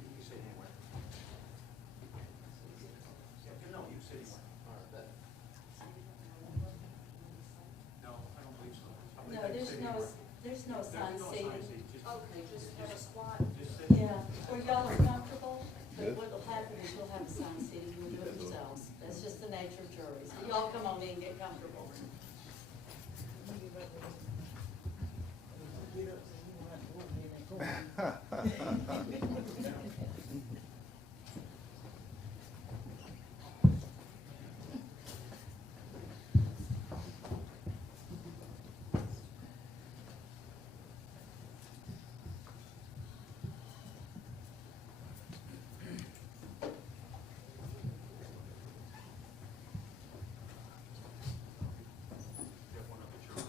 You sit anywhere. No, you sit anywhere. No, I don't believe so. I believe No, they can sit anywhere. there's no assigned There's no seating. assigned seat, just- Okay, just have a squat. Just sit. Yeah, where y'all are comfortable, but Yes. what'll happen is you'll have assigned seating, you'll do it yourselves. That's just the nature of juries. Y'all come on in and get comfortable. We have one other juror.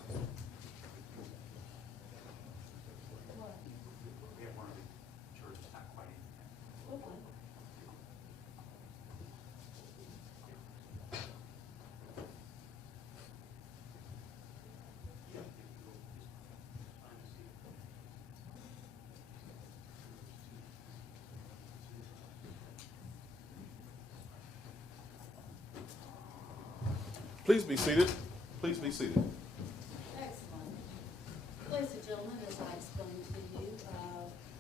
We have one of the jurors that's not quite in yet. Okay. Yeah, if you go, just find a seat. Please be seated. Please be seated. Excellent. Ladies and gentlemen, as I explained to you,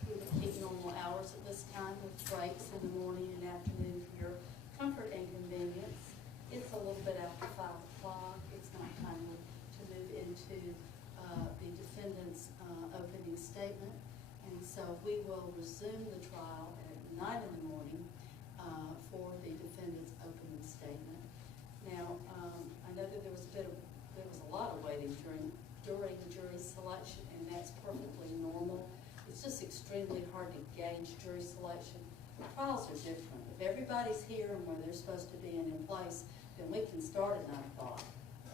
we will keep normal hours at this time with breaks in the morning and afternoon for your comfort and convenience. It's a little bit after 5 o'clock. It's not time to move into the defendant's opening statement. And so we will resume the trial at 9 in the morning for the defendant's opening statement. Now, I know that there was a lot of waiting during jury selection, and that's perfectly normal. It's just extremely hard to gauge jury selection. Trials are different. If everybody's here and where they're supposed to be and in place, then we can start at 9 o'clock,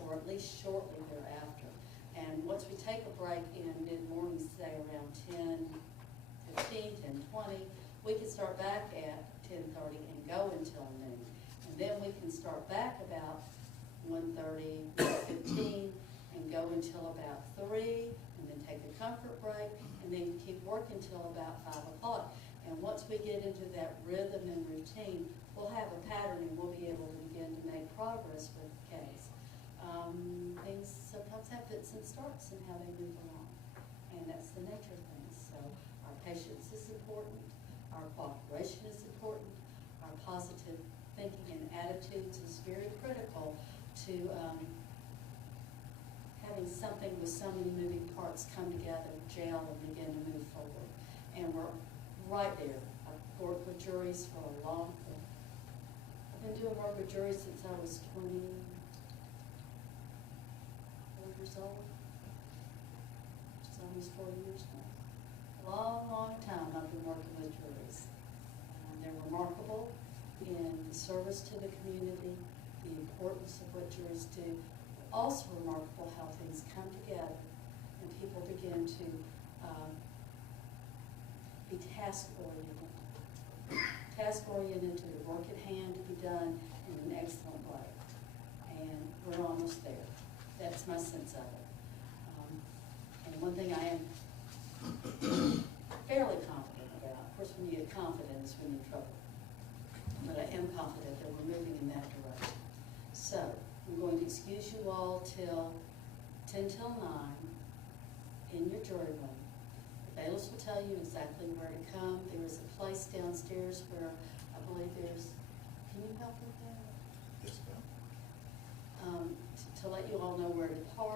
or at least shortly thereafter. And once we take a break in mid-morning, say around 10:15, 10:20, we can start back at 10:30 and go until noon. And then we can start back about 1:30, 1:15, and go until about 3, and then take a comfort break, and then keep working till about 5 o'clock. And once we get into that rhythm and routine, we'll have a pattern and we'll be able to begin to make progress with the case. Things sometimes have fits and starts in how they move along, and that's the nature of things. So our patience is important, our cooperation is important, our positive thinking and attitudes is very critical to having something with so many moving parts come together, gel, and begin to move forward. And we're right there. I've worked with juries for a long time. I've been doing work with juries since I was 24 years old. It's almost 40 years now. Long, long time I've been working with juries. They're remarkable in the service to the community, the importance of what juries do. Also remarkable how things come together and people begin to be task-oriented. Task-oriented to the work at hand to be done in an excellent way. And we're almost there. That's my sense of it. And one thing I am fairly confident about, of course when you get confident is when you're in trouble. But I am confident that we're moving in that direction. So, I'm going to excuse you all till 10 till 9 in your jury room. The bailiffs will tell you exactly where to come. There is a place downstairs where I believe there's, can you help with that? Yes, ma'am. To let you all know where to park.